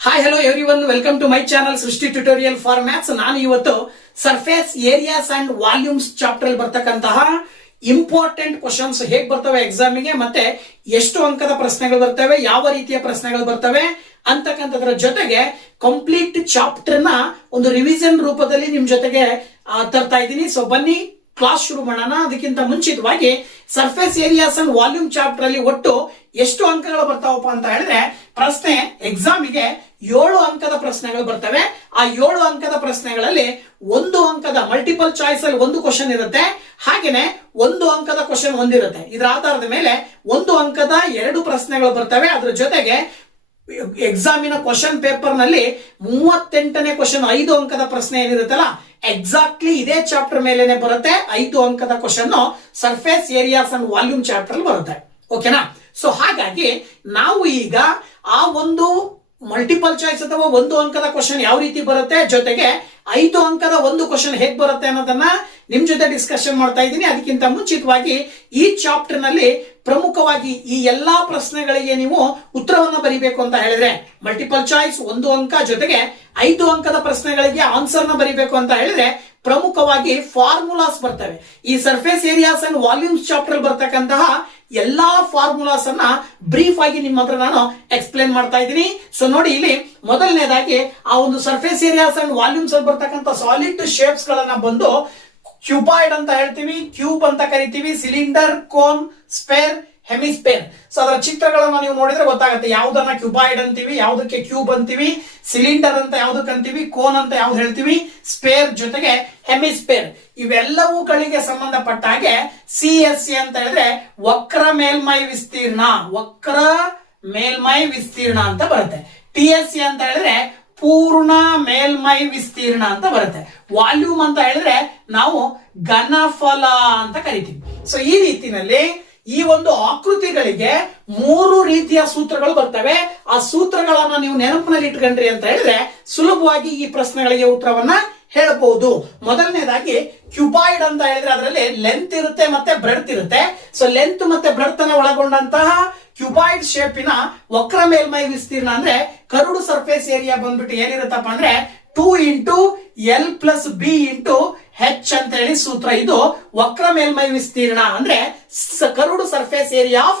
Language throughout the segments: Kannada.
Hi hello everyone, welcome to my channel Srishti tutorial for maths. ನಾನು ಇವತ್ತು surface areas and volumes chapter ಅಲ್ಲಿ ಬರ್ತಕ್ಕಂತಹ ಇಂಪಾರ್ಟೆಂಟ್ ಕ್ವಶನ್ಸ್ ಹೇಗ್ ಬರ್ತವೆ ಎಕ್ಸಾಮಿಗೆ, ಮತ್ತೆ ಎಷ್ಟು ಅಂಕದ ಪ್ರಶ್ನೆಗಳು ಬರ್ತವೆ, ಯಾವ ರೀತಿಯ ಪ್ರಶ್ನೆಗಳು ಬರ್ತವೆ ಅಂತಕ್ಕಂಥದ್ರ ಜೊತೆಗೆ ಕಂಪ್ಲೀಟ್ ಚಾಪ್ಟರ್ ನ ಒಂದು ರಿವಿಷನ್ ರೂಪದಲ್ಲಿ ನಿಮ್ ಜೊತೆಗೆ ತರ್ತಾ ಇದ್ದೀನಿ. ಸೊ ಬನ್ನಿ ಕ್ಲಾಸ್ ಶುರು ಮಾಡೋಣ. ಅದಕ್ಕಿಂತ ಮುಂಚಿತವಾಗಿ surface areas and volume chapter ಅಲ್ಲಿ ಒಟ್ಟು ಎಷ್ಟು ಅಂಕಗಳು ಬರ್ತಾವಪ್ಪ ಅಂತ ಹೇಳಿದ್ರೆ, ಪ್ರಶ್ನೆ ಎಕ್ಸಾಮಿಗೆ 7 ಅಂಕದ ಪ್ರಶ್ನೆಗಳು ಬರ್ತವೆ. ಆ 7 ಅಂಕದ ಪ್ರಶ್ನೆಗಳಲ್ಲಿ 1 ಅಂಕದ ಮಲ್ಟಿಪಲ್ ಚಾಯ್ಸ್ ಅಲ್ಲಿ ಒಂದು ಕ್ವಶನ್ ಇರುತ್ತೆ, ಹಾಗೇನೆ 1 ಅಂಕದ ಕ್ವಶನ್ ಒಂದಿರುತ್ತೆ. ಇದರ ಆಧಾರದ ಮೇಲೆ 1 ಅಂಕದ 2 ಪ್ರಶ್ನೆಗಳು ಬರ್ತವೆ. ಅದ್ರ ಜೊತೆಗೆ ಎಕ್ಸಾಮಿನ ಕ್ವಶನ್ ಪೇಪರ್ ನಲ್ಲಿ 38ನೇ ಕ್ವಶನ್ 5 ಅಂಕದ ಪ್ರಶ್ನೆ ಏನಿರುತ್ತಲ್ಲ, ಎಕ್ಸಾಕ್ಟ್ಲಿ ಇದೇ ಚಾಪ್ಟರ್ ಮೇಲೆನೆ ಬರುತ್ತೆ. 5 ಅಂಕದ question surface areas and volume chapter ಅಲ್ಲಿ ಬರುತ್ತೆ. ಓಕೆನಾ? ಸೊ ಹಾಗಾಗಿ ನಾವು ಈಗ ಆ ಒಂದು ಮಲ್ಟಿಪಲ್ ಚಾಯ್ಸ್ ಅಥವಾ 1 ಅಂಕದ ಕ್ವಶನ್ ಯಾವ ರೀತಿ ಬರುತ್ತೆ, ಜೊತೆಗೆ 5 ಅಂಕದ ಒಂದು ಕ್ವಶನ್ ಹೇಗ್ ಬರುತ್ತೆ ಅನ್ನೋದನ್ನ ನಿಮ್ ಜೊತೆ ಡಿಸ್ಕಷನ್ ಮಾಡ್ತಾ ಇದ್ದೀನಿ. ಅದಕ್ಕಿಂತ ಮುಂಚಿತವಾಗಿ ಈ ಚಾಪ್ಟರ್ ನಲ್ಲಿ ಪ್ರಮುಖವಾಗಿ ಈ ಎಲ್ಲಾ ಪ್ರಶ್ನೆಗಳಿಗೆ ನೀವು ಉತ್ತರವನ್ನ ಬರೀಬೇಕು ಅಂತ ಹೇಳಿದ್ರೆ, ಮಲ್ಟಿಪಲ್ ಚಾಯ್ಸ್ 1 ಅಂಕ ಜೊತೆಗೆ 5 ಅಂಕದ ಪ್ರಶ್ನೆಗಳಿಗೆ ಆನ್ಸರ್ ನ ಬರೀಬೇಕು ಅಂತ ಹೇಳಿದ್ರೆ ಪ್ರಮುಖವಾಗಿ ಫಾರ್ಮುಲಾಸ್ ಬರ್ತವೆ. ಈ surface areas and volumes chapter ಬರ್ತಕ್ಕಂತಹ ಎಲ್ಲಾ ಫಾರ್ಮುಲಾಸ್ ಅನ್ನ ಬ್ರೀಫ್ ಆಗಿ ನಿಮ್ಮ ಹತ್ರ ನಾನು ಎಕ್ಸ್ಪ್ಲೇನ್ ಮಾಡ್ತಾ ಇದ್ದೀನಿ. ಸೊ ನೋಡಿ, ಇಲ್ಲಿ ಮೊದಲನೇದಾಗಿ ಆ ಒಂದು ಸರ್ಫೇಸ್ ಏರಿಯಾಸ್ ಅಂಡ್ ವಾಲ್ಯೂಮ್ಸ್ ಅಲ್ಲಿ ಬರ್ತಕ್ಕಂಥ ಸಾಲಿಡ್ ಶೇಪ್ಸ್ ಗಳನ್ನ ಬಂದು ಕ್ಯೂಬಾಯ್ಡ್ ಅಂತ ಹೇಳ್ತೀವಿ, ಕ್ಯೂಬ್ ಅಂತ ಕರಿತೀವಿ, ಸಿಲಿಂಡರ್, ಕೋನ್, ಸ್ಪೇರ್, ಹೆಮಿಸ್ಪೇರ್. ಸೊ ಅದರ ಚಿತ್ರಗಳನ್ನ ನೀವು ನೋಡಿದ್ರೆ ಗೊತ್ತಾಗುತ್ತೆ ಯಾವ್ದನ್ನ ಕ್ಯೂಬಾಯ್ಡ್ ಅಂತೀವಿ, ಯಾವ್ದಕ್ಕೆ ಕ್ಯೂಬ್ ಅಂತೀವಿ, ಸಿಲಿಂಡರ್ ಅಂತ ಯಾವ್ದಕ್ಕೆ ಅಂತೀವಿ, ಕೋನ್ ಅಂತ ಯಾವ್ದು ಹೇಳ್ತೀವಿ, ಸ್ಪೇರ್ ಜೊತೆಗೆ ಹೆಮಿಸ್ಪೇರ್. ಇವೆಲ್ಲವುಗಳಿಗೆ ಸಂಬಂಧಪಟ್ಟ ಹಾಗೆ CSA ಅಂತ ಹೇಳಿದ್ರೆ ವಕ್ರ ಮೇಲ್ಮೈ ವಿಸ್ತೀರ್ಣ, ವಕ್ರ ಮೇಲ್ಮೈ ವಿಸ್ತೀರ್ಣ ಅಂತ ಬರುತ್ತೆ. TSA ಅಂತ ಹೇಳಿದ್ರೆ ಪೂರ್ಣ ಮೇಲ್ಮೈ ವಿಸ್ತೀರ್ಣ ಅಂತ ಬರುತ್ತೆ. ವಾಲ್ಯೂಮ್ ಅಂತ ಹೇಳಿದ್ರೆ ನಾವು ಘನಫಲ ಅಂತ ಕರಿತೀವಿ. ಸೊ ಈ ರೀತಿನಲ್ಲಿ ಈ ಒಂದು ಆಕೃತಿಗಳಿಗೆ 3 ರೀತಿಯ ಸೂತ್ರಗಳು ಬರ್ತವೆ. ಆ ಸೂತ್ರಗಳನ್ನ ನೀವು ನೆನಪಿನಲ್ಲಿ ಇಟ್ಕೊಂಡ್ರಿ ಅಂತ ಹೇಳಿದ್ರೆ ಸುಲಭವಾಗಿ ಈ ಪ್ರಶ್ನೆಗಳಿಗೆ ಉತ್ತರವನ್ನ ಹೇಳಬಹುದು. ಮೊದಲನೇದಾಗಿ ಕ್ಯೂಬಾಯ್ಡ್ ಅಂತ ಹೇಳಿದ್ರೆ ಅದರಲ್ಲಿ ಲೆಂತ್ ಇರುತ್ತೆ ಮತ್ತೆ ಬ್ರೆಡ್ತ್ ಇರುತ್ತೆ. ಸೊ ಲೆಂತ್ ಮತ್ತೆ ಬ್ರೆಡ್ತ್ ಅನ್ನ ಒಳಗೊಂಡಂತಹ ಕ್ಯೂಬಾಯ್ಡ್ ಶೇಪಿನ ವಕ್ರ ಮೇಲ್ಮೈ ವಿಸ್ತೀರ್ಣ ಅಂದ್ರೆ ಕರುಡು ಸರ್ಫೇಸ್ ಏರಿಯಾ ಬಂದ್ಬಿಟ್ಟು ಏನಿರುತ್ತಪ್ಪ ಅಂದ್ರೆ 2 into L plus B into H ಅಂತ ಹೇಳಿ ಸೂತ್ರ. ಇದು ವಕ್ರ ಮೇಲ್ಮೈ ವಿಸ್ತೀರ್ಣ ಅಂದ್ರೆ ಕರುಡು ಸರ್ಫೇಸ್ ಏರಿಯಾ ಆಫ್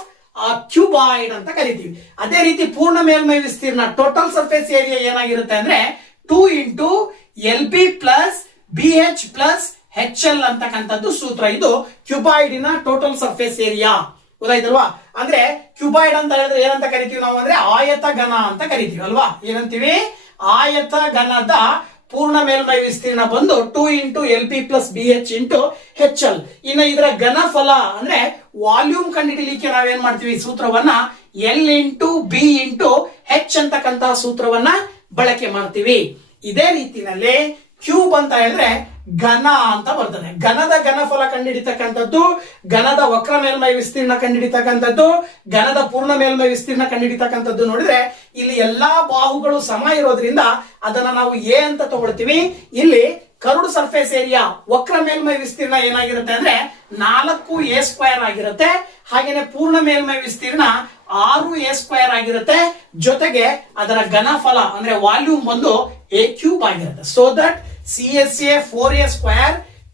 ಕ್ಯೂಬಾಯ್ಡ್ ಅಂತ ಕರಿತೀವಿ. ಅದೇ ರೀತಿ ಪೂರ್ಣ ಮೇಲ್ಮೈ ವಿಸ್ತೀರ್ಣ ಟೋಟಲ್ ಸರ್ಫೇಸ್ ಏರಿಯಾ ಏನಾಗಿರುತ್ತೆ ಅಂದ್ರೆ 2 into L B plus B H plus H L ಅಂತಕ್ಕಂಥದ್ದು ಸೂತ್ರ. ಇದು ಕ್ಯೂಬಾಯ್ಡಿನ ಟೋಟಲ್ ಸರ್ಫೇಸ್ ಏರಿಯಾ. ಗೊತ್ತಾಯ್ತಲ್ವಾ? ಅಂದ್ರೆ ಕ್ಯೂಬಾಯ್ಡ್ ಅಂತ ಹೇಳಿದ್ರೆ ಏನಂತ ಕರಿತೀವಿ ನಾವು ಅಂದ್ರೆ ಆಯತ ಘನ ಅಂತ ಕರಿತೀವಿ ಅಲ್ವಾ? ಏನಂತೀವಿ? ಆಯತ ಘನದ ಪೂರ್ಣ ಮೇಲ್ಮೈ ವಿಸ್ತೀರ್ಣ ಬಂದು 2 into L B plus B H into H L. ಇನ್ನು ಇದರ ಘನಫಲ ಅಂದ್ರೆ ವಾಲ್ಯೂಮ್ ಕಂಡುಹಿಡಿಯಲಿಕ್ಕೆ ನಾವೇನ್ ಮಾಡ್ತೀವಿ, ಸೂತ್ರವನ್ನ ಎಲ್ ಇಂಟು ಬಿ ಇಂಟು ಹೆಚ್ ಅಂತಕ್ಕಂತಹ ಸೂತ್ರವನ್ನ ಬಳಕೆ ಮಾಡ್ತೀವಿ. ಇದೇ ರೀತಿನಲ್ಲಿ ಕ್ಯೂಬ್ ಅಂತ ಹೇಳಿದ್ರೆ ಘನ ಅಂತ ಬರ್ತದೆ. ಘನದ ಘನಫಲ ಕಂಡುಹಿಡಿತಕ್ಕಂಥದ್ದು, ಘನದ ವಕ್ರ ಮೇಲ್ಮೈ ವಿಸ್ತೀರ್ಣ ಕಂಡುಹಿಡಿತಕ್ಕಂಥದ್ದು, ಘನದ ಪೂರ್ಣ ಮೇಲ್ಮೈ ವಿಸ್ತೀರ್ಣ ಕಂಡುಹಿಡಿತಕ್ಕಂಥದ್ದು. ನೋಡಿದ್ರೆ ಇಲ್ಲಿ ಎಲ್ಲಾ ಬಾಹುಗಳು ಸಮ ಇರೋದ್ರಿಂದ ಅದನ್ನ ನಾವು ಎ ಅಂತ ತಗೊಳ್ತೀವಿ. ಇಲ್ಲಿ ಕರುಡು ಸರ್ಫೇಸ್ ಏರಿಯಾ ವಕ್ರ ಮೇಲ್ಮೈ ವಿಸ್ತೀರ್ಣ ಏನಾಗಿರುತ್ತೆ ಅಂದ್ರೆ 4a² ಆಗಿರುತ್ತೆ. ಹಾಗೇನೆ ಪೂರ್ಣ ಮೇಲ್ಮೈ ವಿಸ್ತೀರ್ಣ 6a² ಆಗಿರುತ್ತೆ. ಜೊತೆಗೆ ಅದರ ಘನಫಲ ಅಂದ್ರೆ ವಾಲ್ಯೂಮ್ ಬಂದು a³ ಆಗಿರುತ್ತೆ. So that CSA 4a²,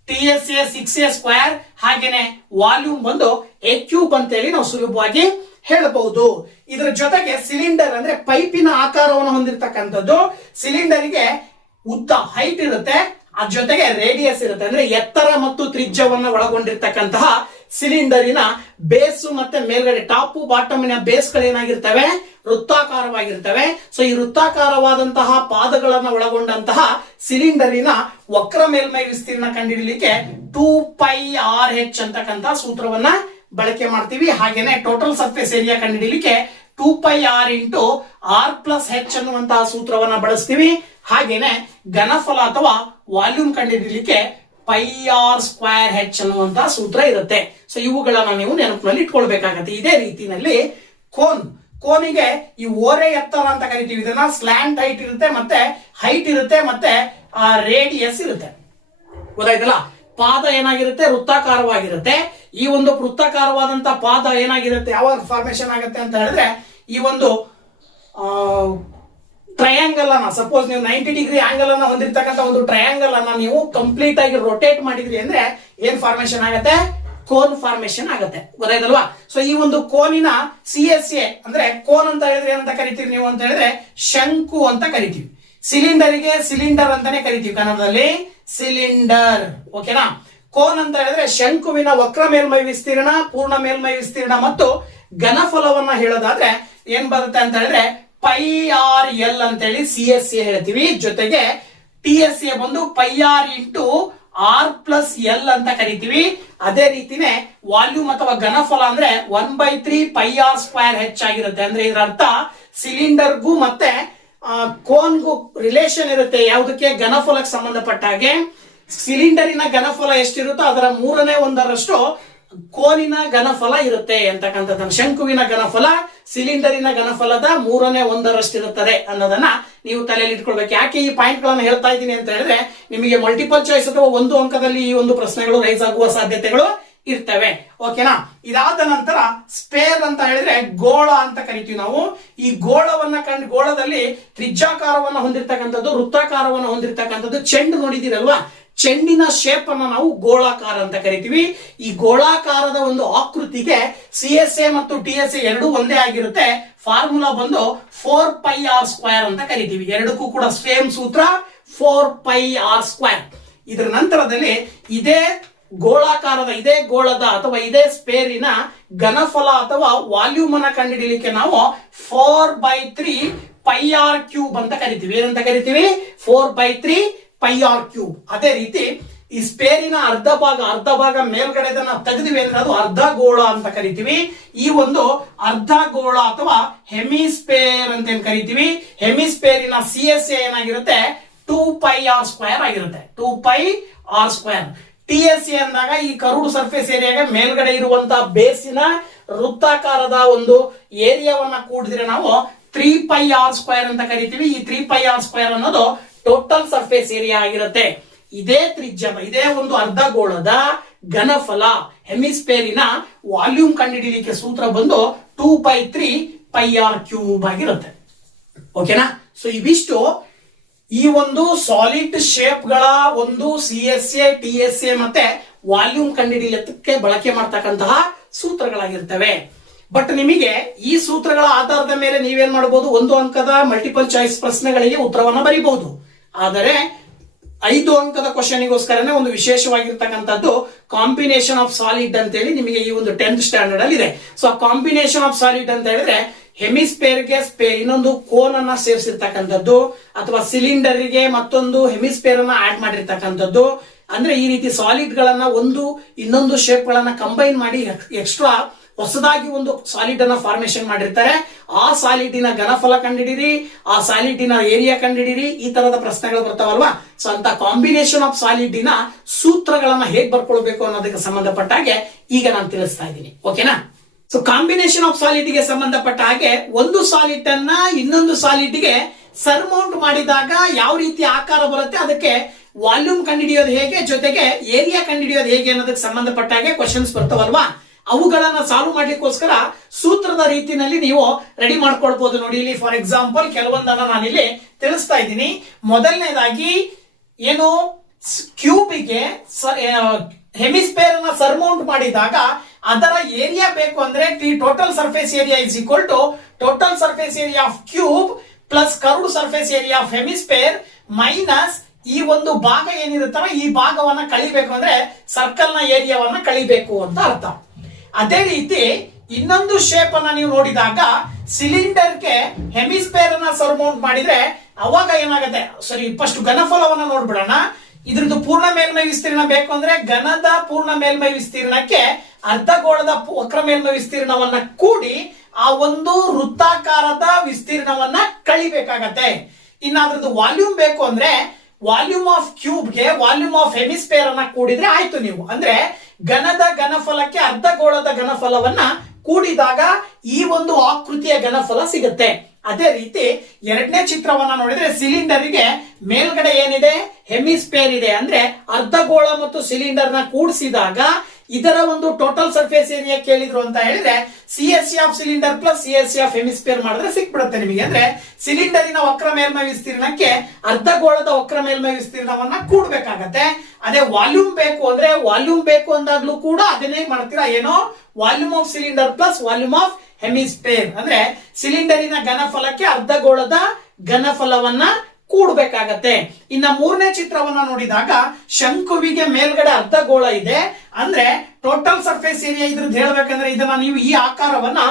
TSA 6a², ಹಾಗೇನೆ ವಾಲ್ಯೂಮ್ ಬಂದು a³ ಅಂತೇಳಿ ನಾವು ಸುಲಭವಾಗಿ ಹೇಳಬಹುದು. ಇದರ ಜೊತೆಗೆ ಸಿಲಿಂಡರ್ ಅಂದ್ರೆ ಪೈಪಿನ ಆಕಾರವನ್ನು ಹೊಂದಿರತಕ್ಕಂಥದ್ದು. ಸಿಲಿಂಡರ್ಗೆ ಉದ್ದ ಹೈಟ್ ಇರುತ್ತೆ, ಅದ್ರ ಜೊತೆಗೆ ರೇಡಿಯಸ್ ಇರುತ್ತೆ. ಅಂದ್ರೆ ಎತ್ತರ ಮತ್ತು ತ್ರಿಜ್ಯವನ್ನ ಒಳಗೊಂಡಿರ್ತಕ್ಕಂತಹ ಸಿಲಿಂಡರಿನ ಬೇಸು ಮತ್ತೆ ಮೇಲ್ಗಡೆ ಟಾಪು ಬಾಟಮಿನ ಬೇಸ್ಗಳು ಏನಾಗಿರ್ತವೆ, ವೃತ್ತಾಕಾರವಾಗಿರ್ತವೆ. ಸೊ ಈ ವೃತ್ತಾಕಾರವಾದಂತಹ ಪಾದಗಳನ್ನ ಒಳಗೊಂಡಂತಹ ಸಿಲಿಂಡರಿನ ವಕ್ರ ಮೇಲ್ಮೈ ವಿಸ್ತೀರ್ಣ ಕಂಡುಹಿಡಿಯಲಿಕ್ಕೆ 2πRh ಅಂತಕ್ಕಂತಹ ಸೂತ್ರವನ್ನ ಬಳಕೆ ಮಾಡ್ತೀವಿ. ಹಾಗೇನೆ ಟೋಟಲ್ ಸರ್ಫೇಸ್ ಏರಿಯಾ ಕಂಡುಹಿಡಿಯಲಿಕ್ಕೆ 2πr into R plus H ಅನ್ನುವಂತಹ ಸೂತ್ರವನ್ನ ಬಳಸ್ತೀವಿ. ಹಾಗೇನೆ ಘನಫಲ ಅಥವಾ ವಾಲ್ಯೂಮ್ ಕಂಡುಹಿಡಿಯಲಿಕ್ಕೆ πr²h ಅನ್ನುವಂತಹ ಸೂತ್ರ ಇರುತ್ತೆ. ಸೊ ಇವುಗಳನ್ನ ನೀವು ನೆನಪಿನಲ್ಲಿ ಇಟ್ಕೊಳ್ಬೇಕಾಗತ್ತೆ. ಇದೇ ರೀತಿನಲ್ಲಿ ಕೋನಿಗೆ ಈ ಓರೆ ಎತ್ತರ ಅಂತ ಕರಿತೀವಿ. ಇದನ್ನ ಸ್ಲ್ಯಾಂಟ್ ಹೈಟ್ ಇರುತ್ತೆ, ಮತ್ತೆ ಹೈಟ್ ಇರುತ್ತೆ, ಮತ್ತೆ ರೇಡಿಯಸ್ ಇರುತ್ತೆ. ಗೊತ್ತಾಯ್ತಲ್ಲ? ಪಾದ ಏನಾಗಿರುತ್ತೆ, ವೃತ್ತಾಕಾರವಾಗಿರುತ್ತೆ. ಈ ಒಂದು ವೃತ್ತಾಕಾರವಾದಂತಹ ಪಾದ ಏನಾಗಿರುತ್ತೆ, ಯಾವಾಗ ಫಾರ್ಮೇಶನ್ ಆಗುತ್ತೆ ಅಂತ ಹೇಳಿದ್ರೆ ಈ ಒಂದು ಆಂಗಲ್ ಅನ್ನ ಸಪೋಸ್ ನೀವು 90 ಡಿಗ್ರಿ ಆಂಗಲ್ ಅನ್ನ ಹೊಂದಿರತಕ್ಕಂತ ಒಂದು ಟ್ರಯಾಂಗಲ್ ಅನ್ನ ನೀವು ಕಂಪ್ಲೀಟ್ ಆಗಿ ರೊಟೇಟ್ ಮಾಡಿದ್ರಿ ಅಂದ್ರೆ ಏನ್ ಫಾರ್ಮೇಶನ್ ಆಗತ್ತೆ? ಕೋನ್ ಫಾರ್ಮೇಶನ್ ಆಗತ್ತೆ. ಗೊತ್ತಾಯ್ತಲ್ವಾ? ಸೊ ಈ ಒಂದು ಕೋನಿನ CSA ಅಂದ್ರೆ ಕೋನ್ ಅಂತ ಹೇಳಿದ್ರೆ ಏನಂತ ಕರಿತೀವಿ ನೀವು ಅಂತ ಹೇಳಿದ್ರೆ ಶಂಕು ಅಂತ ಕರಿತೀವಿ. ಸಿಲಿಂಡರ್ಗೆ ಸಿಲಿಂಡರ್ ಅಂತಾನೆ ಕರಿತೀವಿ ಕನ್ನಡದಲ್ಲಿ, ಸಿಲಿಂಡರ್. ಓಕೆನಾ? ಕೋನ್ ಅಂತ ಹೇಳಿದ್ರೆ ಶಂಕುವಿನ ವಕ್ರ ಮೇಲ್ಮೈ ವಿಸ್ತೀರ್ಣ, ಪೂರ್ಣ ಮೇಲ್ಮೈ ವಿಸ್ತೀರ್ಣ ಮತ್ತು ಘನಫಲವನ್ನ ಹೇಳೋದಾದ್ರೆ ಏನ್ ಬರುತ್ತೆ ಅಂತ ಹೇಳಿದ್ರೆ πr/l ಅಂತ ಹೇಳಿ CSA ಹೇಳ್ತೀವಿ. ಜೊತೆಗೆ TSA ಬಂದು πr ಇಂಟು r+l ಅಂತ ಕರಿತೀವಿ. ಅದೇ ರೀತಿನೇ ವಾಲ್ಯೂಮ್ ಅಥವಾ ಘನಫಲ ಅಂದ್ರೆ 1/3 πr² ಹೆಚ್ಚಾಗಿರುತ್ತೆ. ಅಂದ್ರೆ ಇದರ ಅರ್ಥ ಸಿಲಿಂಡರ್ಗೂ ಮತ್ತೆ ಕೋನ್ಗೂ ರಿಲೇಷನ್ ಇರುತ್ತೆ. ಯಾವುದಕ್ಕೆ? ಘನಫಲಕ್ಕೆ ಸಂಬಂಧಪಟ್ಟ ಹಾಗೆ. ಸಿಲಿಂಡರಿನ ಘನಫಲ ಎಷ್ಟಿರುತ್ತೋ ಅದರ 1/3 ಕೋನಿನ ಘನಫಲ ಇರುತ್ತೆ ಅಂತಕ್ಕಂಥದ್ದನ್ನು. ಶಂಕುವಿನ ಘನಫಲ ಸಿಲಿಂಡರಿನ ಘನಫಲದ 1/3 ಇರುತ್ತದೆ ಅನ್ನೋದನ್ನ ನೀವು ತಲೆಯಲ್ಲಿ ಇಟ್ಕೊಳ್ಬೇಕು. ಯಾಕೆ ಈ ಪಾಯಿಂಟ್ ಗಳನ್ನ ಹೇಳ್ತಾ ಇದ್ದೀನಿ ಅಂತ ಹೇಳಿದ್ರೆ ನಿಮಗೆ ಮಲ್ಟಿಪಲ್ ಚಾಯ್ಸ್ ಅಥವಾ ಒಂದು ಅಂಕದಲ್ಲಿ ಈ ಒಂದು ಪ್ರಶ್ನೆಗಳು ರೈಸ್ ಆಗುವ ಸಾಧ್ಯತೆಗಳು ಇರ್ತವೆ. ಓಕೆನಾ? ಇದಾದ ನಂತರ ಸ್ಪೇರ್ ಅಂತ ಹೇಳಿದ್ರೆ ಗೋಳ ಅಂತ ಕರಿತೀವಿ ನಾವು. ಈ ಗೋಳವನ್ನ ಗೋಳದಲ್ಲಿ ತ್ರಿಜ್ಯಾಕಾರವನ್ನ ಹೊಂದಿರತಕ್ಕಂಥದ್ದು, ವೃತ್ತಾಕಾರವನ್ನು ಹೊಂದಿರತಕ್ಕಂಥದ್ದು. ಚೆಂಡು ನೋಡಿದಿರಲ್ವಾ? ಚೆಂಡಿನ ಶೇಪ್ ಅನ್ನ ನಾವು ಗೋಳಾಕಾರ ಅಂತ ಕರಿತೀವಿ. ಈ ಗೋಳಾಕಾರದ ಒಂದು ಆಕೃತಿಗೆ CSA ಮತ್ತು TSA ಎರಡೂ ಒಂದೇ ಆಗಿರುತ್ತೆ. ಫಾರ್ಮುಲಾ ಬಂದು 4πr² ಅಂತ ಕರಿತೀವಿ. ಎರಡಕ್ಕೂ ಕೂಡ ಸೇಮ್ ಸೂತ್ರ 4πr². ಇದರ ನಂತರದಲ್ಲಿ ಇದೇ ಗೋಳಾಕಾರದ, ಇದೇ ಗೋಳದ ಅಥವಾ ಇದೇ ಸ್ಪೇರಿನ ಘನಫಲ ಅಥವಾ ವಾಲ್ಯೂಮ್ ಅನ್ನ ಕಂಡುಹಿಡಿಯಲಿಕ್ಕೆ ನಾವು 4/3 πr³ ಅಂತ ಕರಿತೀವಿ. ಏನಂತ ಕರಿತೀವಿ? 4/3 πr³. ಅದೇ ರೀತಿ ಈ ಸ್ಪೇರಿನ ಅರ್ಧ ಭಾಗ ಮೇಲ್ಗಡೆದನ್ನ ತೆಗೆದಿವಿ ಅಂದ್ರೆ ಅದು ಅರ್ಧ ಗೋಳ ಅಂತ ಕರಿತೀವಿ. ಈ ಒಂದು ಅರ್ಧ ಗೋಳ ಅಥವಾ ಹೆಮಿಸ್ಪೇರ್ ಅಂತ ಏನ್ ಕರಿತೀವಿ. ಹೆಮಿಸ್ಪೇರಿನ CSA ಏನಾಗಿರುತ್ತೆ? 2πr² ಆಗಿರುತ್ತೆ. 2πr². TSA ಅಂದಾಗ ಈ ಕರುಡು ಸರ್ಫೇಸ್ ಏರಿಯಾಗೆ ಮೇಲ್ಗಡೆ ಇರುವಂತಹ ಬೇಸಿನ ವೃತ್ತಾಕಾರದ ಒಂದು ಏರಿಯಾವನ್ನ ಕೂಡಿದ್ರೆ ನಾವು 3πr² ಅಂತ ಕರಿತೀವಿ. ಈ 3πr² ಅನ್ನೋದು ಟೋಟಲ್ ಸರ್ಫೇಸ್ ಏರಿಯಾ ಆಗಿರುತ್ತೆ. ಇದೇ ತ್ರಿಜ್ಯದ, ಇದೇ ಒಂದು ಅರ್ಧ ಗೋಳದ ಘನಫಲ ಹೆಮಿಸ್ಪೇರಿನ ವಾಲ್ಯೂಮ್ ಕಂಡುಹಿಡಿಯಲಿಕ್ಕೆ ಸೂತ್ರ ಬಂದು 2/3 πr³ ಆಗಿರುತ್ತೆ. ಓಕೆನಾ? ಸೊ ಇವಿಷ್ಟು ಈ ಒಂದು ಸಾಲಿಡ್ ಶೇಪ್ ಗಳ ಒಂದು CSA, TSA ಮತ್ತೆ ವಾಲ್ಯೂಮ್ ಕಂಡುಹಿಡಿಯಲಿಕ್ಕೆ ಬಳಕೆ ಮಾಡ್ತಕ್ಕಂತಹ ಸೂತ್ರಗಳಾಗಿರ್ತವೆ. ಬಟ್ ನಿಮಗೆ ಈ ಸೂತ್ರಗಳ ಆಧಾರದ ಮೇಲೆ ನೀವೇನ್ ಮಾಡಬಹುದು? ಒಂದು ಅಂಕದ ಮಲ್ಟಿಪಲ್ ಚಾಯ್ಸ್ ಪ್ರಶ್ನೆಗಳಿಗೆ ಉತ್ತರವನ್ನ ಬರೀಬಹುದು. ಆದರೆ 5 ಅಂಕದ ಕ್ವಶನ್ಗೋಸ್ಕರನೇ ಒಂದು ವಿಶೇಷವಾಗಿರ್ತಕ್ಕಂಥದ್ದು ಕಾಂಬಿನೇಷನ್ ಆಫ್ ಸಾಲಿಡ್ ಅಂತ ಹೇಳಿ ನಿಮಗೆ ಈ ಒಂದು 10th ಸ್ಟ್ಯಾಂಡರ್ಡ್ ಅಲ್ಲಿ ಇದೆ. ಸೊ ಕಾಂಬಿನೇಷನ್ ಆಫ್ ಸಾಲಿಡ್ ಅಂತ ಹೇಳಿದ್ರೆ ಹೆಮಿಸ್ಪೇರ್ಗೆ ಇನ್ನೊಂದು ಕೋನ್ ಅನ್ನ ಸೇರಿಸಿರ್ತಕ್ಕಂಥದ್ದು, ಅಥವಾ ಸಿಲಿಂಡರ್ಗೆ ಮತ್ತೊಂದು ಹೆಮಿಸ್ಪೇರ್ ಅನ್ನ ಆಡ್ ಮಾಡಿರ್ತಕ್ಕಂಥದ್ದು. ಅಂದ್ರೆ ಈ ರೀತಿ ಸಾಲಿಡ್ ಗಳನ್ನ ಇನ್ನೊಂದು ಶೇಪ್ ಗಳನ್ನ ಕಂಬೈನ್ ಮಾಡಿ ಎಕ್ಸ್ಟ್ರಾ ಹೊಸದಾಗಿ ಒಂದು ಸಾಲಿಡ್ ಅನ್ನ ಫಾರ್ಮೇಶನ್ ಮಾಡಿರ್ತಾರೆ. ಆ ಸಾಲಿಡಿನ ಘನಫಲ ಕಂಡಿಡಿರಿ, ಆ ಸಾಲಿಡಿನ ಏರಿಯಾ ಕಂಡಿಡಿರಿ, ಈ ತರದ ಪ್ರಶ್ನೆಗಳು ಬರ್ತಾವಲ್ವಾ. ಸೊ ಅಂತ ಕಾಂಬಿನೇಷನ್ ಆಫ್ ಸಾಲಿಡಿನ ಸೂತ್ರಗಳನ್ನ ಹೇಗ್ ಬರ್ಕೊಳ್ಬೇಕು ಅನ್ನೋದಕ್ಕೆ ಸಂಬಂಧಪಟ್ಟ ಹಾಗೆ ಈಗ ನಾನು ತಿಳಿಸ್ತಾ ಇದ್ದೀನಿ. ಓಕೆನಾ? ಸೊ ಕಾಂಬಿನೇಷನ್ ಆಫ್ ಸಾಲಿಡ್ ಗೆ ಸಂಬಂಧಪಟ್ಟ ಹಾಗೆ ಒಂದು ಸಾಲಿಡ್ ಅನ್ನ ಇನ್ನೊಂದು ಸಾಲಿಡ್ ಗೆ ಸರ್ಮೌಂಟ್ ಮಾಡಿದಾಗ ಯಾವ ರೀತಿ ಆಕಾರ ಬರುತ್ತೆ, ಅದಕ್ಕೆ ವಾಲ್ಯೂಮ್ ಕಂಡುಹಿಡಿಯೋದು ಹೇಗೆ, ಜೊತೆಗೆ ಏರಿಯಾ ಕಂಡುಹಿಡಿಯೋದು ಹೇಗೆ ಅನ್ನೋದಕ್ಕೆ ಸಂಬಂಧಪಟ್ಟ ಹಾಗೆ ಕ್ವಶನ್ಸ್ ಬರ್ತಾವಲ್ವಾ. ಅವುಗಳನ್ನ ಸಾಲ್ವ್ ಮಾಡ್ಲಿಕ್ಕೋಸ್ಕರ ಸೂತ್ರದ ರೀತಿಯಲ್ಲಿ ನೀವು ರೆಡಿ ಮಾಡ್ಕೊಳ್ಬಹುದು. ನೋಡಿ, ಇಲ್ಲಿ ಫಾರ್ ಎಕ್ಸಾಂಪಲ್ ಕೆಲವೊಂದನ್ನ ನಾನಿಲ್ಲಿ ತಿಳಿಸ್ತಾ ಇದ್ದೀನಿ. ಮೊದಲನೇದಾಗಿ ಏನು, ಕ್ಯೂಬಿಗೆ ಹೆಮಿಸ್ಪೇರ್ ಅನ್ನ ಸರ್ಮೌಂಟ್ ಮಾಡಿದಾಗ ಅದರ ಏರಿಯಾ ಬೇಕು ಅಂದ್ರೆ total surface area is equal to total surface area of cube plus curved surface area of hemisphere minus ಈ ಒಂದು ಭಾಗ ಏನಿರುತ್ತಲ್ಲ ಈ ಭಾಗವನ್ನ ಕಳಿಬೇಕು ಅಂದ್ರೆ ಸರ್ಕಲ್ ನ ಏರಿಯಾವನ್ನ ಕಳಿಬೇಕು ಅಂತ ಅರ್ಥ. ಅದೇ ರೀತಿ ಇನ್ನೊಂದು ಶೇಪ್ ಅನ್ನ ನೀವು ನೋಡಿದಾಗ ಸಿಲಿಂಡರ್ಗೆ ಹೆಮಿಸ್ಪೇರ್ ಅನ್ನ ಸರ್ಮೌಂಟ್ ಮಾಡಿದ್ರೆ ಅವಾಗ ಏನಾಗುತ್ತೆ, ಸರಿ ಫಸ್ಟ್ ಘನಫಲವನ್ನ ನೋಡ್ಬಿಡೋಣ. ಇದ್ರದ್ದು ಪೂರ್ಣ ಮೇಲ್ಮೈ ವಿಸ್ತೀರ್ಣ ಬೇಕು ಅಂದ್ರೆ ಘನದ ಪೂರ್ಣ ಮೇಲ್ಮೈ ವಿಸ್ತೀರ್ಣಕ್ಕೆ ಅರ್ಧಗೋಳದ ವಕ್ರ ಮೇಲ್ಮೈ ವಿಸ್ತೀರ್ಣವನ್ನ ಕೂಡಿ ಆ ಒಂದು ವೃತ್ತಾಕಾರದ ವಿಸ್ತೀರ್ಣವನ್ನ ಕಳಿಬೇಕಾಗತ್ತೆ. ಇನ್ನು ಅದ್ರದ್ದು ವಾಲ್ಯೂಮ್ ಬೇಕು ಅಂದ್ರೆ ವಾಲ್ಯೂಮ್ ಆಫ್ ಕ್ಯೂಬ್ಗೆ ವಾಲ್ಯೂಮ್ ಆಫ್ ಹೆಮಿಸ್ಪೇರ್ ಅನ್ನ ಕೂಡಿದ್ರೆ ಆಯ್ತು. ನೀವು ಅಂದ್ರೆ ಘನದ ಘನಫಲಕ್ಕೆ ಅರ್ಧಗೋಳದ ಘನಫಲವನ್ನ ಕೂಡಿದಾಗ ಈ ಒಂದು ಆಕೃತಿಯ ಘನಫಲ ಸಿಗುತ್ತೆ. ಅದೇ ರೀತಿ ಎರಡನೇ ಚಿತ್ರವನ್ನ ನೋಡಿದ್ರೆ ಸಿಲಿಂಡರ್ಗೆ ಮೇಲ್ಗಡೆ ಏನಿದೆ, ಹೆಮಿಸ್ಪೇರ್ ಇದೆ. ಅಂದ್ರೆ ಅರ್ಧಗೋಳ ಮತ್ತು ಸಿಲಿಂಡರ್ ನ ಕೂಡಿಸಿದಾಗ ಇದರ ಒಂದು ಟೋಟಲ್ ಸರ್ಫೇಸ್ ಏರಿಯಾ ಕೇಳಿದ್ರು ಅಂತ ಹೇಳಿದ್ರೆ CSE of cylinder plus CSE of hemisphere ಮಾಡಿದ್ರೆ ಸಿಕ್ಬಿಡುತ್ತೆ ನಿಮಗೆ. ಅಂದ್ರೆ ಸಿಲಿಂಡರಿನ ವಕ್ರ ಮೇಲ್ಮೈ ವಿಸ್ತೀರ್ಣಕ್ಕೆ ಅರ್ಧಗೋಳದ ವಕ್ರ ಮೇಲ್ಮೈ ವಿಸ್ತೀರ್ಣವನ್ನ ಕೂಡಬೇಕಾಗತ್ತೆ. ಅದೇ ವಾಲ್ಯೂಮ್ ಬೇಕು ಅಂದ್ರೆ ವಾಲ್ಯೂಮ್ ಬೇಕು ಅಂದಾಗ್ಲೂ ಕೂಡ ಅದನ್ನೇ ಮಾಡ್ತೀರಾ, ಏನೋ volume of cylinder plus volume of hemisphere ಅಂದ್ರೆ ಸಿಲಿಂಡರಿನ ಘನಫಲಕ್ಕೆ ಅರ್ಧಗೋಳದ ಘನಫಲವನ್ನ ಕೂಡಬೇಕಾಗತ್ತೆ. ಇನ್ನ ಮೂರನೇ ಚಿತ್ರವನ್ನ ನೋಡಿದಾಗ ಶಂಕುವಿಗೆ ಮೇಲ್ಗಡೆ ಅರ್ಧಗೋಳ ಇದೆ ಅಂದ್ರೆ ಟೋಟಲ್ ಸರ್ಫೇಸ್ ಏರಿಯಾ ಇದ್ರದ್ದು ಹೇಳ್ಬೇಕಂದ್ರೆ ಇದನ್ನ ನೀವು ಈ ಆಕಾರವನ್ನ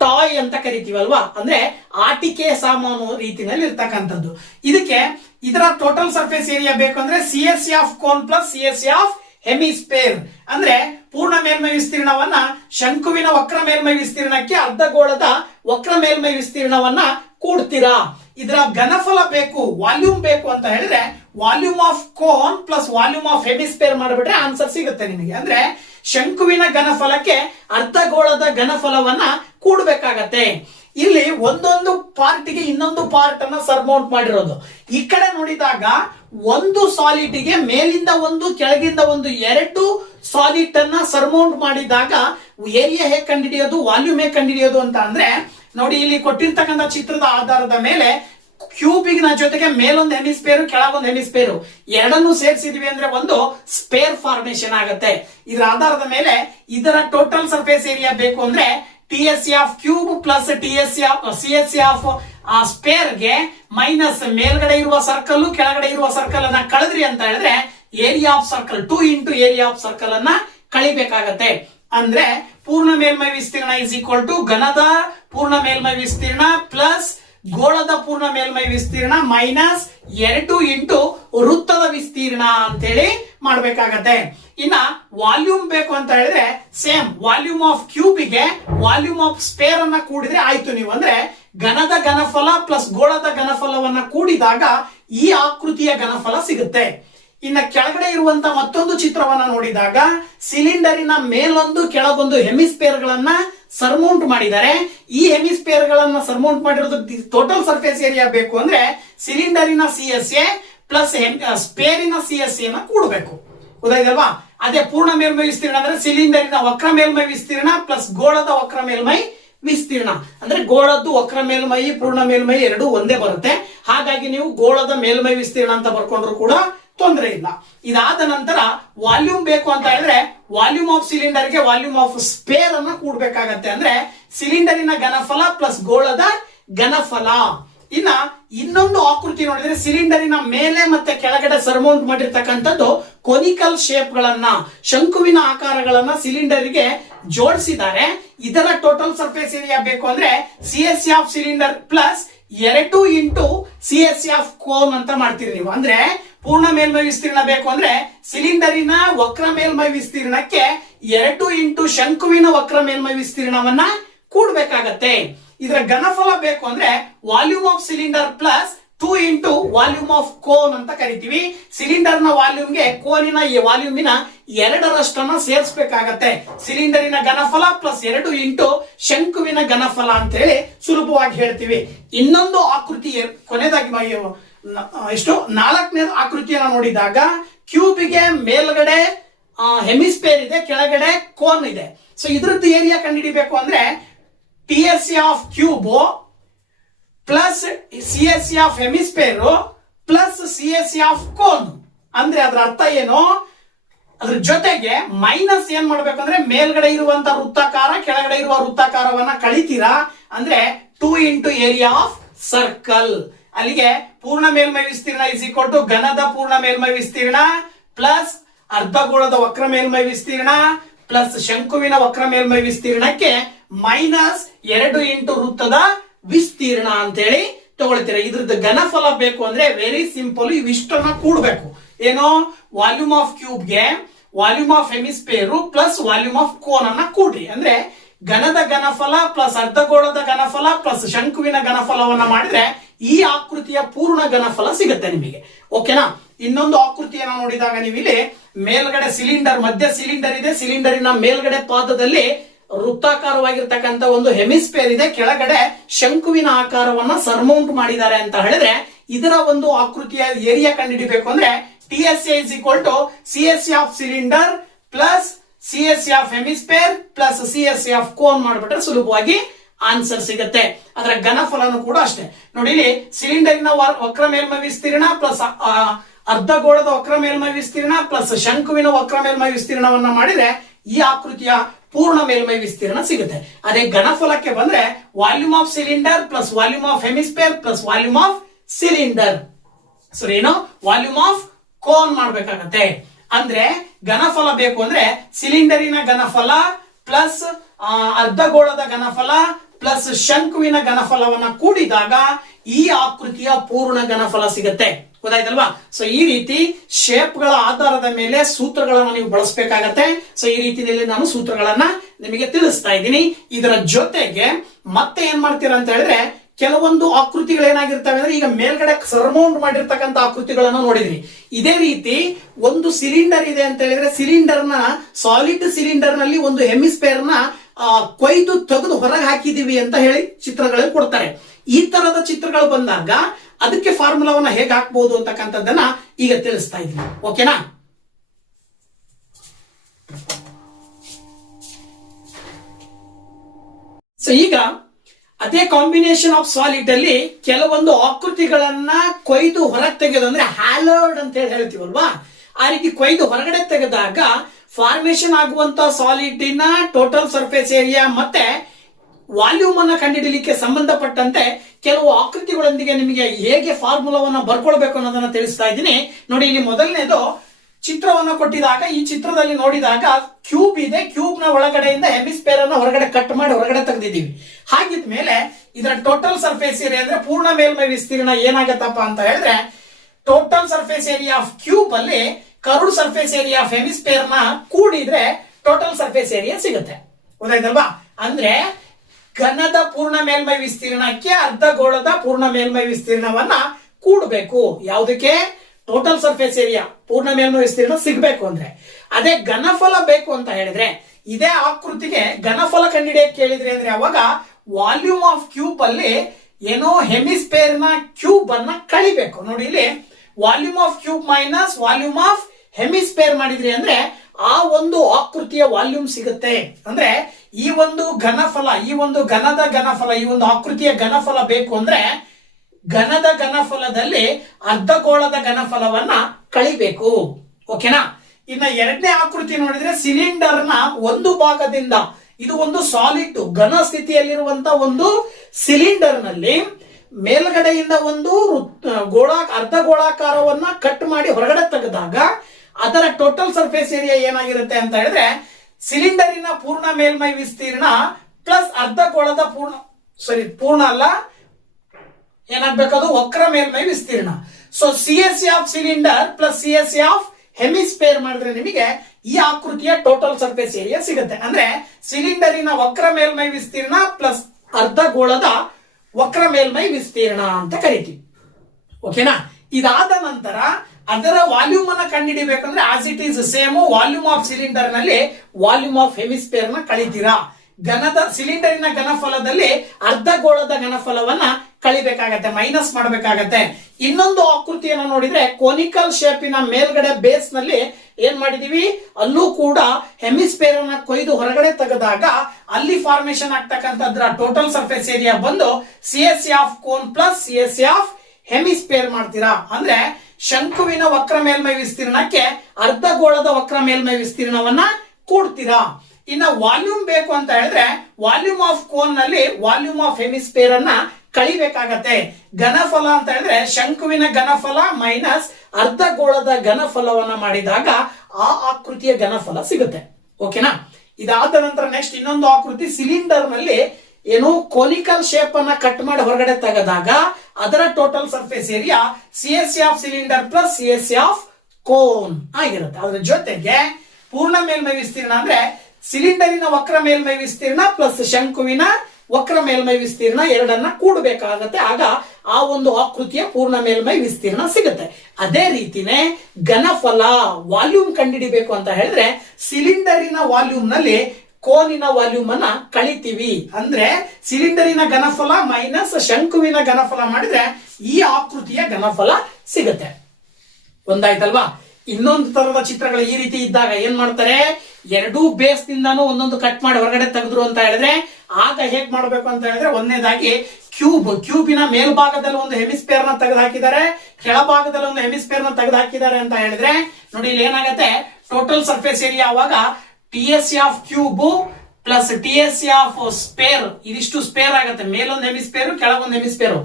ಟಾಯ್ ಅಂತ ಕರಿತೀವಲ್ವಾ, ಅಂದ್ರೆ ಆಟಿಕೆ ಸಾಮಾನು ರೀತಿಯಲ್ಲಿ ಇರ್ತಕ್ಕಂಥದ್ದು. ಇದಕ್ಕೆ ಇದರ ಟೋಟಲ್ ಸರ್ಫೇಸ್ ಏರಿಯಾ ಬೇಕಂದ್ರೆ CSE of cone plus CSE of hemisphere ಅಂದ್ರೆ ಪೂರ್ಣ ಮೇಲ್ಮೈ ವಿಸ್ತೀರ್ಣವನ್ನ ಶಂಕುವಿನ ವಕ್ರ ಮೇಲ್ಮೈ ವಿಸ್ತೀರ್ಣಕ್ಕೆ ಅರ್ಧಗೋಳದ ವಕ್ರ ಮೇಲ್ಮೈ ವಿಸ್ತೀರ್ಣವನ್ನ ಕೂಡ್ತೀರಾ. ಇದರ ಘನಫಲ ಬೇಕು, ವಾಲ್ಯೂಮ್ ಬೇಕು ಅಂತ ಹೇಳಿದ್ರೆ volume of cone plus volume of hemisphere ಮಾಡಿಬಿಟ್ರೆ ಆನ್ಸರ್ ಸಿಗುತ್ತೆ ನಿಮಗೆ. ಅಂದ್ರೆ ಶಂಕುವಿನ ಘನಫಲಕ್ಕೆ ಅರ್ಧಗೋಳದ ಘನಫಲವನ್ನ ಕೂಡಬೇಕಾಗತ್ತೆ. ಇಲ್ಲಿ ಒಂದೊಂದು ಪಾರ್ಟಿಗೆ ಇನ್ನೊಂದು ಪಾರ್ಟ್ ಅನ್ನ ಸರ್ಮೌಂಟ್ ಮಾಡಿರೋದು. ಈ ಕಡೆ ನೋಡಿದಾಗ ಒಂದು ಸಾಲಿಡ್ಗೆ ಮೇಲಿಂದ ಒಂದು ಕೆಳಗಿಂದ ಒಂದು ಎರಡು ಸಾಲಿಡ್ ಅನ್ನ ಸರ್ಮೌಂಟ್ ಮಾಡಿದಾಗ ಏರಿಯಾ ಹೇಗೆ ಕಂಡುಹಿಡಿಯೋದು, ವಾಲ್ಯೂಮ್ ಹೇಗೆ ಕಂಡುಹಿಡಿಯೋದು ಅಂತ ಅಂದ್ರೆ ನೋಡಿ, ಇಲ್ಲಿ ಕೊಟ್ಟಿರ್ತಕ್ಕಂಥ ಚಿತ್ರದ ಆಧಾರದ ಮೇಲೆ ಕ್ಯೂಬಿಗ್ ನ ಜೊತೆಗೆ ಮೇಲೊಂದು ಹೆಮಿಸ್ಫಿಯರ್ ಕೆಳಗೊಂದು ಹೆಮಿಸ್ಫಿಯರ್ ಎರಡನ್ನು ಸೇರಿಸಿದ್ವಿ ಅಂದ್ರೆ ಒಂದು ಸ್ಪೇರ್ ಫಾರ್ಮೇಶನ್ ಆಗುತ್ತೆ. ಇದರ ಆಧಾರದ ಮೇಲೆ ಇದರ ಟೋಟಲ್ ಸರ್ಫೇಸ್ ಏರಿಯಾ ಬೇಕು ಅಂದ್ರೆ TSE of cube plus CSE of spare ಗೆ ಮೈನಸ್ ಮೇಲ್ಗಡೆ ಇರುವ ಸರ್ಕಲ್ ಕೆಳಗಡೆ ಇರುವ ಸರ್ಕಲ್ ಅನ್ನ ಕಳೆದ್ರಿ ಅಂತ ಹೇಳಿದ್ರೆ area of circle 2 into area of circle ಅನ್ನ ಕಳಿಬೇಕಾಗತ್ತೆ. ಅಂದ್ರೆ ಪೂರ್ಣ ಮೇಲ್ಮೈ ವಿಸ್ತೀರ್ಣ ಇಸ್ ಈಕ್ವಲ್ ಟು ಘನದ ಪೂರ್ಣ ಮೇಲ್ಮೈ ವಿಸ್ತೀರ್ಣ ಪ್ಲಸ್ ಗೋಳದ ಪೂರ್ಣ ಮೇಲ್ಮೈ ವಿಸ್ತೀರ್ಣ ಮೈನಸ್ 2 ಇಂಟು ವೃತ್ತದ ವಿಸ್ತೀರ್ಣ ಅಂತೇಳಿ ಮಾಡ್ಬೇಕಾಗತ್ತೆ. ಇನ್ನ ವಾಲ್ಯೂಮ್ ಬೇಕು ಅಂತ ಹೇಳಿದ್ರೆ ಸೇಮ್ ವಾಲ್ಯೂಮ್ ಆಫ್ ಕ್ಯೂಬಿಗೆ ವಾಲ್ಯೂಮ್ ಆಫ್ ಸ್ಪೇರ್ ಅನ್ನ ಕೂಡಿದ್ರೆ ಆಯ್ತು ನೀವು. ಅಂದ್ರೆ ಘನದ ಘನಫಲ ಪ್ಲಸ್ ಗೋಳದ ಘನಫಲವನ್ನ ಕೂಡಿದಾಗ ಈ ಆಕೃತಿಯ ಘನಫಲ ಸಿಗುತ್ತೆ. ಇನ್ನ ಕೆಳಗಡೆ ಇರುವಂತ ಮತ್ತೊಂದು ಚಿತ್ರವನ್ನ ನೋಡಿದಾಗ ಸಿಲಿಂಡರಿನ ಮೇಲೊಂದು ಕೆಳಗೊಂದು ಹೆಮಿಸ್ಫಿಯರ್ ಗಳನ್ನ ಸರ್ಮೌಂಟ್ ಮಾಡಿದ್ದಾರೆ. ಈ ಹೆಮಿಸ್ಫಿಯರ್ ಗಳನ್ನ ಸರ್ಮೌಂಟ್ ಮಾಡಿರೋದು ಟೋಟಲ್ ಸರ್ಫೇಸ್ ಏರಿಯಾ ಬೇಕು ಅಂದ್ರೆ ಸಿಲಿಂಡರಿನ CSA ಪ್ಲಸ್ ಸ್ಪೇರಿನ CSA ನ ಕೂಡಬೇಕು. ಗೊತ್ತಾಯ್ತಲ್ವಾ? ಅದೇ ಪೂರ್ಣ ಮೇಲ್ಮೈ ವಿಸ್ತೀರ್ಣ ಅಂದ್ರೆ ಸಿಲಿಂಡರಿನ ವಕ್ರ ಮೇಲ್ಮೈ ವಿಸ್ತೀರ್ಣ ಪ್ಲಸ್ ಗೋಳದ ವಕ್ರ ಮೇಲ್ಮೈ ವಿಸ್ತೀರ್ಣ ಅಂದ್ರೆ ಗೋಳದ್ದು ವಕ್ರ ಮೇಲ್ಮೈ ಪೂರ್ಣ ಮೇಲ್ಮೈ ಎರಡು ಒಂದೇ ಬರುತ್ತೆ. ಹಾಗಾಗಿ ನೀವು ಗೋಳದ ಮೇಲ್ಮೈ ವಿಸ್ತೀರ್ಣ ಅಂತ ಬರ್ಕೊಂಡ್ರು ಕೂಡ ತೊಂದರೆ ಇಲ್ಲ. ಇದಾದ ನಂತರ ವಾಲ್ಯೂಮ್ ಬೇಕು ಅಂತ ಹೇಳಿದ್ರೆ ವಾಲ್ಯೂಮ್ ಆಫ್ ಸಿಲಿಂಡರ್ ಗೆ ವಾಲ್ಯೂಮ್ ಆಫ್ ಸ್ಪೇರ್ ಅನ್ನ ಕೂಡಬೇಕಾಗತ್ತೆ. ಅಂದ್ರೆ ಸಿಲಿಂಡರಿನ ಘನಫಲ ಪ್ಲಸ್ ಗೋಳದ ಘನಫಲ. ಇನ್ನ ಇನ್ನೊಂದು ಆಕೃತಿ ನೋಡಿದ್ರೆ ಸಿಲಿಂಡರಿನ ಮೇಲೆ ಮತ್ತೆ ಕೆಳಗಡೆ ಸರ್ಮೌಂಟ್ ಮಾಡಿರ್ತಕ್ಕಂಥದ್ದು ಕೊನಿಕಲ್ ಶೇಪ್ ಗಳನ್ನ ಶಂಕುವಿನ ಆಕಾರಗಳನ್ನ ಸಿಲಿಂಡರ್ಗೆ ಜೋಡಿಸಿದ್ದಾರೆ. ಇದರ ಟೋಟಲ್ ಸರ್ಫೇಸ್ ಏರಿಯಾ ಬೇಕು ಅಂದ್ರೆ CSE of cylinder plus 2 into CSE of cone ಅಂತ ಮಾಡ್ತೀರಿ ನೀವು. ಅಂದ್ರೆ ಪೂರ್ಣ ಮೇಲ್ಮೈ ವಿಸ್ತೀರ್ಣ ಬೇಕು ಅಂದ್ರೆ ಸಿಲಿಂಡರಿನ ವಕ್ರ ಮೇಲ್ಮೈ ವಿಸ್ತೀರ್ಣಕ್ಕೆ 2 ಇಂಟು ಶಂಕುವಿನ ವಕ್ರ ಮೇಲ್ಮೈ ವಿಸ್ತೀರ್ಣವನ್ನ ಕೂಡಬೇಕಾಗತ್ತೆ. ಇದರ ಘನಫಲ ಬೇಕು ಅಂದ್ರೆ volume of cylinder plus 2 into volume of cone ಅಂತ ಕರಿತೀವಿ. ಸಿಲಿಂಡರ್ ನ ವಾಲ್ಯೂಮ್ಗೆ ಕೋನಿನ ವಾಲ್ಯೂಮಿನ 2ರಷ್ಟನ್ನ ಸೇರಿಸಬೇಕಾಗತ್ತೆ. ಸಿಲಿಂಡರಿನ ಘನಫಲ ಪ್ಲಸ್ 2 ಇಂಟು ಶಂಕುವಿನ ಘನಫಲ ಅಂತ ಹೇಳಿ ಸುಲಭವಾಗಿ ಹೇಳ್ತೀವಿ. ಇನ್ನೊಂದು ಆಕೃತಿ ಕೊನೆದಾಗಿ ಎಷ್ಟು 4ನೇ ಆಕೃತಿಯನ್ನ ನೋಡಿದಾಗ ಕ್ಯೂಬಿಗೆ ಮೇಲ್ಗಡೆ ಹೆಮಿಸ್ಫಿಯರ್ ಇದೆ, ಕೆಳಗಡೆ ಕೋನ್ ಇದೆ. ಸೊ ಇದ್ರದ್ದು ಏರಿಯಾ ಕಂಡುಹಿಡಿಬೇಕು ಅಂದ್ರೆ TSE of cube plus CSE of hemisphere plus CSE of cone. ಅಂದ್ರೆ ಅದರ ಅರ್ಥ ಏನು, ಅದ್ರ ಜೊತೆಗೆ ಮೈನಸ್ ಏನ್ ಮಾಡ್ಬೇಕಂದ್ರೆ ಮೇಲ್ಗಡೆ ಇರುವಂತ ವೃತ್ತಾಕಾರ ಕೆಳಗಡೆ ಇರುವ ವೃತ್ತಾಕಾರವನ್ನ ಕಳಿತೀರಾ. ಅಂದ್ರೆ 2 ಇಂಟು ಏರಿಯಾ ಆಫ್ ಸರ್ಕಲ್. ಅಲ್ಲಿಗೆ ಪೂರ್ಣ ಮೇಲ್ಮೈ ವಿಸ್ತೀರ್ಣ ಇಸ್ ಈಕ್ವಲ್ ಟು ಘನದ ಪೂರ್ಣ ಮೇಲ್ಮೈ ವಿಸ್ತೀರ್ಣ ಪ್ಲಸ್ ಅರ್ಧಗೋಳದ ವಕ್ರ ಮೇಲ್ಮೈ ವಿಸ್ತೀರ್ಣ ಪ್ಲಸ್ ಶಂಕುವಿನ ವಕ್ರ ಮೇಲ್ಮೈ ವಿಸ್ತೀರ್ಣಕ್ಕೆ ಮೈನಸ್ 2 ಇಂಟು ವೃತ್ತದ ವಿಸ್ತೀರ್ಣ ಅಂತ ಹೇಳಿ ತಗೊಳ್ತೀರಾ. ಇದ್ರದ್ದು ಘನಫಲ ಬೇಕು ಅಂದ್ರೆ ವೆರಿ ಸಿಂಪಲ್, ಇವಿಷ್ಟನ್ನ ಕೂಡಬೇಕು. ಏನೋ ವಾಲ್ಯೂಮ್ ಆಫ್ ಕ್ಯೂಬ್ಗೆ volume of hemisphere plus volume of cone ಅನ್ನ ಕೂಡ್ರಿ. ಅಂದ್ರೆ ಘನದ ಘನಫಲ ಪ್ಲಸ್ ಅರ್ಧಗೋಳದ ಘನಫಲ ಪ್ಲಸ್ ಶಂಕುವಿನ ಘನಫಲವನ್ನ ಮಾಡಿದ್ರೆ ಈ ಆಕೃತಿಯ ಪೂರ್ಣ ಘನಫಲ ಸಿಗುತ್ತೆ ನಿಮಗೆ. ಓಕೆನಾ? ಇನ್ನೊಂದು ಆಕೃತಿಯನ್ನ ನೋಡಿದಾಗ ನೀವು ಇಲ್ಲಿ ಮೇಲ್ಗಡೆ ಸಿಲಿಂಡರ್ ಮಧ್ಯ ಸಿಲಿಂಡರ್ ಇದೆ, ಸಿಲಿಂಡರಿನ ಮೇಲ್ಗಡೆ ಪಾದದಲ್ಲಿ ವೃತ್ತಾಕಾರವಾಗಿರ್ತಕ್ಕಂಥ ಒಂದು ಹೆಮಿಸ್ಫಿಯರ್ ಇದೆ, ಕೆಳಗಡೆ ಶಂಕುವಿನ ಆಕಾರವನ್ನ ಸರ್ಮೌಂಟ್ ಮಾಡಿದ್ದಾರೆ ಅಂತ ಹೇಳಿದ್ರೆ ಇದರ ಒಂದು ಆಕೃತಿಯ ಏರಿಯಾ ಕಂಡುಹಿಡಿಬೇಕು ಅಂದ್ರೆ TSA is equal to CSE of cylinder plus C S C of hemisphere plus C S C of cone ಮಾಡ್ಬಿಟ್ರೆ ಸುಲಭವಾಗಿ ಆನ್ಸರ್ ಸಿಗುತ್ತೆ. ಅದರ ಘನಫಲನು ಕೂಡ ಅಷ್ಟೇ ನೋಡಿ. ಇಲ್ಲಿ ಸಿಲಿಂಡರಿನ ವಕ್ರ ಮೇಲ್ಮೈ ವಿಸ್ತೀರ್ಣ ಪ್ಲಸ್ ಅರ್ಧಗೋಳದ ವಕ್ರ ಮೇಲ್ಮೈ ವಿಸ್ತೀರ್ಣ ಪ್ಲಸ್ ಶಂಕುವಿನ ವಕ್ರ ಮೇಲ್ಮೈ ವಿಸ್ತೀರ್ಣವನ್ನ ಮಾಡಿದ್ರೆ ಈ ಆಕೃತಿಯ ಪೂರ್ಣ ಮೇಲ್ಮೈ ವಿಸ್ತೀರ್ಣ ಸಿಗುತ್ತೆ. ಅದೇ ಘನಫಲಕ್ಕೆ ಬಂದ್ರೆ volume of cylinder plus volume of hemisphere plus volume of cylinder. So ಏನು ವಾಲ್ಯೂಮ್ ಆಫ್ ಕೋನ್ ಮಾಡ್ಬೇಕಾಗತ್ತೆ. ಅಂದ್ರೆ ಘನಫಲ ಬೇಕು ಅಂದ್ರೆ ಸಿಲಿಂಡರಿನ ಘನಫಲ ಪ್ಲಸ್ ಅರ್ಧಗೋಳದ ಘನಫಲ ಪ್ಲಸ್ ಶಂಕುವಿನ ಘನಫಲವನ್ನ ಕೂಡಿದಾಗ ಈ ಆಕೃತಿಯ ಪೂರ್ಣ ಘನಫಲ ಸಿಗುತ್ತೆ. ಗೊತ್ತಾಯ್ತಲ್ವಾ? ಸೊ ಈ ರೀತಿ ಶೇಪ್ ಗಳ ಆಧಾರದ ಮೇಲೆ ಸೂತ್ರಗಳನ್ನ ನೀವು ಬಳಸಬೇಕಾಗತ್ತೆ. ಸೊ ಈ ರೀತಿಯಲ್ಲಿ ನಾನು ಸೂತ್ರಗಳನ್ನ ನಿಮಗೆ ತಿಳಿಸ್ತಾ ಇದ್ದೀನಿ. ಇದರ ಜೊತೆಗೆ ಮತ್ತೆ ಏನ್ ಮಾಡ್ತೀರಾ ಅಂತ ಹೇಳಿದ್ರೆ ಕೆಲವೊಂದು ಆಕೃತಿಗಳು ಏನಾಗಿರ್ತವೆ ಅಂದ್ರೆ ಈಗ ಮೇಲ್ಗಡೆ ಸರ್ಮೌಂಟ್ ಮಾಡಿರ್ತಕ್ಕಂಥ ಆಕೃತಿಗಳನ್ನ ನೋಡಿದ್ರಿ. ಇದೇ ರೀತಿ ಒಂದು ಸಿಲಿಂಡರ್ ಇದೆ ಅಂತ ಹೇಳಿದ್ರೆ ಸಿಲಿಂಡರ್ ನ ಸಾಲಿಡ್ ಸಿಲಿಂಡರ್ ನಲ್ಲಿ ಒಂದು ಹೆಮಿಸ್ಪೇರ್ ನ ಕೊಯ್ದು ತೆಗೆದು ಹೊರಗೆ ಹಾಕಿದೀವಿ ಅಂತ ಹೇಳಿ ಚಿತ್ರಗಳಲ್ಲಿ ಕೊಡ್ತಾರೆ. ಈ ತರದ ಚಿತ್ರಗಳು ಬಂದಾಗ ಅದಕ್ಕೆ ಫಾರ್ಮುಲಾವನ್ನ ಹೇಗೆ ಹಾಕಬಹುದು ಅಂತಕ್ಕಂಥದ್ದನ್ನ ಈಗ ತಿಳಿಸ್ತಾ ಇದ್ದೀನಿ. ಓಕೆನಾ? ಸೊ ಈಗ ಅದೇ ಕಾಂಬಿನೇಷನ್ ಆಫ್ ಸಾಲಿಡ್ ಅಲ್ಲಿ ಕೆಲವೊಂದು ಆಕೃತಿಗಳನ್ನ ಕೊಯ್ದು ಹೊರಗೆ ತೆಗೆದು ಅಂದ್ರೆ ಹ್ಯಾಲರ್ಡ್ ಅಂತ ಹೇಳಿ ಹೇಳ್ತೀವಲ್ವಾ, ಆ ರೀತಿ ಕೊಯ್ದು ಹೊರಗಡೆ ತೆಗೆದಾಗ ಫಾರ್ಮೇಶನ್ ಆಗುವಂತ ಸಾಲಿಡ್ ನ ಟೋಟಲ್ ಸರ್ಫೇಸ್ ಏರಿಯಾ ಮತ್ತೆ ವಾಲ್ಯೂಮ್ ಅನ್ನ ಕಂಡುಹಿಡಿಯಲಿಕ್ಕೆ ಸಂಬಂಧಪಟ್ಟಂತೆ ಕೆಲವು ಆಕೃತಿಗಳೊಂದಿಗೆ ನಿಮಗೆ ಹೇಗೆ ಫಾರ್ಮುಲಾವನ್ನ ಬರ್ಕೊಳ್ಬೇಕು ಅನ್ನೋದನ್ನ ತಿಳಿಸ್ತಾ ಇದ್ದೀನಿ. ನೋಡಿ, ಇಲ್ಲಿ ಮೊದಲನೇದು ಚಿತ್ರವನ್ನ ಕೊಟ್ಟಿದಾಗ ಈ ಚಿತ್ರದಲ್ಲಿ ನೋಡಿದಾಗ ಕ್ಯೂಬ್ ಇದೆ. ಕ್ಯೂಬ್ ನ ಒಳಗಡೆಯಿಂದ ಹೆಮಿಸ್ಪೇರ್ ಅನ್ನ ಹೊರಗಡೆ ಕಟ್ ಮಾಡಿ ಹೊರಗಡೆ ತೆಗೆದಿದ್ದೀವಿ. ಹಾಗಿದ್ಮೇಲೆ ಇದರ ಟೋಟಲ್ ಸರ್ಫೇಸ್ ಏರಿಯಾ ಅಂದ್ರೆ ಪೂರ್ಣ ಮೇಲ್ಮೈ ವಿಸ್ತೀರ್ಣ ಏನಾಗತ್ತಪ್ಪ ಅಂತ ಹೇಳಿದ್ರೆ total surface area of cube ಅಲ್ಲಿ curved surface area of hemisphere ನ ಕೂಡಿದ್ರೆ ಟೋಟಲ್ ಸರ್ಫೇಸ್ ಏರಿಯಾ ಸಿಗುತ್ತೆ. ಗೊತ್ತಾಯ್ತಲ್ವಾ? ಅಂದ್ರೆ ಘನದ ಪೂರ್ಣ ಮೇಲ್ಮೈ ವಿಸ್ತೀರ್ಣಕ್ಕೆ ಅರ್ಧಗೋಳದ ಪೂರ್ಣ ಮೇಲ್ಮೈ ವಿಸ್ತೀರ್ಣವನ್ನ ಕೂಡಬೇಕು. ಯಾವುದಕ್ಕೆ? ಟೋಟಲ್ ಸರ್ಫೇಸ್ ಏರಿಯಾ ಪೂರ್ಣ ಮೇಲ್ಮೈ ವಿಸ್ತೀರ್ಣ ಸಿಗ್ಬೇಕು ಅಂದ್ರೆ. ಅದೇ ಘನಫಲ ಬೇಕು ಅಂತ ಹೇಳಿದ್ರೆ ಇದೇ ಆಕೃತಿಗೆ ಘನಫಲ ಕಂಡುಹಿಡಿಯಕ್ಕೆ ಕೇಳಿದ್ರೆ ಅಂದ್ರೆ ಅವಾಗ ವಾಲ್ಯೂಮ್ ಆಫ್ ಕ್ಯೂಬ್ ಅಲ್ಲಿ ಏನೋ ಹೆಮಿಸ್ಪೇರ್ ನ ಕ್ಯೂಬ್ ಅನ್ನ ಕಳಿಬೇಕು. ನೋಡಿ, ಇಲ್ಲಿ volume of cube minus volume of hemisphere ಮಾಡಿದ್ರಿ ಅಂದ್ರೆ ಆ ಒಂದು ಆಕೃತಿಯ ವಾಲ್ಯೂಮ್ ಸಿಗುತ್ತೆ. ಅಂದ್ರೆ ಈ ಒಂದು ಘನಫಲ, ಈ ಒಂದು ಘನದ ಘನಫಲ, ಈ ಒಂದು ಆಕೃತಿಯ ಘನಫಲ ಬೇಕು ಅಂದ್ರೆ ಘನದ ಘನಫಲದಲ್ಲಿ ಅರ್ಧಗೋಳದ ಘನಫಲವನ್ನ ಕಳಿಬೇಕು. ಓಕೆನಾ? ಇನ್ನ ಎರಡನೇ ಆಕೃತಿ ನೋಡಿದ್ರೆ ಸಿಲಿಂಡರ್ ನ ಒಂದು ಭಾಗದಿಂದ, ಇದು ಒಂದು ಸಾಲಿಡ್ ಘನ ಸ್ಥಿತಿಯಲ್ಲಿರುವಂತ ಒಂದು ಸಿಲಿಂಡರ್ ನಲ್ಲಿ ಮೇಲ್ಗಡೆಯಿಂದ ಒಂದು ಅರ್ಧ ಗೋಳಾಕಾರವನ್ನ ಕಟ್ ಮಾಡಿ ಹೊರಗಡೆ ತೆಗೆದಾಗ ಅದರ ಟೋಟಲ್ ಸರ್ಫೇಸ್ ಏರಿಯಾ ಏನಾಗಿರುತ್ತೆ ಅಂತ ಹೇಳಿದ್ರೆ ಸಿಲಿಂಡರಿನ ಪೂರ್ಣ ಮೇಲ್ಮೈ ವಿಸ್ತೀರ್ಣ ಪ್ಲಸ್ ಅರ್ಧಗೋಳದ ಪೂರ್ಣ ಅಲ್ಲ, ಏನಾಗಬೇಕದು ವಕ್ರ ಮೇಲ್ಮೈ ವಿಸ್ತೀರ್ಣ. So C S C of cylinder plus C S C of hemisphere ಮಾಡಿದ್ರೆ ನಿಮಗೆ ಈ ಆಕೃತಿಯ ಟೋಟಲ್ ಸರ್ಫೇಸ್ ಏರಿಯಾ ಸಿಗುತ್ತೆ. ಅಂದ್ರೆ ಸಿಲಿಂಡರಿನ ವಕ್ರ ಮೇಲ್ಮೈ ವಿಸ್ತೀರ್ಣ ಪ್ಲಸ್ ಅರ್ಧಗೋಳದ ವಕ್ರ ಮೇಲ್ಮೈ ವಿಸ್ತೀರ್ಣ ಅಂತ ಕರಿತೀವಿ. ಓಕೆನಾ? ಇದಾದ ನಂತರ ಅದರ ವಾಲ್ಯೂಮ್ ಅನ್ನ ಕಂಡುಹಿಡಿಬೇಕಂದ್ರೆ as it is same volume of cylinder ನಲ್ಲಿ ವಾಲ್ಯೂಮ್ ಆಫ್ ಹೆಮಿಸ್ಪೇರ್ ನ ಕಳಿತೀರಾ. ಸಿಲಿಂಡರಿನ ಘನಫಲದಲ್ಲಿ ಅರ್ಧಗೋಳದ ಘನಫಲವನ್ನ ಕಳಿಬೇಕಾಗತ್ತೆ, ಮೈನಸ್ ಮಾಡಬೇಕಾಗತ್ತೆ. ಇನ್ನೊಂದು ಆಕೃತಿಯನ್ನು ನೋಡಿದ್ರೆ ಕೋನಿಕಲ್ ಶೇಪಿನ ಮೇಲ್ಗಡೆ ಬೇಸ್ ನಲ್ಲಿ ಏನ್ ಮಾಡಿದೀವಿ, ಅಲ್ಲೂ ಕೂಡ ಹೆಮಿಸ್ಪೇರ್ ಅನ್ನ ಕೊಯ್ದು ಹೊರಗಡೆ ತೆಗೆದಾಗ ಅಲ್ಲಿ ಫಾರ್ಮೇಶನ್ ಆಗ್ತಕ್ಕಂಥದ್ರ ಟೋಟಲ್ ಸರ್ಫೇಸ್ ಏರಿಯಾ ಬಂದು C S C of cone plus C S C of hemisphere ಮಾಡ್ತೀರಾ. ಅಂದ್ರೆ ಶಂಕುವಿನ ವಕ್ರ ಮೇಲ್ಮೈ ವಿಸ್ತೀರ್ಣಕ್ಕೆ ಅರ್ಧಗೋಳದ ವಕ್ರ ಮೇಲ್ಮೈ ವಿಸ್ತೀರ್ಣವನ್ನ ಕೂಡ್ತೀರಾ. ಇನ್ನ ವಾಲ್ಯೂಮ್ ಬೇಕು ಅಂತ ಹೇಳಿದ್ರೆ ವಾಲ್ಯೂಮ್ ಆಫ್ ಕೋನ್ ನಲ್ಲಿ ವಾಲ್ಯೂಮ್ ಆಫ್ ಹೆಮಿಸ್ಪೇರ್ ಅನ್ನ ಕಳಿಬೇಕಾಗತ್ತೆ. ಘನಫಲ ಅಂತ ಹೇಳಿದ್ರೆ ಶಂಕುವಿನ ಘನಫಲ ಮೈನಸ್ ಅರ್ಧಗೋಳದ ಘನಫಲವನ್ನ ಮಾಡಿದಾಗ ಆ ಆಕೃತಿಯ ಘನಫಲ ಸಿಗುತ್ತೆ. ಓಕೆನಾ? ಇದಾದ ನಂತರ ನೆಕ್ಸ್ಟ್ ಇನ್ನೊಂದು ಆಕೃತಿ ಸಿಲಿಂಡರ್ ನಲ್ಲಿ ಏನು ಕೋನಿಕಲ್ ಶೇಪ್ ಅನ್ನ ಕಟ್ ಮಾಡಿ ಹೊರಗಡೆ ತೆಗೆದಾಗ ಅದರ total surface area C S C of cylinder plus C S C of cone ಆಗಿರುತ್ತೆ. ಅದರ ಜೊತೆಗೆ ಪೂರ್ಣ ಮೇಲ್ಮೈ ವಿಸ್ತೀರ್ಣ ಅಂದ್ರೆ ಸಿಲಿಂಡರಿನ ವಕ್ರ ಮೇಲ್ಮೈ ವಿಸ್ತೀರ್ಣ ಪ್ಲಸ್ ಶಂಕುವಿನ ವಕ್ರ ಮೇಲ್ಮೈ ವಿಸ್ತೀರ್ಣ ಎರಡನ್ನ ಕೂಡಬೇಕಾಗತ್ತೆ. ಆಗ ಆ ಒಂದು ಆಕೃತಿಯ ಪೂರ್ಣ ಮೇಲ್ಮೈ ವಿಸ್ತೀರ್ಣ ಸಿಗುತ್ತೆ. ಅದೇ ರೀತಿನೇ ಘನಫಲ ವಾಲ್ಯೂಮ್ ಕಂಡುಹಿಡಿಬೇಕು ಅಂತ ಹೇಳಿದ್ರೆ ಸಿಲಿಂಡರಿನ ವಾಲ್ಯೂಮ್ ನಲ್ಲಿ ಕೋನಿನ ವಾಲ್ಯೂಮ್ ಅನ್ನ ಕಳಿತೀವಿ. ಅಂದ್ರೆ ಸಿಲಿಂಡರಿನ ಘನಫಲ ಮೈನಸ್ ಶಂಕುವಿನ ಘನಫಲ ಮಾಡಿದ್ರೆ ಈ ಆಕೃತಿಯ ಘನಫಲ ಸಿಗುತ್ತೆ. ಒಂದಾಯ್ತಲ್ವಾ? ಇನ್ನೊಂದು ತರದ ಚಿತ್ರಗಳು ಈ ರೀತಿ ಇದ್ದಾಗ ಏನ್ ಮಾಡ್ತಾರೆ, ಎರಡೂ ಬೇಸ್ ನಿಂದಾನು ಒಂದೊಂದು ಕಟ್ ಮಾಡಿ ಹೊರಗಡೆ ತೆಗೆದ್ರು ಅಂತ ಹೇಳಿದ್ರೆ ಆಗ ಹೇಗ್ ಮಾಡ್ಬೇಕು ಅಂತ ಹೇಳಿದ್ರೆ, ಒಂದನೇದಾಗಿ ಕ್ಯೂಬಿನ ಮೇಲ್ಭಾಗದಲ್ಲಿ ಒಂದು ಹೆಮಿಸ್ಫಿಯರ್ ನ ತೆಗೆದು ಹಾಕಿದ್ದಾರೆ, ಕೆಳಭಾಗದಲ್ಲಿ ಒಂದು ಹೆಮಿಸ್ಫಿಯರ್ ನ ತೆಗೆದು ಹಾಕಿದ್ದಾರೆ ಅಂತ ಹೇಳಿದ್ರೆ ನೋಡಿ ಇಲ್ಲಿ ಏನಾಗುತ್ತೆ, ಟೋಟಲ್ ಸರ್ಫೇಸ್ ಏರಿಯಾ ಅವಾಗ TSC of cube plus TSC of spare, ಇದಿಷ್ಟು ಸ್ಪೇರ್ ಆಗುತ್ತೆ. ಮೇಲೊಂದು ಹೆಮಿಸ್ಫಿಯರ್ ಕೆಳಗೊಂದು ಹೆಮಿಸ್ಫಿಯರ್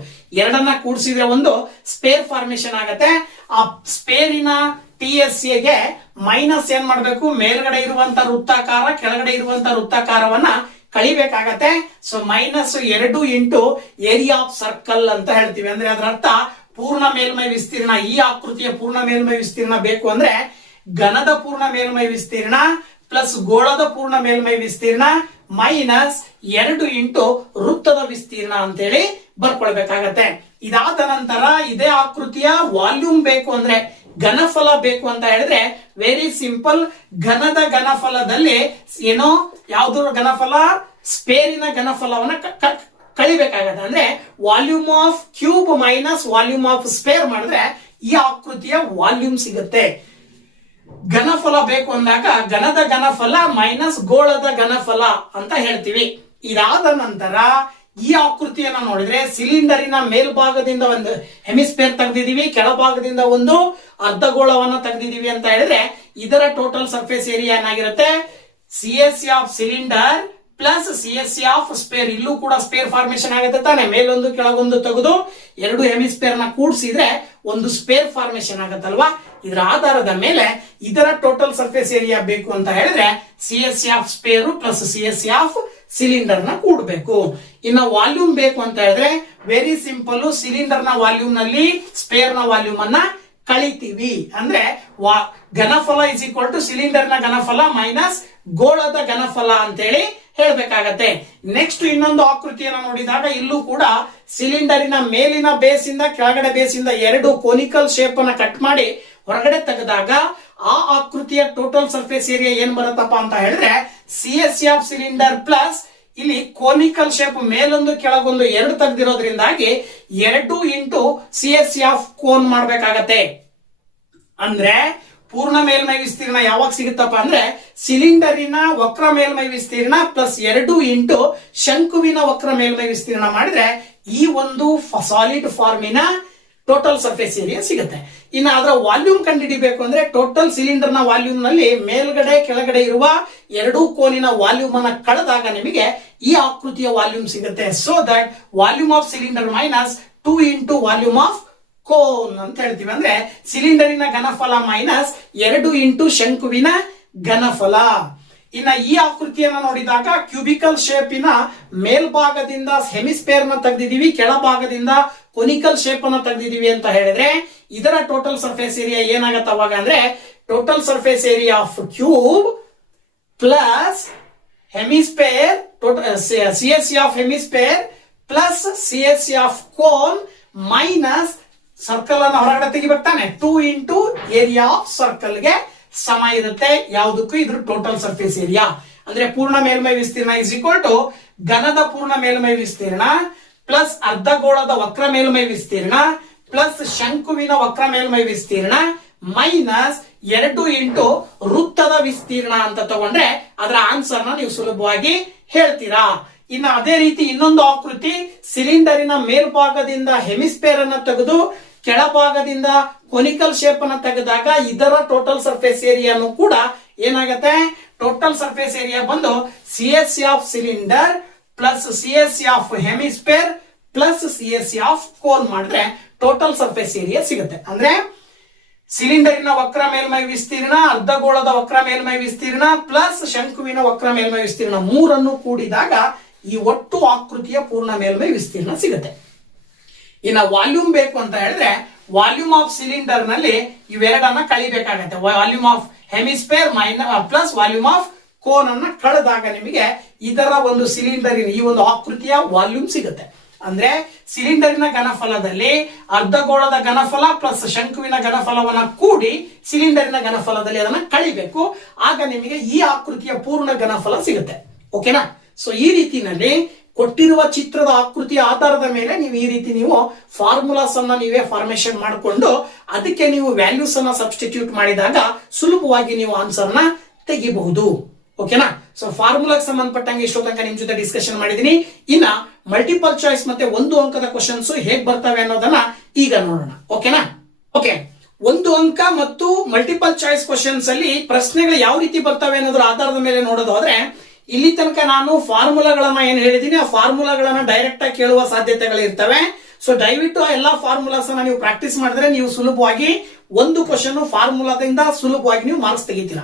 ಎರಡನ್ನ ಕೂಡಿಸಿದ್ರೆ ಒಂದು ಸ್ಪೇರ್ ಫಾರ್ಮೇಶನ್ ಆಗುತ್ತೆ. ಆ ಸ್ಪೇರಿನ TSC ಗೆ ಮೈನಸ್ ಏನ್ ಮಾಡ್ಬೇಕು, ಮೇಲ್ಗಡೆ ಇರುವಂತ ವೃತ್ತಾಕಾರ ಕೆಳಗಡೆ ಇರುವಂತ ವೃತ್ತಾಕಾರವನ್ನ ಕಳಿಬೇಕಾಗತ್ತೆ. So -2 into area of circle ಅಂತ ಹೇಳ್ತೀವಿ. ಅಂದ್ರೆ ಅದರ ಅರ್ಥ ಪೂರ್ಣ ಮೇಲ್ಮೈ ವಿಸ್ತೀರ್ಣ, ಈ ಆಕೃತಿಯ ಪೂರ್ಣ ಮೇಲ್ಮೈ ವಿಸ್ತೀರ್ಣ ಬೇಕು ಅಂದ್ರೆ ಘನದ ಪೂರ್ಣ ಮೇಲ್ಮೈ ವಿಸ್ತೀರ್ಣ ಪ್ಲಸ್ ಗೋಳದ ಪೂರ್ಣ ಮೇಲ್ಮೈ ವಿಸ್ತೀರ್ಣ -2 ಇಂಟು ವೃತ್ತದ ವಿಸ್ತೀರ್ಣ ಅಂತೇಳಿ ಬರ್ಕೊಳ್ಬೇಕಾಗತ್ತೆ. ಇದಾದ ನಂತರ ಇದೇ ಆಕೃತಿಯ ವಾಲ್ಯೂಮ್ ಬೇಕು ಅಂದ್ರೆ, ಘನಫಲ ಬೇಕು ಅಂತ ಹೇಳಿದ್ರೆ ವೆರಿ ಸಿಂಪಲ್, ಘನದ ಘನಫಲದಲ್ಲಿ ಏನೋ ಯಾವ್ದ್ರ ಘನಫಲ, ಸ್ಪೇರಿನ ಘನಫಲವನ್ನ ಕಳಿಬೇಕಾಗತ್ತೆ. ಅಂದ್ರೆ volume of cube minus volume of spare ಮಾಡಿದ್ರೆ ಈ ಆಕೃತಿಯ ವಾಲ್ಯೂಮ್ ಸಿಗುತ್ತೆ. ಘನಫಲ ಬೇಕು ಅಂದಾಗ ಘನದ ಘನಫಲ ಮೈನಸ್ ಗೋಳದ ಘನಫಲ ಅಂತ ಹೇಳ್ತೀವಿ. ಇದಾದ ನಂತರ ಈ ಆಕೃತಿಯನ್ನ ನೋಡಿದ್ರೆ ಸಿಲಿಂಡರಿನ ಮೇಲ್ಭಾಗದಿಂದ ಒಂದು ಹೆಮಿಸ್ಫಿಯರ್ ತೆಗೆದಿದೀವಿ, ಕೆಳಭಾಗದಿಂದ ಒಂದು ಅರ್ಧಗೋಳವನ್ನ ತೆಗೆದಿದೀವಿ ಅಂತ ಹೇಳಿದ್ರೆ ಇದರ ಟೋಟಲ್ ಸರ್ಫೇಸ್ ಏರಿಯಾ ಏನಾಗಿರುತ್ತೆ, CSC of cylinder plus CSC of spare. ಇಲ್ಲೂ ಕೂಡ ಸ್ಪೇರ್ ಫಾರ್ಮೇಶನ್ ಆಗುತ್ತೆ ತಾನೆ, ಮೇಲೊಂದು ಕೆಳಗೊಂದು ತೆಗೆದು ಎರಡು ಹೆಮಿಸ್ಫಿಯರ್ ನ ಕೂಡಿಸಿದ್ರೆ ಒಂದು ಸ್ಪೇರ್ ಫಾರ್ಮೇಶನ್ ಆಗುತ್ತಲ್ವಾ. ಇದರ ಆಧಾರದ ಮೇಲೆ ಇದರ ಟೋಟಲ್ ಸರ್ಫೇಸ್ ಏರಿಯಾ ಬೇಕು ಅಂತ ಹೇಳಿದ್ರೆ CSC of spare plus CSC of cylinder ನ ಕೂಡಬೇಕು. ಇನ್ನು ವಾಲ್ಯೂಮ್ ಬೇಕು ಅಂತ ಹೇಳಿದ್ರೆ ವೆರಿ ಸಿಂಪಲ್, ಸಿಲಿಂಡರ್ ನ ವಾಲ್ಯೂಮ್ ನಲ್ಲಿ ಸ್ಪೇರ್ ನ ವಾಲ್ಯೂಮ್ ಅನ್ನ ಕಳಿತೀವಿ. ಅಂದ್ರೆ ಘನಫಲ ಇಸ್ ಈಕ್ವಲ್ ಟು ಸಿಲಿಂಡರ್ ನ ಘನಫಲ ಮೈನಸ್ ಗೋಳದ ಘನಫಲ ಅಂತೇಳಿ ಹೇಳ್ಬೇಕಾಗತ್ತೆ. ನೆಕ್ಸ್ಟ್ ಇನ್ನೊಂದು ಆಕೃತಿಯನ್ನು ನೋಡಿದಾಗ ಇಲ್ಲೂ ಕೂಡ ಸಿಲಿಂಡರಿನ ಮೇಲಿನ ಬೇಸ್ ಇಂದ ಕೆಳಗಡೆ ಬೇಸ್ ಇಂದ ಎರಡು ಕೋನಿಕಲ್ ಶೇಪ್ ಅನ್ನ ಕಟ್ ಮಾಡಿ ಹೊರಗಡೆ ತೆಗೆದಾಗ ಆ ಆಕೃತಿಯ ಟೋಟಲ್ ಸರ್ಫೇಸ್ ಏರಿಯಾ ಏನ್ ಬರುತ್ತಪ್ಪ ಅಂತ ಹೇಳಿದ್ರೆ CSC ಆಫ್ ಸಿಲಿಂಡರ್ ಪ್ಲಸ್ ಇಲ್ಲಿ ಕೋನಿಕಲ್ ಶೇಪ್ ಮೇಲೊಂದು ಕೆಳಗೊಂದು ಎರಡು ತೆಗೆದಿರೋದ್ರಿಂದಾಗಿ 2 ಇಂಟು CSC ಆಫ್ ಕೋನ್ ಮಾಡ್ಬೇಕಾಗತ್ತೆ. ಅಂದ್ರೆ ಪೂರ್ಣ ಮೇಲ್ಮೈ ವಿಸ್ತೀರ್ಣ ಯಾವಾಗ ಸಿಗುತ್ತಪ್ಪ ಅಂದ್ರೆ ಸಿಲಿಂಡರಿನ ವಕ್ರ ಮೇಲ್ಮೈ ವಿಸ್ತೀರ್ಣ ಪ್ಲಸ್ 2 ಇಂಟು ಶಂಕುವಿನ ವಕ್ರ ಮೇಲ್ಮೈ ವಿಸ್ತೀರ್ಣ ಮಾಡಿದ್ರೆ ಈ ಒಂದು ಸಾಲಿಡ್ ಫಾರ್ಮಿನ ಟೋಟಲ್ ಸರ್ಫೇಸ್ ಏರಿಯಾ ಸಿಗುತ್ತೆ. ಇನ್ನು ಅದರ ವಾಲ್ಯೂಮ್ ಕಂಡುಹಿಡಿಬೇಕು ಅಂದ್ರೆ ಟೋಟಲ್ ಸಿಲಿಂಡರ್ ನ ವಾಲ್ಯೂಮ್ ನಲ್ಲಿ ಮೇಲ್ಗಡೆ ಕೆಳಗಡೆ ಇರುವ ಎರಡೂ ಕೋನಿನ ವಾಲ್ಯೂಮ್ ಅನ್ನ ಕಳೆದಾಗ ನಿಮಗೆ ಈ ಆಕೃತಿಯ ವಾಲ್ಯೂಮ್ ಸಿಗುತ್ತೆ. So that volume of cylinder minus 2 into volume of cone ಅಂತ ಹೇಳ್ತೀವಿ. ಅಂದ್ರೆ ಸಿಲಿಂಡರಿನ ಘನಫಲ ಮೈನಸ್ 2 ಇಂಟು ಶಂಕುವಿನ ಘನಫಲ. ಇನ್ನ ಈ ಆಕೃತಿಯನ್ನ ನೋಡಿದಾಗ ಕ್ಯೂಬಿಕಲ್ ಶೇಪಿನ ಮೇಲ್ಭಾಗದಿಂದ ಹೆಮಿಸ್ಫಿಯರ್ ನ ತೆಗೆದಿದೀವಿ, ಕೆಳಭಾಗದಿಂದ ಕೊನಿಕಲ್ ಶೇಪ್ ಅನ್ನ ತೆಗೆದಿದೀವಿ ಅಂತ ಹೇಳಿದ್ರೆ ಇದರ ಟೋಟಲ್ ಸರ್ಫೇಸ್ ಏರಿಯಾ ಏನಾಗತ್ತೆ ಅವಾಗ ಅಂದ್ರೆ total surface area of cube plus hemisphere CSC of hemisphere plus CSC of cone minus circle ಅನ್ನ ಹೊರಗಡೆ ತೆಗಿಬೇಕಾನೆ 2 ಇಂಟು ಏರಿಯಾ ಆಫ್ ಸರ್ಕಲ್ ಗೆ ಸಮ ಇರುತ್ತೆ. ಯಾವುದಕ್ಕೂ ಇದ್ರ ಟೋಟಲ್ ಸರ್ಫೇಸ್ ಏರಿಯಾ ಅಂದ್ರೆ ಪೂರ್ಣ ಮೇಲ್ಮೈ ವಿಸ್ತೀರ್ಣ ಇಸ್ ಈಕ್ವಲ್ ಟು ಘನದ ಪೂರ್ಣ ಮೇಲ್ಮೈ ವಿಸ್ತೀರ್ಣ ಪ್ಲಸ್ ಅರ್ಧಗೋಳದ ವಕ್ರ ಮೇಲ್ಮೈ ವಿಸ್ತೀರ್ಣ ಪ್ಲಸ್ ಶಂಕುವಿನ ವಕ್ರ ಮೇಲ್ಮೈ ವಿಸ್ತೀರ್ಣ ಮೈನಸ್ 2 ಇಂಟು ವೃತ್ತದ ವಿಸ್ತೀರ್ಣ ಅಂತ ತಗೊಂಡ್ರೆ ಅದರ ಆನ್ಸರ್ ನ ನೀವು ಸುಲಭವಾಗಿ ಹೇಳ್ತೀರಾ. ಇನ್ನು ಅದೇ ರೀತಿ ಇನ್ನೊಂದು ಆಕೃತಿ ಸಿಲಿಂಡರಿನ ಮೇಲ್ಭಾಗದಿಂದ ಹೆಮಿಸ್ಫಿಯರ್ ಅನ್ನ ತೆಗೆದು ಕೆಳಭಾಗದಿಂದ ಕೊನಿಕಲ್ ಶೇಪ್ ಅನ್ನ ತೆಗೆದಾಗ ಇದರ ಟೋಟಲ್ ಸರ್ಫೇಸ್ ಏರಿಯಾನು ಕೂಡ ಏನಾಗುತ್ತೆ, ಟೋಟಲ್ ಸರ್ಫೇಸ್ ಏರಿಯಾ ಬಂದು CSC of cylinder plus CSC of hemisphere plus CSC of cone ಮಾಡಿದ್ರೆ ಟೋಟಲ್ ಸರ್ಫೇಸ್ ಏರಿಯಾ ಸಿಗುತ್ತೆ. ಅಂದ್ರೆ ಸಿಲಿಂಡರಿನ ವಕ್ರ ಮೇಲ್ಮೈ ವಿಸ್ತೀರ್ಣ, ಅರ್ಧಗೋಳದ ವಕ್ರ ಮೇಲ್ಮೈ ವಿಸ್ತೀರ್ಣ ಪ್ಲಸ್ ಶಂಕುವಿನ ವಕ್ರ ಮೇಲ್ಮೈ ವಿಸ್ತೀರ್ಣ ಮೂರನ್ನು ಕೂಡಿದಾಗ ಈ ಒಟ್ಟು ಆಕೃತಿಯ ಪೂರ್ಣ ಮೇಲ್ಮೈ ವಿಸ್ತೀರ್ಣ ಸಿಗುತ್ತೆ. ಇನ್ನು ವಾಲ್ಯೂಮ್ ಬೇಕು ಅಂತ ಹೇಳಿದ್ರೆ ವಾಲ್ಯೂಮ್ ಆಫ್ ಸಿಲಿಂಡರ್ ನಲ್ಲಿ ಇವೆರಡನ್ನ ಕಳಿಬೇಕಾಗತ್ತೆ. Volume of hemisphere plus volume of cone ಅನ್ನ ಕಳೆದಾಗ ನಿಮಗೆ ಇದರ ಒಂದು ಸಿಲಿಂಡರಿನ ಈ ಒಂದು ಆಕೃತಿಯ ವಾಲ್ಯೂಮ್ ಸಿಗುತ್ತೆ. ಅಂದ್ರೆ ಸಿಲಿಂಡರಿನ ಘನಫಲದಲ್ಲಿ ಅರ್ಧಗೋಳದ ಘನಫಲ ಪ್ಲಸ್ ಶಂಕುವಿನ ಘನಫಲವನ್ನ ಕೂಡಿ ಸಿಲಿಂಡರಿನ ಘನಫಲದಲ್ಲಿ ಅದನ್ನ ಕಳಿಬೇಕು. ಆಗ ನಿಮಗೆ ಈ ಆಕೃತಿಯ ಪೂರ್ಣ ಘನಫಲ ಸಿಗುತ್ತೆ. ಓಕೆನಾ? ಸೊ ಈ ರೀತಿನಲ್ಲಿ ಕೊಟ್ಟಿರುವ ಚಿತ್ರದ ಆಕೃತಿಯ ಆಧಾರದ ಮೇಲೆ ನೀವು ಈ ರೀತಿ ನೀವು ಫಾರ್ಮುಲಾಸ್ ಅನ್ನ ನೀವೇ ಫಾರ್ಮೇಶನ್ ಮಾಡಿಕೊಂಡು ಅದಕ್ಕೆ ನೀವು ವ್ಯಾಲ್ಯೂಸ್ ಅನ್ನ ಸಬ್ಸ್ಟಿಟ್ಯೂಟ್ ಮಾಡಿದಾಗ ಸುಲಭವಾಗಿ ನೀವು ಆನ್ಸರ್ ನ ತೆಗಿಬಹುದು. ಓಕೆನಾ? ಸೊ ಫಾರ್ಮುಲಾಗೆ ಸಂಬಂಧಪಟ್ಟಂಗೆ ಇಷ್ಟೋ ತನಕ ನಿಮ್ ಜೊತೆ ಡಿಸ್ಕಷನ್ ಮಾಡಿದೀನಿ. ಇನ್ನ ಮಲ್ಟಿಪಲ್ ಚಾಯ್ಸ್ ಮತ್ತೆ ಒಂದು ಅಂಕದ ಕ್ವಶನ್ಸ್ ಹೇಗ್ ಬರ್ತವೆ ಅನ್ನೋದನ್ನ ಈಗ ನೋಡೋಣ. ಓಕೆನಾ? ಓಕೆ, ಒಂದು ಅಂಕ ಮತ್ತು ಮಲ್ಟಿಪಲ್ ಚಾಯ್ಸ್ ಕ್ವಶನ್ಸ್ ಅಲ್ಲಿ ಪ್ರಶ್ನೆಗಳು ಯಾವ ರೀತಿ ಬರ್ತವೆ ಅನ್ನೋದ್ರ ಆಧಾರದ ಮೇಲೆ ನೋಡೋದಾದ್ರೆ, ಇಲ್ಲಿ ತನಕ ನಾನು ಫಾರ್ಮುಲಾಗಳನ್ನ ಏನ್ ಹೇಳಿದೀನಿ ಆ ಫಾರ್ಮುಲಾಗಳನ್ನ ಡೈರೆಕ್ಟ್ ಆಗಿ ಕೇಳುವ ಸಾಧ್ಯತೆಗಳು ಇರ್ತವೆ. ಸೊ ದಯವಿಟ್ಟು ಆ ಎಲ್ಲಾ ಫಾರ್ಮುಲಾಸ್ ಅನ್ನ ನೀವು ಪ್ರಾಕ್ಟೀಸ್ ಮಾಡಿದ್ರೆ ನೀವು ಸುಲಭವಾಗಿ ಒಂದು ಕ್ವಶನ್ ಫಾರ್ಮುಲಾದಿಂದ ಸುಲಭವಾಗಿ ನೀವು ಮಾರ್ಕ್ಸ್ ತೆಗಿತೀರಾ.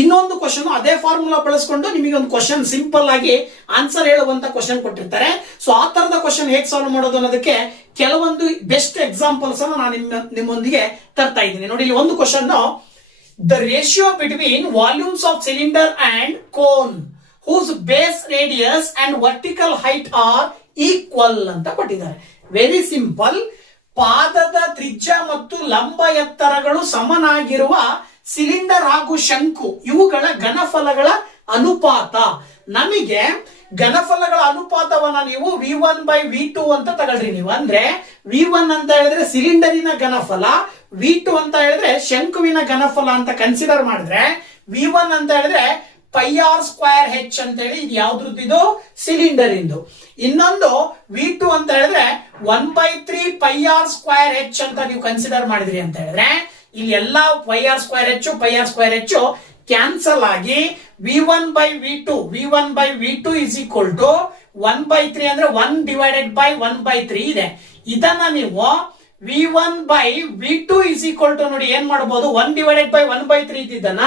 ಇನ್ನೊಂದು ಕ್ವಶನ್ ಅದೇ ಫಾರ್ಮುಲಾ ಬಳಸ್ಕೊಂಡು ನಿಮಗೆ ಒಂದು ಕ್ವಶನ್ ಸಿಂಪಲ್ ಆಗಿ ಆನ್ಸರ್ ಹೇಳುವಂತ ಕ್ವಶನ್ ಕೊಟ್ಟಿರ್ತಾರೆ. ಸೊ ಆ ತರದ ಕ್ವಶನ್ ಹೇಗೆ ಸಾಲ್ವ್ ಮಾಡೋದು ಅನ್ನೋದಕ್ಕೆ ಕೆಲವೊಂದು ಬೆಸ್ಟ್ ಎಕ್ಸಾಂಪಲ್ಸ್ ಅನ್ನ ನಾನು ನಿಮ್ಮೊಂದಿಗೆ ತರ್ತಾ ಇದ್ದೀನಿ. ನೋಡಿ, ಇಲ್ಲಿ ಒಂದು question, the ratio between volumes of cylinder and cone whose base radius and vertical height are equal ಅಂತ ಕೊಟ್ಟಿದ್ದಾರೆ. Very simple. ಪಾದದ ತ್ರಿಜ್ಯ ಮತ್ತು ಲಂಬ ಎತ್ತರಗಳು ಸಮನಾಗಿರುವ ಸಿಲಿಂಡರ್ ಹಾಗೂ ಶಂಕು ಇವುಗಳ ಘನಫಲಗಳ ಅನುಪಾತ. ನಮಗೆ ಘನಫಲಗಳ ಅನುಪಾತವನ್ನ ನೀವು V1/V2 ಅಂತ ತಗೊಳ್ರಿ. ನೀವು ಅಂದ್ರೆ V1 ಅಂತ ಹೇಳಿದ್ರೆ ಸಿಲಿಂಡರಿನ ಘನಫಲ, V2 ಅಂತ ಹೇಳಿದ್ರೆ ಶಂಕುವಿನ ಘನಫಲ ಅಂತ ಕನ್ಸಿಡರ್ ಮಾಡಿದ್ರೆ, V1 ಅಂತ ಹೇಳಿದ್ರೆ πr²h ಅಂತ ಹೇಳಿ ಇದು ಯಾವ್ದ್ರದ್ದು? ಇದು ಸಿಲಿಂಡರ್ ಇಂದು. ಇನ್ನೊಂದು V2 ಅಂತ ಹೇಳಿದ್ರೆ 1/3 πr²h ಅಂತ ನೀವು ಕನ್ಸಿಡರ್ ಮಾಡಿದ್ರಿ ಅಂತ ಹೇಳಿದ್ರೆ, ಇಲ್ಲಿ ಎಲ್ಲಾ πr²h ಕ್ಯಾನ್ಸಲ್ ಆಗಿ V1/V2 ಇಸ್ ಈಕ್ವಲ್ ಟು 1/3 ಅಂದ್ರೆ 1/1/3 ಇದೆ. ಇದನ್ನ ನೀವು V1/V2 ಇಸ್ ಈಕ್ವಲ್ ಟು ನೋಡಿ ಏನ್ ಮಾಡಬಹುದು, 1/1/3 ಇದ್ದನ್ನ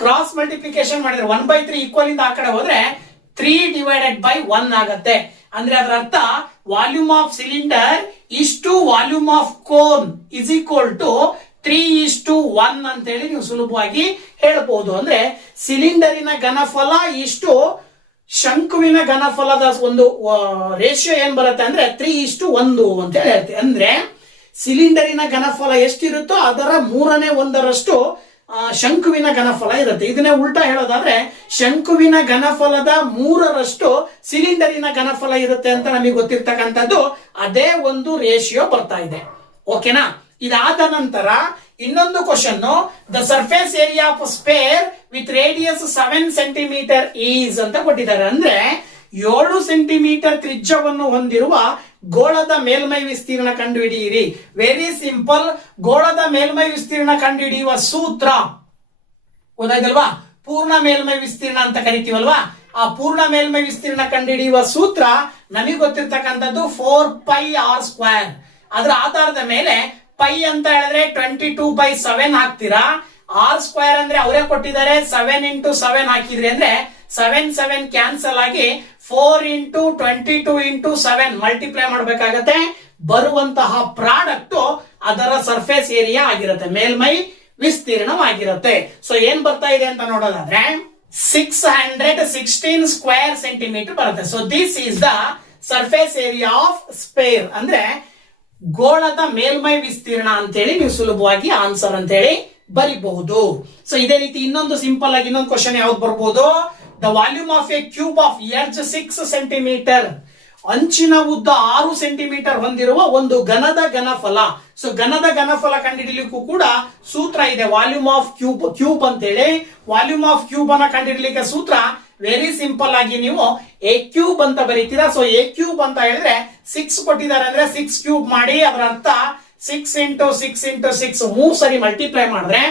ಕ್ರಾಸ್ ಮಲ್ಟಿಪ್ಲಿಕೇಶನ್ ಮಾಡಿದ್ರೆ 1/3 ಈಕ್ವಲ್ ಇಂದ ಆ ಕಡೆ ಹೋದ್ರೆ 3/1 ಆಗತ್ತೆ. ಅಂದ್ರೆ ಅದರ ಅರ್ಥ ವಾಲ್ಯೂಮ್ ಆಫ್ ಸಿಲಿಂಡರ್ ಇಷ್ಟು volume of cone is equal to 3:1 ಅಂತ ಹೇಳಿ ನೀವು ಸುಲಭವಾಗಿ ಹೇಳಬಹುದು. ಅಂದ್ರೆ ಸಿಲಿಂಡರಿನ ಘನಫಲ ಇಷ್ಟು ಶಂಕುವಿನ ಘನಫಲದ ಒಂದು ರೇಷಿಯೋ ಏನ್ ಬರುತ್ತೆ ಅಂದ್ರೆ 3:1 ಅಂತ ಹೇಳಿ ಹೇಳ್ತೀವಿ. ಅಂದ್ರೆ ಸಿಲಿಂಡರಿನ ಘನಫಲ ಎಷ್ಟಿರುತ್ತೋ ಅದರ 1/3 ಶಂಕುವಿನ ಘನಫಲ ಇರುತ್ತೆ. ಇದನ್ನೇ ಉಲ್ಟಾ ಹೇಳೋದಾದ್ರೆ ಶಂಕುವಿನ ಘನಫಲದ 3 ಸಿಲಿಂಡರಿನ ಘನಫಲ ಇರುತ್ತೆ ಅಂತ ನಮಗೆ ಗೊತ್ತಿರ್ತಕ್ಕಂಥದ್ದು ಅದೇ ಒಂದು ರೇಷಿಯೋ ಬರ್ತಾ ಇದೆ. ಓಕೆನಾ? ಇದಾದ ನಂತರ ಇನ್ನೊಂದು question, the surface area of spare with radius 7 centimetre is ಅಂತ ಕೊಟ್ಟಿದ್ದಾರೆ. ಅಂದ್ರೆ 7 ಸೆಂಟಿಮೀಟರ್ ತ್ರಿಜ್ಯವನ್ನು ಹೊಂದಿರುವ ಗೋಳದ ಮೇಲ್ಮೈ ವಿಸ್ತೀರ್ಣ ಕಂಡುಹಿಡಿಯಿರಿ. Very simple. ಗೋಳದ ಮೇಲ್ಮೈ ವಿಸ್ತೀರ್ಣ ಕಂಡುಹಿಡಿಯುವ ಸೂತ್ರ ಗೊತ್ತಾಯ್ತಲ್ವಾ? ಪೂರ್ಣ ಮೇಲ್ಮೈ ವಿಸ್ತೀರ್ಣ ಅಂತ ಕರಿತೀವಲ್ವಾ? ಆ ಪೂರ್ಣ ಮೇಲ್ಮೈ ವಿಸ್ತೀರ್ಣ ಕಂಡುಹಿಡಿಯುವ ಸೂತ್ರ ನಮಗೆ ಗೊತ್ತಿರ್ತಕ್ಕಂಥದ್ದು 4πr². ಅದರ ಆಧಾರದ ಮೇಲೆ ಪೈ ಅಂತ ಹೇಳಿದ್ರೆ 22/7 ಹಾಕ್ತೀರಾ. r² ಅಂದ್ರೆ ಅವರೇ ಕೊಟ್ಟಿದ್ದಾರೆ, 7 × 7 ಹಾಕಿದ್ರಿ ಅಂದ್ರೆ 7 ಕ್ಯಾನ್ಸಲ್ ಆಗಿ 4 × 22 × 7 ಮಲ್ಟಿಪ್ಲೈ ಮಾಡಬೇಕಾಗತ್ತೆ. ಬರುವಂತಹ ಪ್ರಾಡಕ್ಟ್ ಅದರ ಸರ್ಫೇಸ್ ಏರಿಯಾ ಆಗಿರುತ್ತೆ, ಮೇಲ್ಮೈ ವಿಸ್ತೀರ್ಣವಾಗಿರುತ್ತೆ. ಸೊ ಏನ್ ಬರ್ತಾ ಇದೆ ಅಂತ ನೋಡೋದಾದ್ರೆ 616 ಸ್ಕ್ವೇರ್ ಸೆಂಟಿಮೀಟರ್ ಬರುತ್ತೆ. So this is the surface area of spare. ಅಂದ್ರೆ ಗೋಳದ ಮೇಲ್ಮೈ ವಿಸ್ತೀರ್ಣ ಅಂತೇಳಿ ನೀವು ಸುಲಭವಾಗಿ ಆನ್ಸರ್ ಅಂತೇಳಿ ಬರಿಬಹುದು. ಸೊ ಇದೇ ರೀತಿ ಇನ್ನೊಂದು ಸಿಂಪಲ್ ಆಗಿ ಇನ್ನೊಂದು ಕ್ವಶನ್ ಯಾವ್ದು ಬರ್ಬೋದು, the volume of A cube of edge 6 centimetre, ಅಂಚಿನ ಉದ್ದ 6 ಸೆಂಟಿಮೀಟರ್ ಹೊಂದಿರುವ ಒಂದು ಘನದ ಘನಫಲ. ಸೊ ಘನದ ಘನಫಲ ಕಂಡುಹಿಡಿಯಲಿಕ್ಕೂ ಕೂಡ ಸೂತ್ರ ಇದೆ, ವಾಲ್ಯೂಮ್ ಆಫ್ ಕ್ಯೂಬ್ ಅಂತೇಳಿ. ವಾಲ್ಯೂಮ್ ಆಫ್ ಕ್ಯೂಬ್ ಅನ್ನ ಕಂಡುಹಿಡಿಯಲಿಕ್ಕೆ ಸೂತ್ರ ವೆರಿ ಸಿಂಪಲ್ ಆಗಿ ನೀವು ಎ ಕ್ಯೂಬ್ ಅಂತ ಬರೀತೀರಾ. ಸೊ ಎ ಕ್ಯೂಬ್ ಅಂತ ಹೇಳಿದ್ರೆ 6 ಕೊಟ್ಟಿದ್ದಾರೆ ಅಂದ್ರೆ 6 ಕ್ಯೂಬ್ ಮಾಡಿ, ಅದರ ಅರ್ಥ 6 × 6 × 6 3 ಸರಿ ಮಲ್ಟಿಪ್ಲೈ ಮಾಡಿದ್ರೆ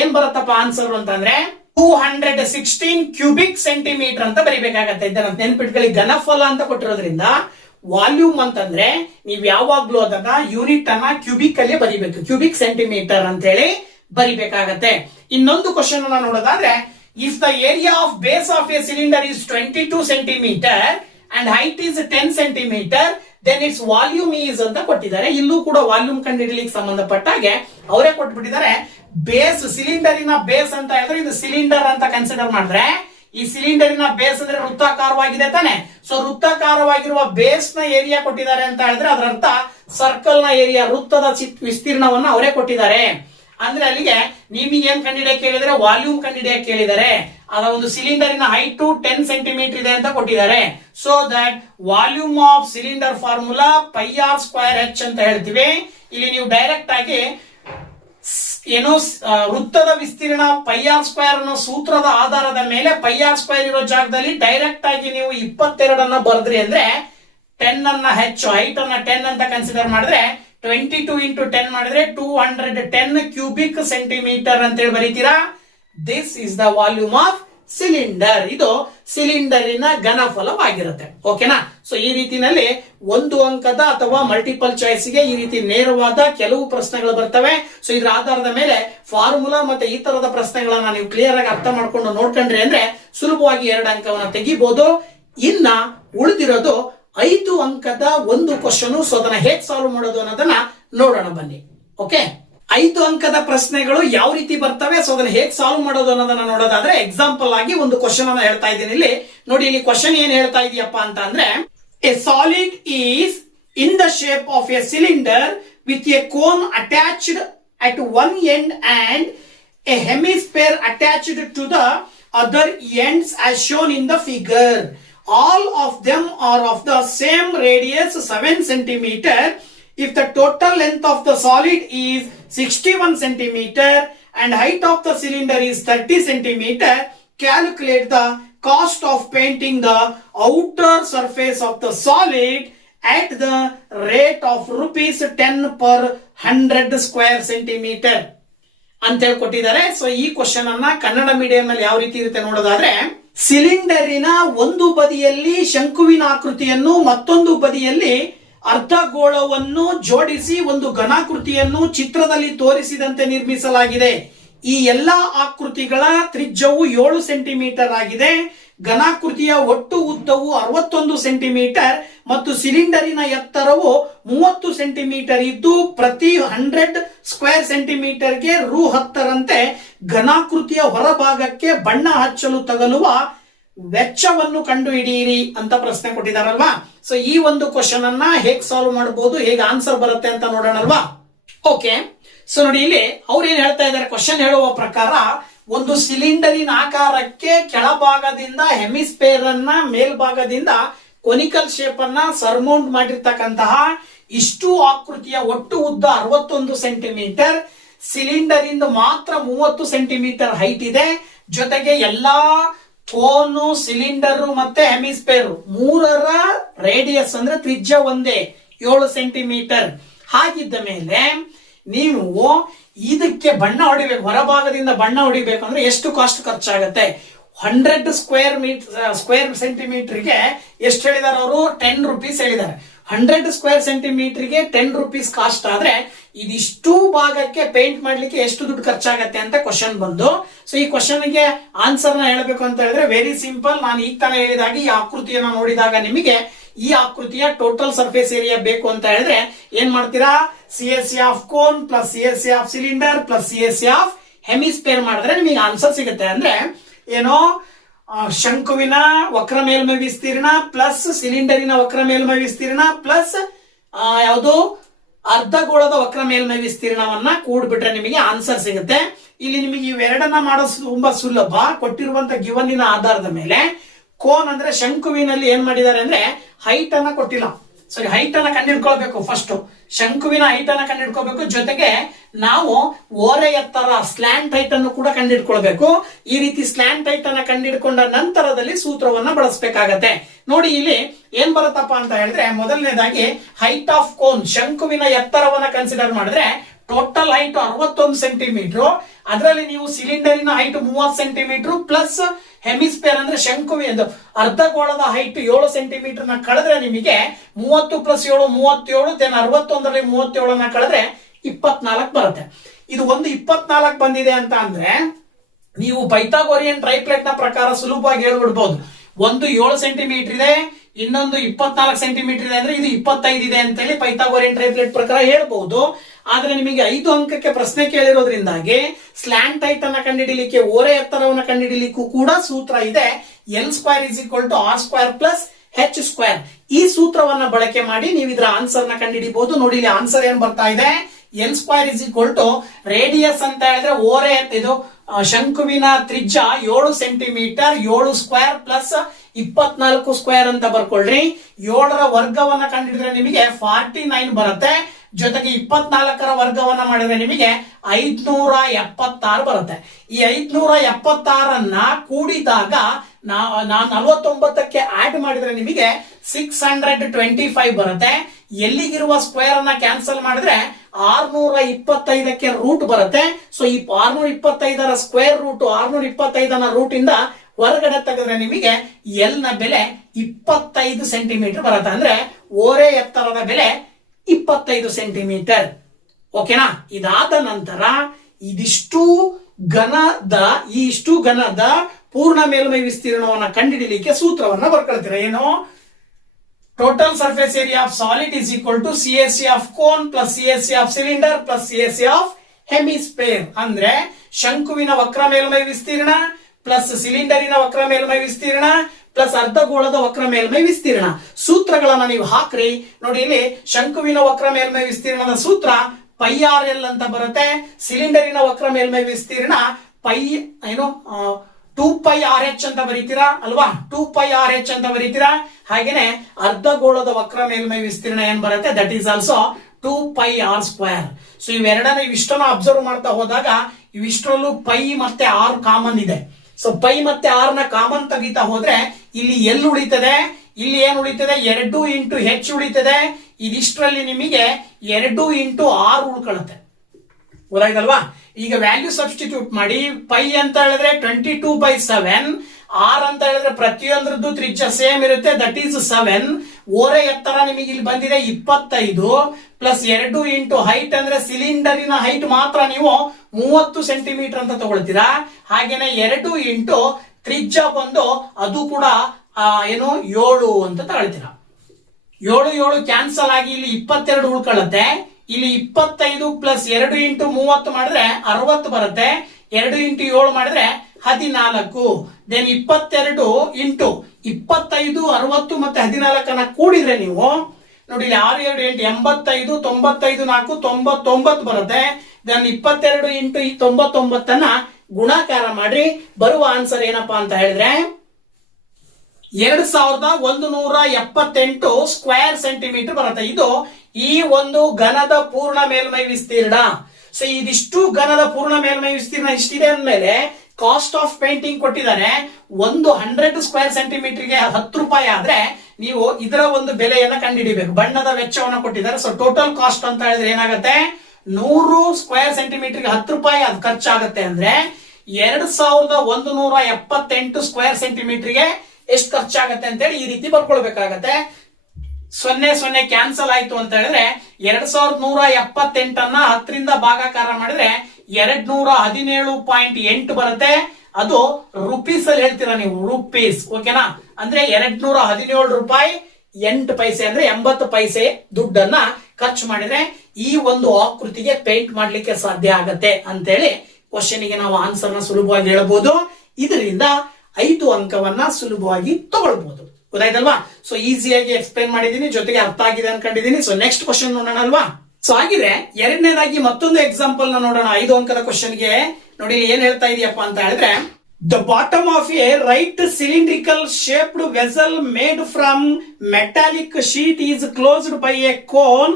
ಏನ್ ಬರುತ್ತಪ್ಪ ಆನ್ಸರ್ ಅಂತಂದ್ರೆ 216 ಕ್ಯೂಬಿಕ್ ಸೆಂಟಿಮೀಟರ್ ಅಂತ ಬರಿಬೇಕಾಗತ್ತೆ. ಇದನ್ನ ನೆನ್ಪಿಟ್ಕೊಳ್ಳಿ. ಘನಫಲ ಅಂತ ಕೊಟ್ಟಿರೋದ್ರಿಂದ ವಾಲ್ಯೂಮ್ ಅಂತಂದ್ರೆ ನೀವು ಯಾವಾಗ್ಲೂ ಅದನ್ನ ಯೂನಿಟ್ ಅನ್ನ ಕ್ಯೂಬಿಕ್ ಅಲ್ಲಿ ಬರಿಬೇಕು, ಕ್ಯೂಬಿಕ್ ಸೆಂಟಿಮೀಟರ್ ಅಂತ ಹೇಳಿ ಬರಿಬೇಕಾಗತ್ತೆ. ಇನ್ನೊಂದು ಕ್ವಶನ್ ಅನ್ನ ನೋಡೋದಾದ್ರೆ, if the area of base of a cylinder is 22 centimetre and height is 10 centimetre then its volume is ಅಂತ ಕೊಟ್ಟಿದ್ದಾರೆ. ಇಲ್ಲೂ ಕೂಡ ವಾಲ್ಯೂಮ್ ಕಂಡುಹಿಡಿಯಲಿಕ್ಕೆ ಸಂಬಂಧಪಟ್ಟಾಗೆ ಅವರೇ ಕೊಟ್ಬಿಟ್ಟಿದ್ದಾರೆ. ಬೇಸ್, ಸಿಲಿಂಡರಿನ ಬೇಸ್ ಅಂತ ಹೇಳಿದ್ರೆ ಇದು ಸಿಲಿಂಡರ್ ಅಂತ ಕನ್ಸಿಡರ್ ಮಾಡಿದ್ರೆ, ಈ ಸಿಲಿಂಡರಿನ ಬೇಸ್ ಅಂದ್ರೆ ವೃತ್ತಾಕಾರವಾಗಿದೆ ತಾನೆ. ಸೊ ವೃತ್ತಾಕಾರವಾಗಿರುವ ಬೇಸ್ ನ ಏರಿಯಾ ಕೊಟ್ಟಿದ್ದಾರೆ ಅಂತ ಹೇಳಿದ್ರೆ ಅದರ ಅರ್ಥ ಸರ್ಕಲ್ ನ ಏರಿಯಾ, ವೃತ್ತದ ವಿಸ್ತೀರ್ಣವನ್ನ ಅವರೇ ಕೊಟ್ಟಿದ್ದಾರೆ. ಅಂದ್ರೆ ಅಲ್ಲಿಗೆ ನಿಮಗೆ ಏನ್ ಕಂಡುಹಿಡಿಯಕ್ಕೆ ಕೇಳಿದ್ರೆ ವಾಲ್ಯೂಮ್ ಕಂಡುಹಿಡಿಯಕ್ಕೆ ಕೇಳಿದ್ದಾರೆ. ಅದರ ಒಂದು ಸಿಲಿಂಡರಿನ ಹೈಟ್ 10 ಸೆಂಟಿಮೀಟರ್ ಇದೆ ಅಂತ ಕೊಟ್ಟಿದ್ದಾರೆ. So that volume of cylinder formula πr² h ಅಂತ ಹೇಳ್ತೀವಿ. ಇಲ್ಲಿ ನೀವು ಡೈರೆಕ್ಟ್ ಆಗಿ ಏನು ವೃತ್ತದ ವಿಸ್ತೀರ್ಣ ಪೈ ಆರ್ ಸ್ಕ್ವೇರ್ ಅನ್ನೋ ಸೂತ್ರದ ಆಧಾರದ ಮೇಲೆ ಪೈ ಆರ್ ಸ್ಕ್ವೇರ್ ಇರೋ ಜಾಗದಲ್ಲಿ ಡೈರೆಕ್ಟ್ ಆಗಿ ನೀವು 22 ಬರೆದ್ರಿ ಅಂದ್ರೆ 10 ಅನ್ನ ಹೆಚ್ಚು ಹೈಟ್ ಅನ್ನ 10 ಅಂತ ಕನ್ಸಿಡರ್ ಮಾಡಿದ್ರೆ 22 into 10 ಮಾಡಿದ್ರೆ 210 ಕ್ಯೂಬಿಕ್ ಸೆಂಟಿಮೀಟರ್ ಅಂತ ಹೇಳಿ ಬರೀತೀರಾ. This is the volume of cylinder. ಇದು ಸಿಲಿಂಡರಿನ ಘನಫಲವಾಗಿರುತ್ತೆ. ಓಕೆನಾ. ಸೊ ಈ ರೀತಿನಲ್ಲಿ ಒಂದು ಅಂಕದ ಅಥವಾ ಮಲ್ಟಿಪಲ್ ಚಾಯ್ಸ್ಗೆ ಈ ರೀತಿ ನೇರವಾದ ಕೆಲವು ಪ್ರಶ್ನೆಗಳು ಬರ್ತವೆ. ಸೊ ಇದ್ರ ಆಧಾರದ ಮೇಲೆ ಫಾರ್ಮುಲಾ ಮತ್ತೆ ಈ ತರದ ಪ್ರಶ್ನೆಗಳನ್ನ ನೀವು ಕ್ಲಿಯರ್ ಆಗಿ ಅರ್ಥ ಮಾಡ್ಕೊಂಡು ನೋಡ್ಕೊಂಡ್ರಿ ಅಂದ್ರೆ ಸುಲಭವಾಗಿ 2 ಅಂಕವನ್ನ ತೆಗಿಬಹುದು. ಇನ್ನ ಉಳಿದಿರೋದು 5 ಅಂಕದ ಒಂದು ಕ್ವಶನ್. ಸೊ ಅದನ್ನ ಹೇಗೆ ಸಾಲ್ವ್ ಮಾಡೋದು ಅನ್ನೋದನ್ನ ನೋಡೋಣ ಬನ್ನಿ. ಓಕೆ, 5 ಅಂಕದ ಪ್ರಶ್ನೆಗಳು ಯಾವ ರೀತಿ ಬರ್ತವೆ, ಸೊ ಅದನ್ನ ಹೇಗೆ ಸಾಲ್ವ್ ಮಾಡೋದು ಅನ್ನೋದನ್ನ ನೋಡೋದಾದ್ರೆ ಎಕ್ಸಾಂಪಲ್ ಆಗಿ ಒಂದು ಕ್ವಶನ್ ಅನ್ನ ಹೇಳ್ತಾ ಇದ್ದೀನಿ. ಇಲ್ಲಿ ನೋಡಿ, ಇಲ್ಲಿ ಕ್ವಶನ್ ಏನ್ ಹೇಳ್ತಾ ಇದೆಯಪ್ಪ ಅಂತ ಅಂದ್ರೆ, a solid is in the shape of a cylinder with a cone attached at one end and a hemisphere attached to the other ends as shown in the figure. All of them are of the same radius 7 centimeter. If the total length of the solid is 61 centimeter and height of the cylinder is 30 centimeter, calculate the cost of painting the outer surface of the solid at the rate of rupees 10 per 100 square centimeter ಅಂತ ಹೇಳಿ ಕೊಟ್ಟಿದ್ದಾರೆ. ಸೊ ಈ ಕ್ವಶನ್ ಅನ್ನ ಕನ್ನಡ ಮೀಡಿಯಂ ನಲ್ಲಿ ಯಾವ ರೀತಿ ಇರುತ್ತೆ ನೋಡೋದಾದ್ರೆ, ಸಿಲಿಂಡರಿನ ಒಂದು ಬದಿಯಲ್ಲಿ ಶಂಕುವಿನ ಆಕೃತಿಯನ್ನು ಮತ್ತೊಂದು ಬದಿಯಲ್ಲಿ ಅರ್ಧಗೋಳವನ್ನು ಜೋಡಿಸಿ ಒಂದು ಘನಾಕೃತಿಯನ್ನು ಚಿತ್ರದಲ್ಲಿ ತೋರಿಸಿದಂತೆ ನಿರ್ಮಿಸಲಾಗಿದೆ. ಈ ಎಲ್ಲಾ ಆಕೃತಿಗಳ ತ್ರಿಜ್ಯವು 7 ಸೆಂಟಿಮೀಟರ್ ಆಗಿದೆ. ಘನಾಕೃತಿಯ ಒಟ್ಟು ಉದ್ದವು 61 ಸೆಂಟಿಮೀಟರ್ ಮತ್ತು ಸಿಲಿಂಡರಿನ ಎತ್ತರವು 30 ಸೆಂಟಿಮೀಟರ್ ಇದ್ದು ಪ್ರತಿ 100 ಸ್ಕ್ವೇರ್ ಸೆಂಟಿಮೀಟರ್ಗೆ ರು10ರಂತೆ ಘನಾಕೃತಿಯ ಹೊರಭಾಗಕ್ಕೆ ಬಣ್ಣ ಹಚ್ಚಲು ತಗಲುವ ವೆಚ್ಚವನ್ನು ಕಂಡುಹಿಡಿಯಿರಿ ಅಂತ ಪ್ರಶ್ನೆ ಕೊಟ್ಟಿದಾರಲ್ವಾ. ಸೊ ಈ ಒಂದು ಕ್ವಶನ್ ಅನ್ನ ಹೇಗೆ ಸಾಲ್ವ್ ಮಾಡಬಹುದು, ಹೇಗೆ ಆನ್ಸರ್ ಬರುತ್ತೆ ಅಂತ ನೋಡೋಣಲ್ವಾ. ಓಕೆ, ಸೊ ನೋಡಿ, ಇಲ್ಲಿ ಅವ್ರು ಏನ್ ಹೇಳ್ತಾ ಇದ್ದಾರೆ, ಕ್ವಶನ್ ಹೇಳುವ ಪ್ರಕಾರ ಒಂದು ಸಿಲಿಂಡರಿನ ಆಕಾರಕ್ಕೆ ಕೆಳಭಾಗದಿಂದ ಹೆಮಿಸ್ಫಿಯರ್ ಅನ್ನ ಮೇಲ್ಭಾಗದಿಂದ ಕೊನಿಕಲ್ ಶೇಪ್ ಅನ್ನ ಸರ್ಮೌಂಟ್ ಮಾಡಿರ್ತಕ್ಕಂತಹ ಇಷ್ಟು ಆಕೃತಿಯ ಒಟ್ಟು ಉದ್ದ 61 ಸೆಂಟಿಮೀಟರ್, ಸಿಲಿಂಡರ್ ಇಂದ ಮಾತ್ರ 30 ಸೆಂಟಿಮೀಟರ್ ಹೈಟ್ ಇದೆ. ಜೊತೆಗೆ ಎಲ್ಲಾ ಕೋನು, ಸಿಲಿಂಡರ್ ಮತ್ತೆ ಹೆಮಿಸ್ಫಿಯರ್ ಮೂರರ ರೇಡಿಯಸ್ ಅಂದ್ರೆ ತ್ರಿಜ್ಯ ಒಂದೇ 7 ಸೆಂಟಿಮೀಟರ್. ಹಾಗಿದ್ದ ಮೇಲೆ ನೀವು ಇದಕ್ಕೆ ಬಣ್ಣ ಹೊಡಿಬೇಕು, ಹೊರಭಾಗದಿಂದ ಬಣ್ಣ ಹೊಡಿಬೇಕು ಅಂದ್ರೆ ಎಷ್ಟು ಕಾಸ್ಟ್ ಖರ್ಚಾಗತ್ತೆ? 100 ಸ್ಕ್ವೇರ್ ಸೆಂಟಿಮೀಟರ್ಗೆ ಎಷ್ಟು ಹೇಳಿದಾರೆ ಅವರು? 10 ರೂಪೀಸ್ ಹೇಳಿದ್ದಾರೆ. 100 ಸ್ಕ್ವೇರ್ ಸೆಂಟಿಮೀಟರ್ಗೆ 10 ರೂಪೀಸ್ ಕಾಸ್ಟ್ ಆದ್ರೆ ಇದಿಷ್ಟು ಭಾಗಕ್ಕೆ ಪೇಂಟ್ ಮಾಡ್ಲಿಕ್ಕೆ ಎಷ್ಟು ದುಡ್ಡು ಖರ್ಚಾಗತ್ತೆ ಅಂತ ಕ್ವಶನ್ ಬಂದು. ಸೊ ಈ ಕ್ವಶನ್ ಗೆ ಆನ್ಸರ್ ನ ಹೇಳಬೇಕು ಅಂತ ಹೇಳಿದ್ರೆ ವೆರಿ ಸಿಂಪಲ್. ನಾನು ಈಗ ತಾನೇ ಹೇಳಿದಾಗ ಈ ಆಕೃತಿಯನ್ನ ನೋಡಿದಾಗ ನಿಮಗೆ ಈ ಆಕೃತಿಯ ಟೋಟಲ್ ಸರ್ಫೇಸ್ ಏರಿಯಾ ಬೇಕು ಅಂತ ಹೇಳಿದ್ರೆ ಏನ್ ಮಾಡ್ತೀರಾ? CSA of cone plus CSA of cylinder plus CSA of hemisphere ಮಾಡಿದ್ರೆ ನಿಮಗೆ ಆನ್ಸರ್ ಸಿಗುತ್ತೆ. ಅಂದ್ರೆ ಏನೋ ಶಂಕುವಿನ ವಕ್ರ ಮೇಲ್ಮೈ ವಿಸ್ತೀರ್ಣ ಪ್ಲಸ್ ಸಿಲಿಂಡರಿನ ವಕ್ರ ಮೇಲ್ಮೈ ವಿಸ್ತೀರ್ಣ ಪ್ಲಸ್ ಯಾವುದು ಅರ್ಧಗೋಳದ ವಕ್ರ ಮೇಲ್ಮೈ ವಿಸ್ತೀರ್ಣವನ್ನ ಕೂಡ್ಬಿಟ್ರೆ ನಿಮಗೆ ಆನ್ಸರ್ ಸಿಗುತ್ತೆ. ಇಲ್ಲಿ ನಿಮಗೆ ಇವೆರಡನ್ನ ಮಾಡೋದು ತುಂಬಾ ಸುಲಭ. ಕೊಟ್ಟಿರುವಂತ ಗಿವನ್ನಿನ ಆಧಾರದ ಮೇಲೆ ಕೋನ್ ಅಂದ್ರೆ ಶಂಕುವಿನಲ್ಲಿ ಏನ್ ಮಾಡಿದ್ದಾರೆ ಅಂದ್ರೆ ಹೈಟ್ ಅನ್ನ ಕೊಟ್ಟಿಲ್ಲ. ಸರಿ, ಹೈಟ್ ಅನ್ನ ಕಂಡಿಡ್ಕೊಳ್ಬೇಕು. ಫಸ್ಟ್ ಶಂಕುವಿನ ಹೈಟ್ ಅನ್ನ ಕಂಡಿಡ್ಕೋಬೇಕು. ಜೊತೆಗೆ ನಾವು ಓರೆ ಎತ್ತರ ಸ್ಲ್ಯಾಂಟ್ ಹೈಟ್ ಅನ್ನು ಕೂಡ ಕಂಡಿಡ್ಕೊಳ್ಬೇಕು. ಈ ರೀತಿ ಸ್ಲ್ಯಾಂಟ್ ಹೈಟ್ ಅನ್ನ ಕಂಡಿಡ್ಕೊಂಡ ನಂತರದಲ್ಲಿ ಸೂತ್ರವನ್ನ ಬಳಸಬೇಕಾಗತ್ತೆ. ನೋಡಿ, ಇಲ್ಲಿ ಏನ್ ಬರುತ್ತಪ್ಪ ಅಂತ ಹೇಳಿದ್ರೆ, ಮೊದಲನೇದಾಗಿ ಹೈಟ್ ಆಫ್ ಕೋನ್, ಶಂಕುವಿನ ಎತ್ತರವನ್ನ ಕನ್ಸಿಡರ್ ಮಾಡಿದ್ರೆ ಟೋಟಲ್ ಹೈಟ್ 61 ಸೆಂಟಿಮೀಟರ್. ಅದರಲ್ಲಿ ನೀವು ಸಿಲಿಂಡರಿನ ಹೈಟ್ 30 ಸೆಂಟಿಮೀಟರ್ ಪ್ಲಸ್ ಹೆಮಿಸ್ಫಿಯರ್ ಅಂದ್ರೆ ಶಂಕುವಿನ ಅರ್ಧಗೋಳದ ಹೈಟ್ 7 ಸೆಂಟಿಮೀಟರ್ ನ ಕಳೆದ್ರೆ ನಿಮಗೆ 30 ಪ್ಲಸ್ 7 37, ದೆನ್ 61ರಲ್ಲಿ 37 ಕಳೆದ್ರೆ 24 ಬರುತ್ತೆ. ಇದು ಒಂದು 24 ಬಂದಿದೆ ಅಂತ ಅಂದ್ರೆ ನೀವು ಪೈಥಾಗೋರಿಯನ್ ಟ್ರೈಪ್ಲೆಟ್ ನ ಪ್ರಕಾರ ಸುಲಭವಾಗಿ ಹೇಳ್ಬಿಡ್ಬಹುದು. ಒಂದು 7 ಸೆಂಟಿಮೀಟರ್ ಇದೆ, ಇನ್ನೊಂದು 24 ಸೆಂಟಿಮೀಟರ್ ಇದೆ ಅಂದ್ರೆ ಇದು 25 ಇದೆ ಅಂತ ಹೇಳಿ ಪೈಥಾಗೋರಿಯನ್ ಟ್ರೈಪ್ಲೆಟ್ ಪ್ರಕಾರ ಹೇಳ್ಬಹುದು. ಆದ್ರೆ ನಿಮಗೆ 5 ಅಂಕಕ್ಕೆ ಪ್ರಶ್ನೆ ಕೇಳಿರೋದ್ರಿಂದಾಗಿ ಸ್ಲ್ಯಾಂಟ್ ಹೈಟ್ ಅನ್ನ ಕಂಡುಹಿಡಿಯಲಿಕ್ಕೆ, ಓರೆ ಎತ್ತರವನ್ನ ಕಂಡುಹಿಡಿಯಲಿಕ್ಕೂ ಕೂಡ ಸೂತ್ರ ಇದೆ. L² = R² + H². ಈ ಸೂತ್ರವನ್ನ ಬಳಕೆ ಮಾಡಿ ನೀವು ಇದರ ಆನ್ಸರ್ ನ ಕಂಡುಹಿಡಿಬಹುದು. ನೋಡಿ, ಇಲ್ಲಿ ಆನ್ಸರ್ ಏನ್ ಬರ್ತಾ ಇದೆ? L² ರೇಡಿಯಸ್ ಅಂತ ಹೇಳಿದ್ರೆ ಓರೆ, ಇದು ಶಂಕುವಿನ ತ್ರಿಜ್ಯ 7 ಸೆಂಟಿಮೀಟರ್, 7 ಸ್ಕ್ವೇರ್ ಪ್ಲಸ್ 24 ಸ್ಕ್ವೇರ್ ಅಂತ ಬರ್ಕೊಳ್ರಿ. 7ರ ವರ್ಗವನ್ನ ಕಂಡಿಡಿದ್ರೆ ನಿಮಗೆ 49 ಬರುತ್ತೆ. ಜೊತೆಗೆ 24ರ ವರ್ಗವನ್ನ ಮಾಡಿದ್ರೆ ನಿಮಗೆ 576 ಬರುತ್ತೆ. ಈ 576 ಕೂಡಿದಾಗ ನಾನು 49ಕ್ಕೆ ಆಡ್ ಮಾಡಿದ್ರೆ ನಿಮಗೆ 625 ಬರುತ್ತೆ. ಎಲ್ಲಿಗಿರುವ ಸ್ಕ್ವೇರ್ ಅನ್ನ ಕ್ಯಾನ್ಸಲ್ ಮಾಡಿದ್ರೆ 625ಕ್ಕೆ ರೂಟ್ ಬರುತ್ತೆ. ಸೊ ಈ 625ರ ಸ್ಕ್ವೇರ್ ರೂಟ್ 625ನ ರೂಟ್ ಇಂದ ಹೊರಗಡೆ ತೆಗೆದ್ರೆ ನಿಮಗೆ ಎಲ್ ನ ಬೆಲೆ 25 ಸೆಂಟಿಮೀಟರ್ ಬರುತ್ತೆ. ಅಂದ್ರೆ ಓರೆ ಎತ್ತರದ ಬೆಲೆ 25 ಸೆಂಟಿಮೀಟರ್. ಓಕೆನಾ? ಇದಾದ ನಂತರ ಇದಿಷ್ಟು ಘನದ ಪೂರ್ಣ ಮೇಲ್ಮೈ ವಿಸ್ತೀರ್ಣವನ್ನು ಕಂಡುಹಿಡಿಯಲಿಕ್ಕೆ ಸೂತ್ರವನ್ನ ಬರ್ಕೊಳ್ತೀರಾ. ಏನು? Total surface area of solid is equal to CSC of cone plus CSC of cylinder plus CSC of hemisphere. ಅಂದ್ರೆ ಶಂಕುವಿನ ವಕ್ರ ಮೇಲ್ಮೈ ವಿಸ್ತೀರ್ಣ ಪ್ಲಸ್ ಸಿಲಿಂಡರಿನ ವಕ್ರ ಮೇಲ್ಮೈ ವಿಸ್ತೀರ್ಣ ಪ್ಲಸ್ ಅರ್ಧಗೋಳದ ವಕ್ರ ಮೇಲ್ಮೈ ವಿಸ್ತೀರ್ಣ. ಸೂತ್ರಗಳನ್ನ ನೀವು ಹಾಕ್ರಿ. ನೋಡಿ, ಇಲ್ಲಿ ಶಂಕುವಿನ ವಕ್ರ ಮೇಲ್ಮೈ ವಿಸ್ತೀರ್ಣದ ಸೂತ್ರ πRL ಅಂತ ಬರುತ್ತೆ. ಸಿಲಿಂಡರಿನ ವಕ್ರ ಮೇಲ್ಮೈ ವಿಸ್ತೀರ್ಣ 2πRH ಅಂತ ಬರೀತೀರಾ ಅಲ್ವಾ? 2πRH ಅಂತ ಬರೀತೀರಾ. ಹಾಗೇನೆ ಅರ್ಧಗೋಳದ ವಕ್ರ ಮೇಲ್ಮೈ ವಿಸ್ತೀರ್ಣ ಏನ್ ಬರುತ್ತೆ? That is also 2πr². So ಇವಿಷ್ಟನ್ನು ಅಬ್ಸರ್ವ್ ಮಾಡ್ತಾ ಹೋದಾಗ ಇವಿಷ್ಟರಲ್ಲೂ ಪೈ ಮತ್ತೆ ಆರ್ ಕಾಮನ್ ಇದೆ. ಸೊ ಪೈ ಮತ್ತೆ ಆರ್ ನ ಕಾಮನ್ ತೆಗಿತಾ ಹೋದ್ರೆ ಇಲ್ಲಿ ಎಲ್ ಉಳಿತದೆ, ಇಲ್ಲಿ ಏನ್ ಉಳಿತದೆ? 2 ಇಂಟು ಹೆಚ್ ಉಳಿತದೆ. ಇದಿಷ್ಟರಲ್ಲಿ ನಿಮಗೆ 2 ಇಂಟು ಆರ್ ಉಳ್ಕೊಳ್ಳುತ್ತೆ. ಗೊತ್ತಾಯ್ತಲ್ವಾ? ಈಗ ವ್ಯಾಲ್ಯೂ ಸಬ್ಸ್ಟಿಟ್ಯೂಟ್ ಮಾಡಿ. ಪೈ ಅಂತ ಹೇಳಿದ್ರೆ 22/7, ಆರ್ ಅಂತ ಹೇಳಿದ್ರೆ ಪ್ರತಿಯೊಂದ್ರದ್ದು ತ್ರಿಜ್ಯ ಸೇಮ್ ಇರುತ್ತೆ, ದಟ್ ಈಸ್ 7. ಓರೆ ಎತ್ತರ ನಿಮಗೆ ಇಲ್ಲಿ ಬಂದಿದೆ 25 ಪ್ಲಸ್ 2 ಇಂಟು ಹೈಟ್ ಅಂದ್ರೆ ಸಿಲಿಂಡರಿನ ಹೈಟ್ ಮಾತ್ರ ನೀವು 30 ಸೆಂಟಿಮೀಟರ್ ಅಂತ ತಗೊಳ್ತೀರಾ. ಹಾಗೇನೆ 2 ಇಂಟು ತ್ರಿಜ್ಯ ಬಂದು ಅದು ಕೂಡ 7 ಅಂತ ತಗೊಳ್ತೀರಾ. 7 ಕ್ಯಾನ್ಸಲ್ ಆಗಿ ಇಲ್ಲಿ 22 ಉಳ್ಕೊಳ್ಳುತ್ತೆ. ಇಲ್ಲಿ 25 ಪ್ಲಸ್ 2 ಇಂಟು 30 ಮಾಡಿದ್ರೆ 60 ಬರುತ್ತೆ. 2 ಇಂಟು 7 ಮಾಡಿದ್ರೆ 14. ದೆನ್ 22 ಇಂಟು 25, 60 ಮತ್ತೆ 14 ಕೂಡಿದ್ರೆ ನೀವು ನೋಡಿ, ಇಲ್ಲಿ 6 2 8 85, 95 4 99 ಬರುತ್ತೆ. ದೆನ್ 22 ಇಂಟು 99 ಗುಣಾಕಾರ ಮಾಡ್ರಿ. ಬರುವ ಆನ್ಸರ್ ಏನಪ್ಪಾ ಅಂತ ಹೇಳಿದ್ರೆ 2178 ಸ್ಕ್ವೇರ್ ಸೆಂಟಿಮೀಟರ್ ಬರುತ್ತೆ. ಇದು ಈ ಒಂದು ಘನದ ಪೂರ್ಣ ಮೇಲ್ಮೈ ವಿಸ್ತೀರ್ಣ. ಸೊ ಇದಿಷ್ಟು ಘನದ ಪೂರ್ಣ ಮೇಲ್ಮೈ ವಿಸ್ತೀರ್ಣ ಇಷ್ಟಿದೆ ಅಂದ್ಮೇಲೆ ಕಾಸ್ಟ್ ಆಫ್ ಪೇಂಟಿಂಗ್ ಕೊಟ್ಟಿದ್ದಾರೆ. 100 ಸ್ಕ್ವೇರ್ ಸೆಂಟಿಮೀಟರ್ಗೆ 10 ರೂಪಾಯಿ ಆದ್ರೆ ನೀವು ಇದರ ಒಂದು ಬೆಲೆಯನ್ನ ಕಂಡುಹಿಡಿಬೇಕು. ಬಣ್ಣದ ವೆಚ್ಚವನ್ನು ಕೊಟ್ಟಿದ್ದಾರೆ. ಸೊ ಟೋಟಲ್ ಕಾಸ್ಟ್ ಅಂತ ಹೇಳಿದ್ರೆ ಏನಾಗುತ್ತೆ? 100 ಸ್ಕ್ವೇರ್ ಸೆಂಟಿಮೀಟರ್ಗೆ 10 ರೂಪಾಯಿ ಅದು ಖರ್ಚಾಗುತ್ತೆ. ಅಂದ್ರೆ 2178 ಸ್ಕ್ವೇರ್ ಸೆಂಟಿಮೀಟರ್ಗೆ ಎಷ್ಟು ಖರ್ಚಾಗತ್ತೆ ಅಂತ ಹೇಳಿ ಈ ರೀತಿ ಬರ್ಕೊಳ್ಬೇಕಾಗತ್ತೆ. 0 ಕ್ಯಾನ್ಸಲ್ ಆಯ್ತು ಅಂತ ಹೇಳಿದ್ರೆ 2178 ಅನ್ನ 10ರಿಂದ ಭಾಗಾಕಾರ ಮಾಡಿದ್ರೆ 217.8 ಬರುತ್ತೆ. ಅದು ರುಪೀಸ್ ಅಲ್ಲಿ ಹೇಳ್ತೀರಾ ನೀವು, ರುಪೀಸ್. ಓಕೆನಾ? ಅಂದ್ರೆ 217 ರೂಪಾಯಿ 8 ಪೈಸೆ ಅಂದ್ರೆ 80 ಪೈಸೆ ದುಡ್ಡನ್ನ ಖರ್ಚು ಮಾಡಿದ್ರೆ ಈ ಒಂದು ಆಕೃತಿಗೆ ಪೇಂಟ್ ಮಾಡ್ಲಿಕ್ಕೆ ಸಾಧ್ಯ ಆಗತ್ತೆ ಅಂತೇಳಿ ಕ್ವಶನ್ಗೆ ನಾವು ಆನ್ಸರ್ ನ ಸುಲಭವಾಗಿ ಹೇಳಬಹುದು. ಇದರಿಂದ 5 ಅಂಕವನ್ನ ಸುಲಭವಾಗಿ ತಗೊಳ್ಬಹುದು. ಗೊತ್ತಾಯ್ತಲ್ವಾ? ಸೊ ಈಸಿಯಾಗಿ ಎಕ್ಸ್ಪ್ಲೈನ್ ಮಾಡಿದೀನಿ, ಜೊತೆಗೆ ಅರ್ಥ ಆಗಿದೆ ಅನ್ಕೊಂಡಿದೀನಿ. ಸೊ ನೆಕ್ಸ್ಟ್ ಕ್ವಶನ್ ನೋಡೋಣ ಅಲ್ವಾ? ಸೊ ಹಾಗಿದ್ರೆ ಎರಡನೇದಾಗಿ ಮತ್ತೊಂದು ಎಕ್ಸಾಂಪಲ್ ನ ನೋಡೋಣ. 5 ಅಂಕದ ಕ್ವಶನ್ಗೆ ನೋಡಿ ಏನ್ ಹೇಳ್ತಾ ಇದೆಯಪ್ಪ ಅಂತ ಹೇಳಿದ್ರೆ, the bottom of A right cylindrical shaped vessel made from metallic sheet is closed by A cone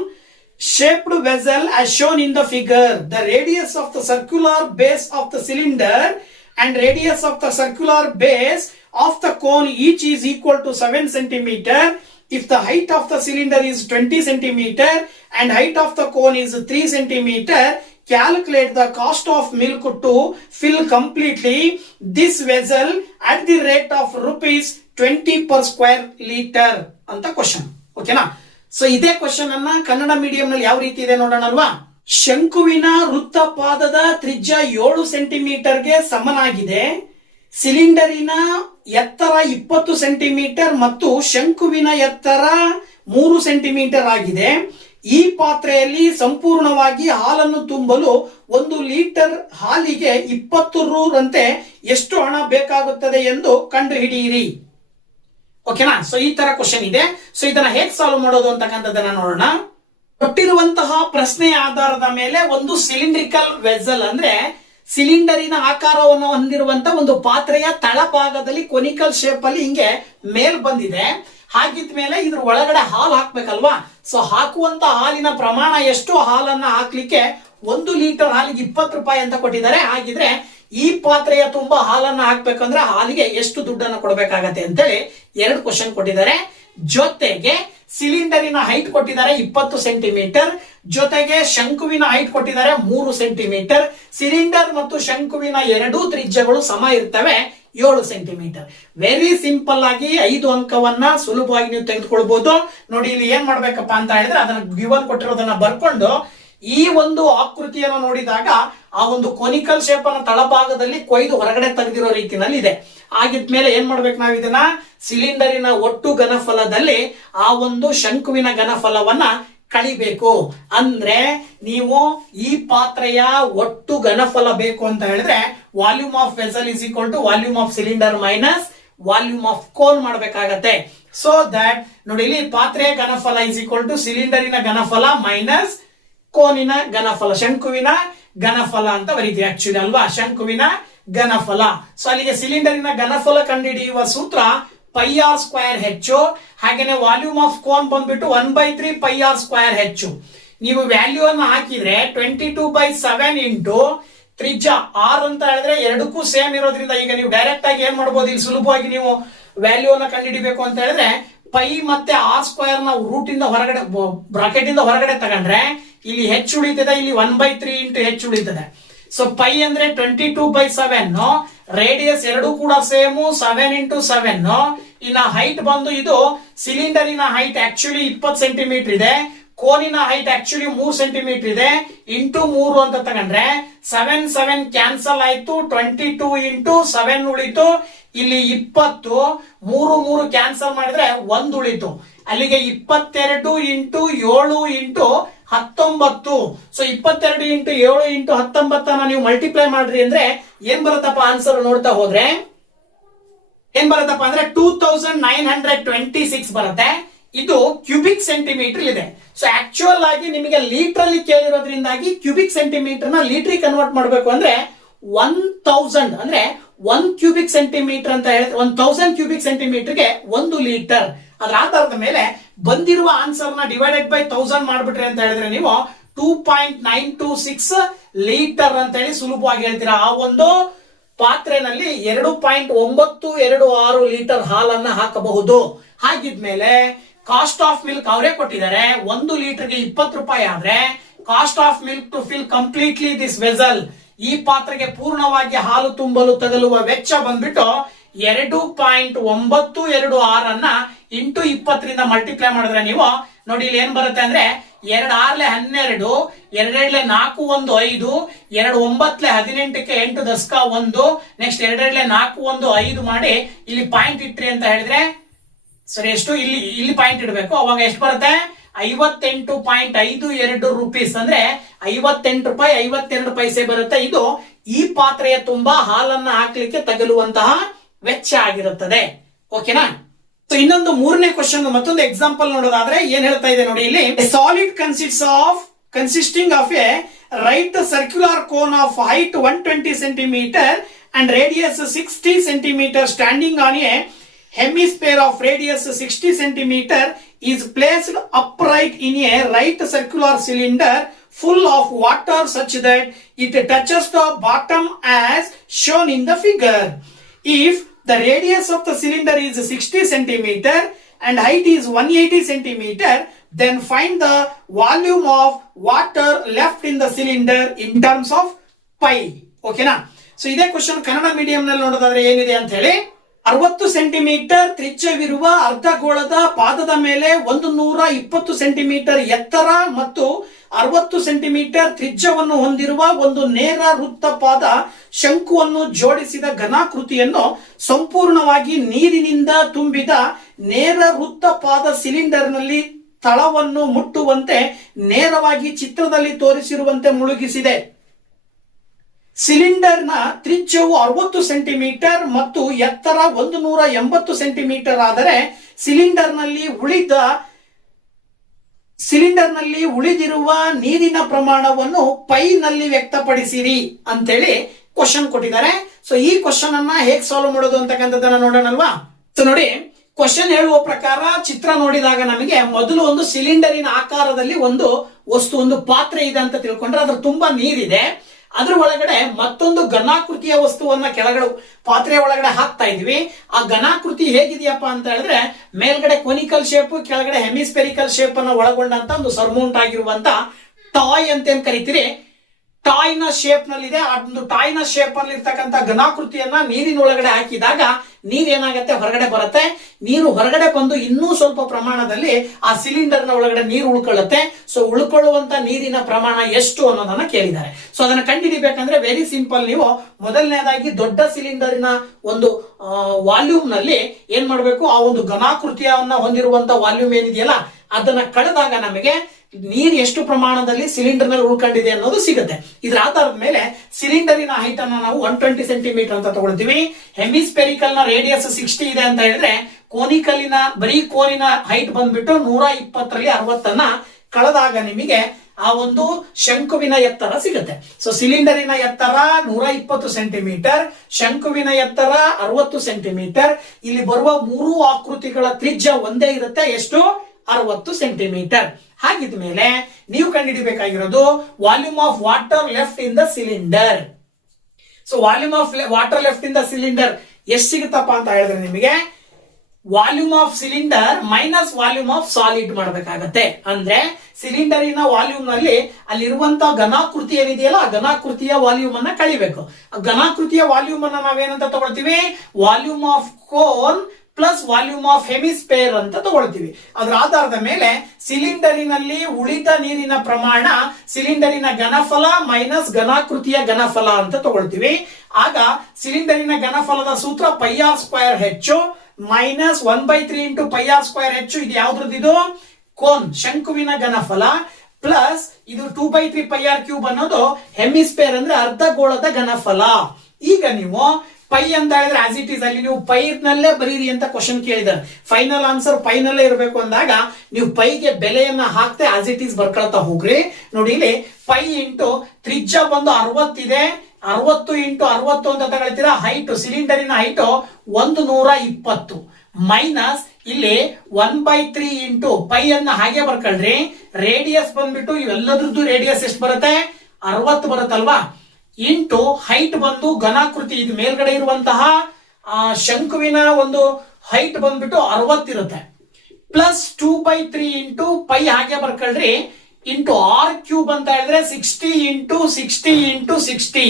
shaped vessel as shown in the figure. The radius of the circular base of the cylinder and radius of the circular base of the cone each is equal to 7 centimeter. If the height of the cylinder is 20 centimeter and height of the cone is 3 centimeter, calculate the cost of milk to fill completely this vessel at the rate of rupees 20 per square liter ಅಂತ ಕ್ವಶನ್. ಓಕೆನಾ? ಸೊ ಇದೇ ಕ್ವಶನ್ ಅನ್ನ ಕನ್ನಡ ಮೀಡಿಯಂ ನಲ್ಲಿ ಯಾವ ರೀತಿ ಇದೆ ನೋಡೋಣ ಅಲ್ವಾ? ಶಂಕುವಿನ ವೃತ್ತಪಾದದ ತ್ರಿಜ್ಯ 7 ಸೆಂಟಿಮೀಟರ್ಗೆ ಸಮನಾಗಿದೆ. ಸಿಲಿಂಡರಿನ ಎತ್ತರ 20 ಸೆಂಟಿಮೀಟರ್ ಮತ್ತು ಶಂಕುವಿನ ಎತ್ತರ 3 ಸೆಂಟಿಮೀಟರ್ ಆಗಿದೆ. ಈ ಪಾತ್ರೆಯಲ್ಲಿ ಸಂಪೂರ್ಣವಾಗಿ ಹಾಲನ್ನು ತುಂಬಲು 1 ಲೀಟರ್ ಹಾಲಿಗೆ 20 ರೂರಂತೆ ಎಷ್ಟು ಹಣ ಬೇಕಾಗುತ್ತದೆ ಎಂದು ಕಂಡುಹಿಡಿಯಿರಿ. ಓಕೆನಾ? ಸೊ ಈ ತರ ಕ್ವಶನ್ ಇದೆ. ಸೊ ಇದನ್ನ ಹೇಗೆ ಸಾಲ್ವ್ ಮಾಡೋದು ಅಂತಕ್ಕಂಥದ್ದನ್ನ ನೋಡೋಣ. ಕೊಟ್ಟಿರುವಂತಹ ಪ್ರಶ್ನೆಯ ಆಧಾರದ ಮೇಲೆ ಒಂದು ಸಿಲಿಂಡ್ರಿಕಲ್ ವೆಸಲ್ ಅಂದ್ರೆ ಸಿಲಿಂಡರಿನ ಆಕಾರವನ್ನು ಹೊಂದಿರುವಂತಹ ಒಂದು ಪಾತ್ರೆಯ ತಳಭಾಗದಲ್ಲಿ ಕೊನಿಕಲ್ ಶೇಪ್ ಅಲ್ಲಿ ಹಿಂಗೆ ಮೇಲ್ ಬಂದಿದೆ. ಹಾಗಿದ್ಮೇಲೆ ಇದ್ರ ಒಳಗಡೆ ಹಾಲು ಹಾಕ್ಬೇಕಲ್ವಾ. ಸೊ ಹಾಕುವಂತ ಹಾಲಿನ ಪ್ರಮಾಣ ಎಷ್ಟು, ಹಾಲನ್ನ ಹಾಕ್ಲಿಕ್ಕೆ 1 ಲೀಟರ್ ಹಾಲಿಗೆ 20 ರೂಪಾಯಿ ಅಂತ ಕೊಟ್ಟಿದ್ದಾರೆ. ಹಾಗಿದ್ರೆ ಈ ಪಾತ್ರೆಯ ತುಂಬಾ ಹಾಲನ್ನ ಹಾಕ್ಬೇಕಂದ್ರೆ ಹಾಲಿಗೆ ಎಷ್ಟು ದುಡ್ಡನ್ನು ಕೊಡಬೇಕಾಗತ್ತೆ ಅಂತೇಳಿ 2 ಕ್ವಶನ್ ಕೊಟ್ಟಿದ್ದಾರೆ. ಜೊತೆಗೆ ಸಿಲಿಂಡರಿನ ಹೈಟ್ ಕೊಟ್ಟಿದ್ದಾರೆ 20 ಸೆಂಟಿಮೀಟರ್, ಜೊತೆಗೆ ಶಂಕುವಿನ ಹೈಟ್ ಕೊಟ್ಟಿದ್ದಾರೆ 3 ಸೆಂಟಿಮೀಟರ್. ಸಿಲಿಂಡರ್ ಮತ್ತು ಶಂಕುವಿನ ಎರಡೂ ತ್ರಿಜ್ಯಗಳು ಸಮ ಇರ್ತವೆ 7 ಸೆಂಟಿಮೀಟರ್. ವೆರಿ ಸಿಂಪಲ್ ಆಗಿ 5 ಅಂಕವನ್ನ ಸುಲಭವಾಗಿ ನೀವು ತೆಗೆದುಕೊಳ್ಬಹುದು. ನೋಡಿ ಇಲ್ಲಿ ಏನ್ ಮಾಡ್ಬೇಕಪ್ಪ ಅಂತ ಹೇಳಿದ್ರೆ ಅದನ್ನ ಗಿವನ್ ಕೊಟ್ಟಿರೋದನ್ನ ಬರ್ಕೊಂಡು ಈ ಒಂದು ಆಕೃತಿಯನ್ನು ನೋಡಿದಾಗ ಆ ಒಂದು ಕೊನಿಕಲ್ ಶೇಪ್ ಅನ್ನ ತಳಭಾಗದಲ್ಲಿ ಕೊಯ್ದು ಹೊರಗಡೆ ತೆಗೆದಿರೋ ರೀತಿನಲ್ಲಿ ಇದೆ. ಆಗಿದ್ಮೇಲೆ ಏನ್ ಮಾಡ್ಬೇಕು, ನಾವು ಇದನ್ನ ಸಿಲಿಂಡರಿನ ಒಟ್ಟು ಘನಫಲದಲ್ಲಿ ಆ ಒಂದು ಶಂಕುವಿನ ಘನಫಲವನ್ನ ಕಳಿಬೇಕು. ಅಂದ್ರೆ ನೀವು ಈ ಪಾತ್ರೆಯ ಒಟ್ಟು ಘನಫಲ ಬೇಕು ಅಂತ ಹೇಳಿದ್ರೆ volume of vessel is equal to volume of cylinder minus volume of cone ಮಾಡಬೇಕಾಗತ್ತೆ. ಸೊ ದಟ್ ನೋಡಿ ಇಲ್ಲಿ ಪಾತ್ರೆಯ ಘನಫಲ ಇಸ್ ಈಕ್ವಲ್ ಟು ಸಿಲಿಂಡರಿನ ಘನಫಲ ಮೈನಸ್ ಕೋನಿನ ಘನಫಲ, ಶಂಕುವಿನ ಘನಫಲ ಅಂತ ಬರೀತೀವಿ ಆಕ್ಚುಲಿ ಅಲ್ವಾ, ಶಂಕುವಿನ ಘನಫಲ. ಸೊ ಅಲ್ಲಿಗೆ ಸಿಲಿಂಡರಿನ ಘನಫಲ ಕಂಡುಹಿಡಿಯುವ ಸೂತ್ರ ಪೈ ಆರ್ ಸ್ಕ್ವೇರ್ ಹೆಚ್ಚು, ಹಾಗೇನೆ ವಾಲ್ಯೂಮ್ ಆಫ್ ಕೋನ್ ಬಂದ್ಬಿಟ್ಟು 1/3 ಪೈ ಆರ್ ಸ್ಕ್ವೇರ್ ಹೆಚ್ಚು. ನೀವು ವ್ಯಾಲ್ಯೂ ಅನ್ನು ಹಾಕಿದ್ರೆ 22/7 ಇಂಟು ತ್ರಿಜ್ಯ ಆರ್ ಅಂತ ಹೇಳಿದ್ರೆ ಎರಡಕ್ಕೂ ಸೇಮ್ ಇರೋದ್ರಿಂದ ಈಗ ನೀವು ಡೈರೆಕ್ಟ್ ಆಗಿ ಏನ್ ಮಾಡಬಹುದು, ಇಲ್ಲಿ ಸುಲಭವಾಗಿ ನೀವು ವ್ಯಾಲ್ಯೂ ಅನ್ನ ಕಂಡುಹಿಡಿಬೇಕು ಅಂತ ಹೇಳಿದ್ರೆ ಪೈ ಮತ್ತೆ ಆರ್ ಸ್ಕ್ವೇರ್ ನ ರೂಟ್ ಇಂದ ಹೊರಗಡೆ ಬ್ರಾಕೆಟ್ ಇಂದ ಹೊರಗಡೆ ತಗೊಂಡ್ರೆ ಇಲ್ಲಿ ಹೆಚ್ಚು ಉಳಿತದೆ, ಇಲ್ಲಿ 1/3 ಇಂಟು ಹೆಚ್ಚು ಉಳಿತದೆ. ಸೊ ಪೈ ಅಂದ್ರೆ 22/7, ರೇಡಿಯಸ್ ಎರಡು ಕೂಡ ಸೇಮ್ 7 ಇಂಟು 7. ಇನ್ನ ಹೈಟ್ ಬಂದು ಇದು ಸಿಲಿಂಡರಿನ ಹೈಟ್ ಆಕ್ಚುಲಿ 20 ಸೆಂಟಿಮೀಟರ್ ಇದೆ, ಕೋನಿನ ಹೈಟ್ ಆಕ್ಚುಲಿ 3 ಸೆಂಟಿಮೀಟರ್ ಇದೆ, ಇಂಟು 3 ಅಂತ ತಗೊಂಡ್ರೆ 7 ಕ್ಯಾನ್ಸಲ್ ಆಯ್ತು, 22 ಇಂಟು 7 ಉಳಿತು, ಇಲ್ಲಿ 20, 3 ಕ್ಯಾನ್ಸಲ್ ಮಾಡಿದ್ರೆ 1 ಉಳಿತು, ಅಲ್ಲಿಗೆ 22 into 7 into 19. So 22 into 7 into 19 ನೀವು ಮಲ್ಟಿಪ್ಲೈ ಮಾಡ್ರಿ ಅಂದ್ರೆ ಏನ್ ಬರುತ್ತಪ್ಪ ಆನ್ಸರ್ ನೋಡ್ತಾ ಹೋದ್ರೆ ಏನ್ ಬರುತ್ತಪ್ಪ ಅಂದ್ರೆ 2926 ಬರುತ್ತೆ. ಇದು ಕ್ಯೂಬಿಕ್ ಸೆಂಟಿಮೀಟರ್ ಇದೆ. ಸೊ ಆಕ್ಚುಯಲ್ ಆಗಿ ನಿಮಗೆ ಲೀಟರ್ ಅಲ್ಲಿ ಕೇಳಿರೋದ್ರಿಂದಾಗಿ ಕ್ಯೂಬಿಕ್ ಸೆಂಟಿಮೀಟರ್ ನ ಲೀಟರ್ ಕನ್ವರ್ಟ್ ಮಾಡಬೇಕು ಅಂದ್ರೆ 1000 ಅಂದ್ರೆ 1 ಕ್ಯೂಬಿಕ್ ಸೆಂಟಿಮೀಟರ್ ಅಂತ ಹೇಳಿದ್ರೆ 1000 ಕ್ಯೂಬಿಕ್ ಸೆಂಟಿಮೀಟರ್ಗೆ 1 ಲೀಟರ್. ಅದರ ಆಧಾರದ ಮೇಲೆ ಬಂದಿರುವ ಆನ್ಸರ್ ನ ಡಿವೈಡೆಡ್ ಬೈ 1000 ಮಾಡ್ಬಿಟ್ರಿ ಅಂತ ಹೇಳಿದ್ರೆ ನೀವು 2.926 ಲೀಟರ್ ಅಂತ ಹೇಳಿ ಸುಲಭವಾಗಿ ಹೇಳ್ತೀರಾ. ಆ ಒಂದು ಪಾತ್ರೆನಲ್ಲಿ 2.926 ಲೀಟರ್ ಹಾಲನ್ನ ಹಾಕಬಹುದು. ಹಾಗಿದ್ಮೇಲೆ ಕಾಸ್ಟ್ ಆಫ್ ಮಿಲ್ಕ್ ಅವರೇ ಕೊಟ್ಟಿದ್ದಾರೆ, 1 ಲೀಟರ್ಗೆ 20 ರೂಪಾಯಿ ಆದ್ರೆ cost of milk to fill completely this vessel, ಈ ಪಾತ್ರೆಗೆ ಪೂರ್ಣವಾಗಿ ಹಾಲು ತುಂಬಲು ತಗಲುವ ವೆಚ್ಚ ಬಂದ್ಬಿಟ್ಟು 2.926 ಅನ್ನ ಇಂಟು 20ರಿಂದ ಮಲ್ಟಿಪ್ಲೈ ಮಾಡಿದ್ರೆ ನೀವು ನೋಡಿ ಇಲ್ಲಿ ಏನ್ ಬರುತ್ತೆ ಅಂದ್ರೆ 2 6 12, 2 4 1 5, 2 9 18ಕ್ಕೆ 8 ದಶಕ 1, ನೆಕ್ಸ್ಟ್ 2 4 1 5 ಮಾಡಿ ಇಲ್ಲಿ ಪಾಯಿಂಟ್ ಇಟ್ರಿ ಅಂತ ಹೇಳಿದ್ರೆ ಸರಿ ಎಷ್ಟು ಇಲ್ಲಿ ಪಾಯಿಂಟ್ ಇಡಬೇಕು. ಅವಾಗ ಎಷ್ಟು ಬರುತ್ತೆ 58.52 ರೂಪೀಸ್ ಅಂದ್ರೆ 58 ರೂಪಾಯಿ 52 ಪೈಸೆ ಬರುತ್ತೆ. ಇದು ಈ ಪಾತ್ರೆಯ ತುಂಬಾ ಹಾಲನ್ನ ಹಾಕ್ಲಿಕ್ಕೆ ತಗಲುವಂತಹ ವೆಚ್ಚ ಆಗಿರುತ್ತದೆ. ಓಕೆನಾ. ಸೊ ಇನ್ನೊಂದು 3ನೇ ಕ್ವಶನ್ ಮತ್ತೊಂದು ಎಕ್ಸಾಂಪಲ್ ನೋಡೋದಾದ್ರೆ ಏನ್ ಹೇಳ್ತಾ ಇದೆ ನೋಡಿ ಇಲ್ಲಿ, solid consisting of A right circular cone of height 120 centimetre and radius 60 centimetre standing on A hemisphere of radius 60 centimeter is placed upright in a right circular cylinder full of water such that it touches the bottom as shown in the figure. If the radius of the cylinder is 60 centimeter and height is 180 centimeter, then find the volume of water left in the cylinder in terms of pi. Okay na? So ಇದೇ ಕ್ವಶನ್ ಕನ್ನಡ ಮೀಡಿಯಂ ನಲ್ಲಿ ನೋಡೋದಾದ್ರೆ ಏನಿದೆ ಅಂತ ಹೇಳಿ, 60 ಸೆಂಟಿಮೀಟರ್ ತ್ರಿಜ್ಯವಿರುವ ಅರ್ಧಗೋಳದ ಪಾದದ ಮೇಲೆ 120 ಸೆಂಟಿಮೀಟರ್ ಎತ್ತರ ಮತ್ತು 60 ಸೆಂಟಿಮೀಟರ್ ತ್ರಿಜ್ಯವನ್ನು ಹೊಂದಿರುವ ಒಂದು ನೇರ ವೃತ್ತಪಾದ ಶಂಕುವನ್ನು ಜೋಡಿಸಿದ ಘನಾಕೃತಿಯನ್ನು ಸಂಪೂರ್ಣವಾಗಿ ನೀರಿನಿಂದ ತುಂಬಿದ ನೇರ ವೃತ್ತಪಾದ ಸಿಲಿಂಡರ್ ನಲ್ಲಿ ತಳವನ್ನು ಮುಟ್ಟುವಂತೆ ನೇರವಾಗಿ ಚಿತ್ರದಲ್ಲಿ ತೋರಿಸಿರುವಂತೆ ಮುಳುಗಿಸಿದೆ. ಸಿಲಿಂಡರ್ ನ ತ್ರಿಜ್ಯವು 60 ಸೆಂಟಿಮೀಟರ್ ಮತ್ತು ಎತ್ತರ 180 ಸೆಂಟಿಮೀಟರ್ ಆದರೆ ಸಿಲಿಂಡರ್ ನಲ್ಲಿ ಉಳಿದಿರುವ ನೀರಿನ ಪ್ರಮಾಣವನ್ನು ಪೈ ನಲ್ಲಿ ವ್ಯಕ್ತಪಡಿಸಿರಿ ಅಂತೇಳಿ ಕ್ವಶನ್ ಕೊಟ್ಟಿದ್ದಾರೆ. ಸೊ ಈ ಕ್ವಶನ್ ಅನ್ನ ಹೇಗೆ ಸಾಲ್ವ್ ಮಾಡೋದು ಅಂತಕ್ಕಂಥದ್ದನ್ನ ನೋಡೋಣಲ್ವಾ. ಸೊ ನೋಡಿ, ಕ್ವಶನ್ ಹೇಳುವ ಪ್ರಕಾರ ಚಿತ್ರ ನೋಡಿದಾಗ ನಮಗೆ ಮೊದಲು ಒಂದು ಸಿಲಿಂಡರಿನ ಆಕಾರದಲ್ಲಿ ಒಂದು ವಸ್ತು, ಒಂದು ಪಾತ್ರೆ ಇದೆ ಅಂತ ತಿಳ್ಕೊಂಡ್ರೆ ಅದ್ರ ತುಂಬಾ ನೀರಿದೆ. ಅದ್ರ ಒಳಗಡೆ ಮತ್ತೊಂದು ಘನಾಕೃತಿಯ ವಸ್ತುವನ್ನ ಕೆಳಗಡೆ ಪಾತ್ರೆಯ ಒಳಗಡೆ ಹಾಕ್ತಾ ಇದ್ವಿ. ಆ ಘನಾಕೃತಿ ಹೇಗಿದೆಯಪ್ಪ ಅಂತ ಹೇಳಿದ್ರೆ ಮೇಲ್ಗಡೆ ಕೊನಿಕಲ್ ಶೇಪ್, ಕೆಳಗಡೆ ಹೆಮಿಸ್ಪೆರಿಕಲ್ ಶೇಪ್ ಅನ್ನ ಒಳಗೊಂಡಂತ ಒಂದು ಸರ್ಮೌಂಟ್ ಆಗಿರುವಂತ ಟಾಯ್ ಅಂತ ಏನ್ ಕರಿತೀರಿ, ಟಾಯ್ ನ ಶೇಪ್ ನಲ್ಲಿ ಇದೆ. ಆ ಒಂದು ಟಾಯ್ ನ ಶೇಪ್ ಅಲ್ಲಿ ಇರ್ತಕ್ಕಂಥ ಘನಾಕೃತಿಯನ್ನ ನೀರಿನ ಒಳಗಡೆ ಹಾಕಿದಾಗ ನೀರ್ ಏನಾಗುತ್ತೆ, ಹೊರಗಡೆ ಬರುತ್ತೆ. ನೀರು ಹೊರಗಡೆ ಬಂದು ಇನ್ನೂ ಸ್ವಲ್ಪ ಪ್ರಮಾಣದಲ್ಲಿ ಆ ಸಿಲಿಂಡರ್ ನ ಒಳಗಡೆ ನೀರು ಉಳ್ಕೊಳ್ಳುತ್ತೆ. ಸೊ ಉಳ್ಕೊಳ್ಳುವಂತ ನೀರಿನ ಪ್ರಮಾಣ ಎಷ್ಟು ಅನ್ನೋದನ್ನ ಕೇಳಿದ್ದಾರೆ. ಸೊ ಅದನ್ನ ಕಂಡುಹಿಡಿಬೇಕಂದ್ರೆ ವೆರಿ ಸಿಂಪಲ್. ನೀವು ಮೊದಲನೇದಾಗಿ ದೊಡ್ಡ ಸಿಲಿಂಡರಿನ ಒಂದು ವಾಲ್ಯೂಮ್ ನಲ್ಲಿ ಏನ್ ಮಾಡಬೇಕು, ಆ ಒಂದು ಘನಾಕೃತಿಯನ್ನ ಹೊಂದಿರುವಂತ ವಾಲ್ಯೂಮ್ ಏನಿದೆಯಲ್ಲ ಅದನ್ನ ಕಳೆದಾಗ ನಮಗೆ ನೀರು ಎಷ್ಟು ಪ್ರಮಾಣದಲ್ಲಿ ಸಿಲಿಂಡರ್ ನಲ್ಲಿ ಉಳ್ಕೊಂಡಿದೆ ಅನ್ನೋದು ಸಿಗುತ್ತೆ. ಇದರ ಆಧಾರದ ಮೇಲೆ ಸಿಲಿಂಡರಿನ ಹೈಟ್ ಅನ್ನ ನಾವು 120 ಸೆಂಟಿಮೀಟರ್ ಅಂತ ತಗೊಳ್ತೀವಿ. ಹೆಮಿಸ್ಪೆರಿಕಲ್ ನ ರೇಡಿಯಸ್ 60 ಇದೆ ಅಂತ ಹೇಳಿದ್ರೆ ಕೋನಿಕಲಿನ ಬರೀ ಕೋನಿನ ಹೈಟ್ ಬಂದ್ಬಿಟ್ಟು 120ರಲ್ಲಿ 60 ಕಳೆದಾಗ ನಿಮಗೆ ಆ ಒಂದು ಶಂಕುವಿನ ಎತ್ತರ ಸಿಗುತ್ತೆ. ಸೊ ಸಿಲಿಂಡರಿನ ಎತ್ತರ 120 ಸೆಂಟಿಮೀಟರ್, ಶಂಕುವಿನ ಎತ್ತರ 60 ಸೆಂಟಿಮೀಟರ್. ಇಲ್ಲಿ ಬರುವ ಮೂರು ಆಕೃತಿಗಳ ತ್ರಿಜ್ಯ ಒಂದೇ ಇರುತ್ತೆ, ಎಷ್ಟು, 60 ಸೆಂಟಿಮೀಟರ್. ಹಾಗಿದ ಮೇಲೆ ನೀವು ಕಂಡುಹಿಡಿಬೇಕಾಗಿರೋದು volume of water left in the cylinder. So volume of water left in the cylinder ಎಷ್ಟು ಸಿಗುತ್ತಪ್ಪ ಅಂತ ಹೇಳಿದ್ರೆ ನಿಮಗೆ volume of cylinder minus volume of solid ಮಾಡಬೇಕಾಗತ್ತೆ. ಅಂದ್ರೆ ಸಿಲಿಂಡರಿನ ವಾಲ್ಯೂಮ್ ನಲ್ಲಿ ಅಲ್ಲಿರುವಂತಹ ಘನಾಕೃತಿ ಏನಿದೆಯಲ್ಲ ಆ ಘನಾಕೃತಿಯ ವಾಲ್ಯೂಮ್ ಅನ್ನ ಕಳಿಬೇಕು. ಆ ಘನಾಕೃತಿಯ ವಾಲ್ಯೂಮ್ ಅನ್ನ ನಾವೇನಂತ ತಗೊಳ್ತೀವಿ, volume of cone plus volume of hemisphere ಅಂತ ತಗೊಳ್ತೀವಿ. ಅದರ ಆಧಾರದ ಮೇಲೆ ಸಿಲಿಂಡರಿನಲ್ಲಿ ಉಳಿದ ನೀರಿನ ಪ್ರಮಾಣ ಸಿಲಿಂಡರಿನ ಘನಫಲ ಮೈನಸ್ ಘನಾಕೃತಿಯ ಘನಫಲ ಅಂತ ತಗೊಳ್ತೀವಿ. ಆಗ ಸಿಲಿಂಡರಿನ ಘನಫಲದ ಸೂತ್ರ pi r square h minus 1/3 into pi r square h. ಇದು ಯಾವ್ದ್ರದ್ದು, ಇದು ಕೋನ್ ಶಂಕುವಿನ ಘನಫಲ, ಪ್ಲಸ್ ಇದು 2/3 ಪೈ ಆರ್ ಕ್ಯೂಬ್ ಅನ್ನೋದು ಹೆಮಿಸ್ಪೇರ್ ಅಂದ್ರೆ ಅರ್ಧಗೋಳದ ಘನಫಲ. ಈಗ ನೀವು ಪೈ ಅಂತ ಹೇಳಿದ್ರೆ ಆಸ್ ಇಟ್ ಈಸ್ ಅಲ್ಲಿ ನೀವು ಪೈ ನಲ್ಲೇ ಬರೀರಿ ಅಂತ ಕ್ವಶನ್ ಕೇಳಿದ್ದಾರೆ. ಫೈನಲ್ ಆನ್ಸರ್ ಪೈ ನಲ್ಲೇ ಇರಬೇಕು ಅಂದಾಗ ನೀವು ಪೈಗೆ ಬೆಲೆಯನ್ನ ಹಾಕ್ತೆ ಆಸ್ ಇಟ್ ಈಸ್ ಬರ್ಕೊಳ್ತಾ ಹೋಗ್ರಿ. ನೋಡಿ ಇಲ್ಲಿ ಪೈ ಇಂಟು ತ್ರಿಜ್ಯ ಬಂದು 60 ಇದೆ, 60 ಇಂಟು 60 ಅಂತ ತಗೊಳ್ತೀರಾ. ಹೈಟ್ ಸಿಲಿಂಡರಿನ ಹೈಟ್ 120 ಮೈನಸ್ ಇಲ್ಲಿ 1/3 ಇಂಟು ಪೈ ಅನ್ನ ಹಾಗೆ ಬರ್ಕೊಳ್ರಿ. ರೇಡಿಯಸ್ ಬಂದ್ಬಿಟ್ಟು ಇವೆಲ್ಲದ್ರದ್ದು ರೇಡಿಯಸ್ ಎಷ್ಟು ಬರುತ್ತೆ, 60 ಬರುತ್ತಲ್ವಾ, ಇಂಟು ಹೈಟ್ ಬಂದು ಘನಾಕೃತಿ ಇದು ಮೇಲ್ಗಡೆ ಇರುವಂತಹ ಶಂಕುವಿನ ಒಂದು ಹೈಟ್ ಬಂದ್ಬಿಟ್ಟು 60 ಇರುತ್ತೆ, ಪ್ಲಸ್ 2/3 ಇಂಟು ಪೈ ಹಾಗೆ ಬರ್ಕೊಳ್ರಿ ಇಂಟು ಆರ್ ಕ್ಯೂಬ್ ಅಂತ ಹೇಳಿದ್ರೆ 60 ಇಂಟು 60 ಇಂಟು 60